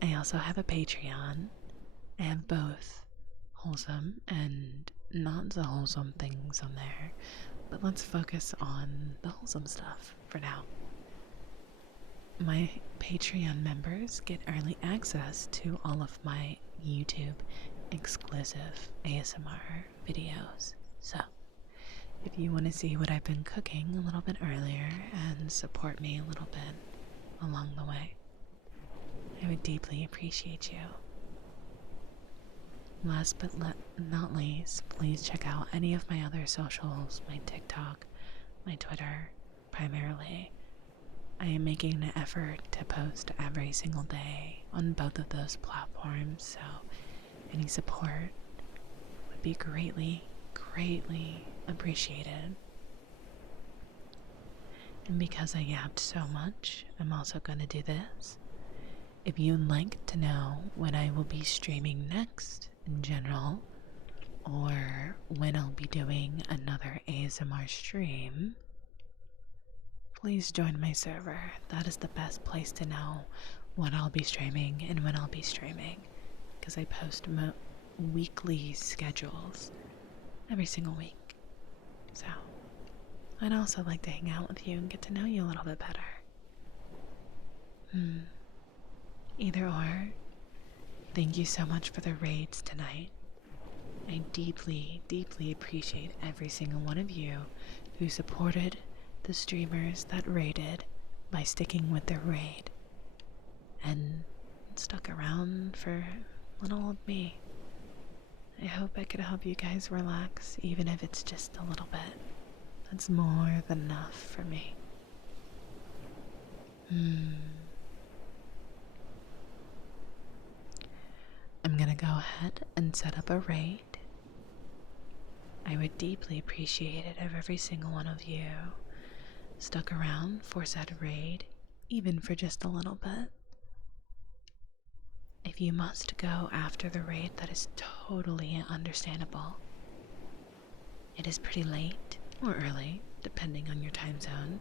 I also have a Patreon. I have both wholesome and not so wholesome things on there. But let's focus on the wholesome stuff for now. My Patreon members get early access to all of my YouTube exclusive ASMR videos. So, if you want to see what I've been cooking a little bit earlier and support me a little bit along the way, I would deeply appreciate you. Last but not least, please check out any of my other socials, my TikTok, my Twitter, primarily. I am making an effort to post every single day on both of those platforms, so any support would be greatly, greatly appreciated. And because I yapped so much, I'm also going to do this. If you'd like to know when I will be streaming next in general, or when I'll be doing another ASMR stream, please join my server. That is the best place to know what I'll be streaming and when I'll be streaming, because I post weekly schedules every single week. So, I'd also like to hang out with you and get to know you a little bit better. Either or, thank you so much for the raids tonight. I deeply, deeply appreciate every single one of you who supported the streamers that raided by sticking with their raid and stuck around for little old me. I hope I could help you guys relax, even if it's just a little bit. That's more than enough for me. I'm gonna go ahead and set up a raid. I would deeply appreciate it if every single one of you stuck around for said raid, even for just a little bit. If you must go after the raid, that is totally understandable. It is pretty late or early, depending on your time zone.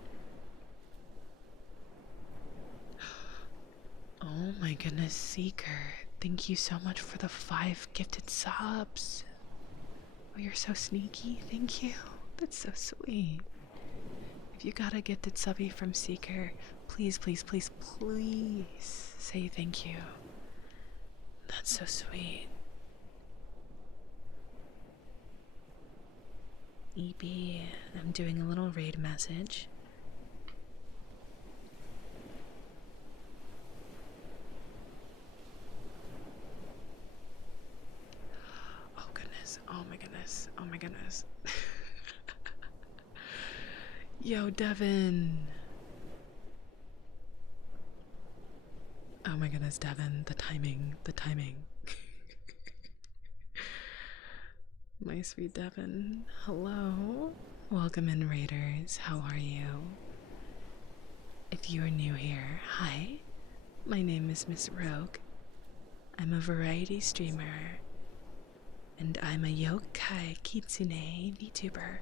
Oh my goodness, Seeker. Thank you so much for the 5 gifted subs. Oh, you're so sneaky. Thank you. That's so sweet. If you got a gifted subby from Seeker, please, please, please, please say thank you. That's so sweet. EB, I'm doing a little raid message. Oh goodness, oh my goodness, oh my goodness. Yo, Devin. Oh my goodness, Devin, the timing, the timing. My sweet Devin, hello. Welcome in, Raiders. How are you? If you are new here, hi. My name is Miss Rogue. I'm a variety streamer, and I'm a yokai kitsune VTuber.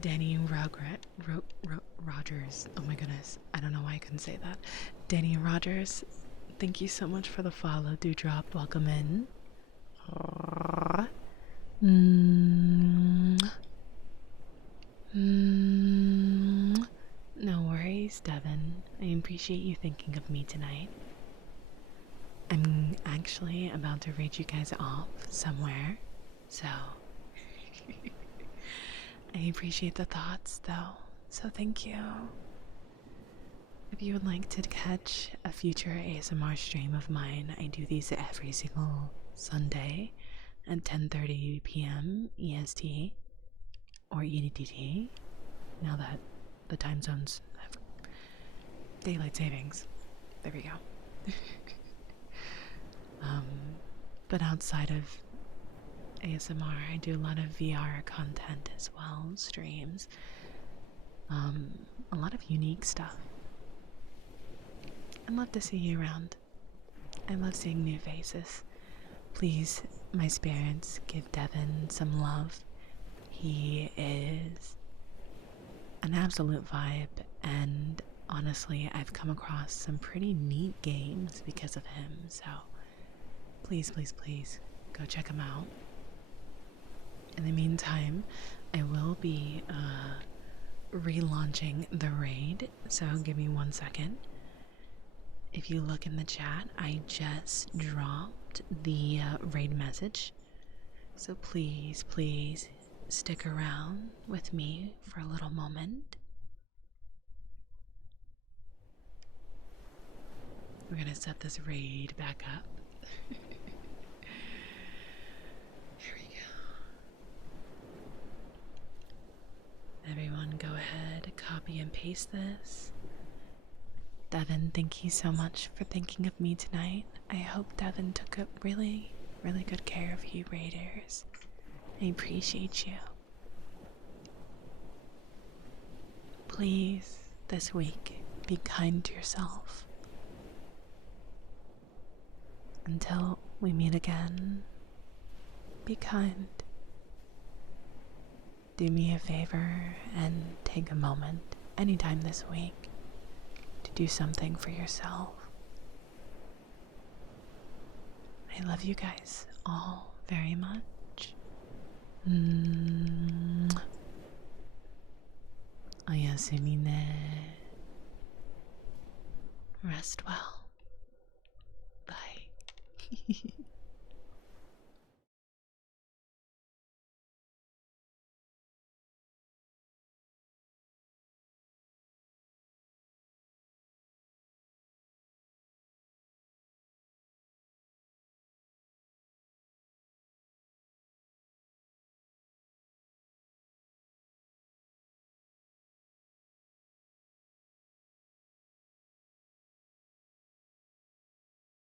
Danny Rogers. Oh my goodness, I don't know why I couldn't say that. Danny Rogers, thank you so much for the follow. Dewdrop, welcome in. No worries, Devin. I appreciate you thinking of me tonight. I'm actually about to read you guys off somewhere, so I appreciate the thoughts, though, so thank you. If you would like to catch a future ASMR stream of mine, I do these every single Sunday at 10:30 p.m. EST or EDT, now that the time zones have daylight savings. There we go. But outside of ASMR, I do a lot of VR content as well, streams, a lot of unique stuff. I'd love to see you around. I love seeing new faces. Please, my spirits, give Devin some love. He is an absolute vibe, and honestly, I've come across some pretty neat games because of him, so please, please, please, go check him out. In the meantime, I will be relaunching the raid, so give me 1 second. If you look in the chat, I just dropped the raid message. So please, please stick around with me for a little moment. We're gonna set this raid back up. Here we go. Everyone, go ahead, copy and paste this. Devin, thank you so much for thinking of me tonight. I hope Devin took a really, really good care of you, Raiders. I appreciate you. Please, this week, be kind to yourself. Until we meet again, be kind. Do me a favor and take a moment anytime this week to do something for yourself. I love you guys all very much. Oyasumi ne. Rest well. Bye.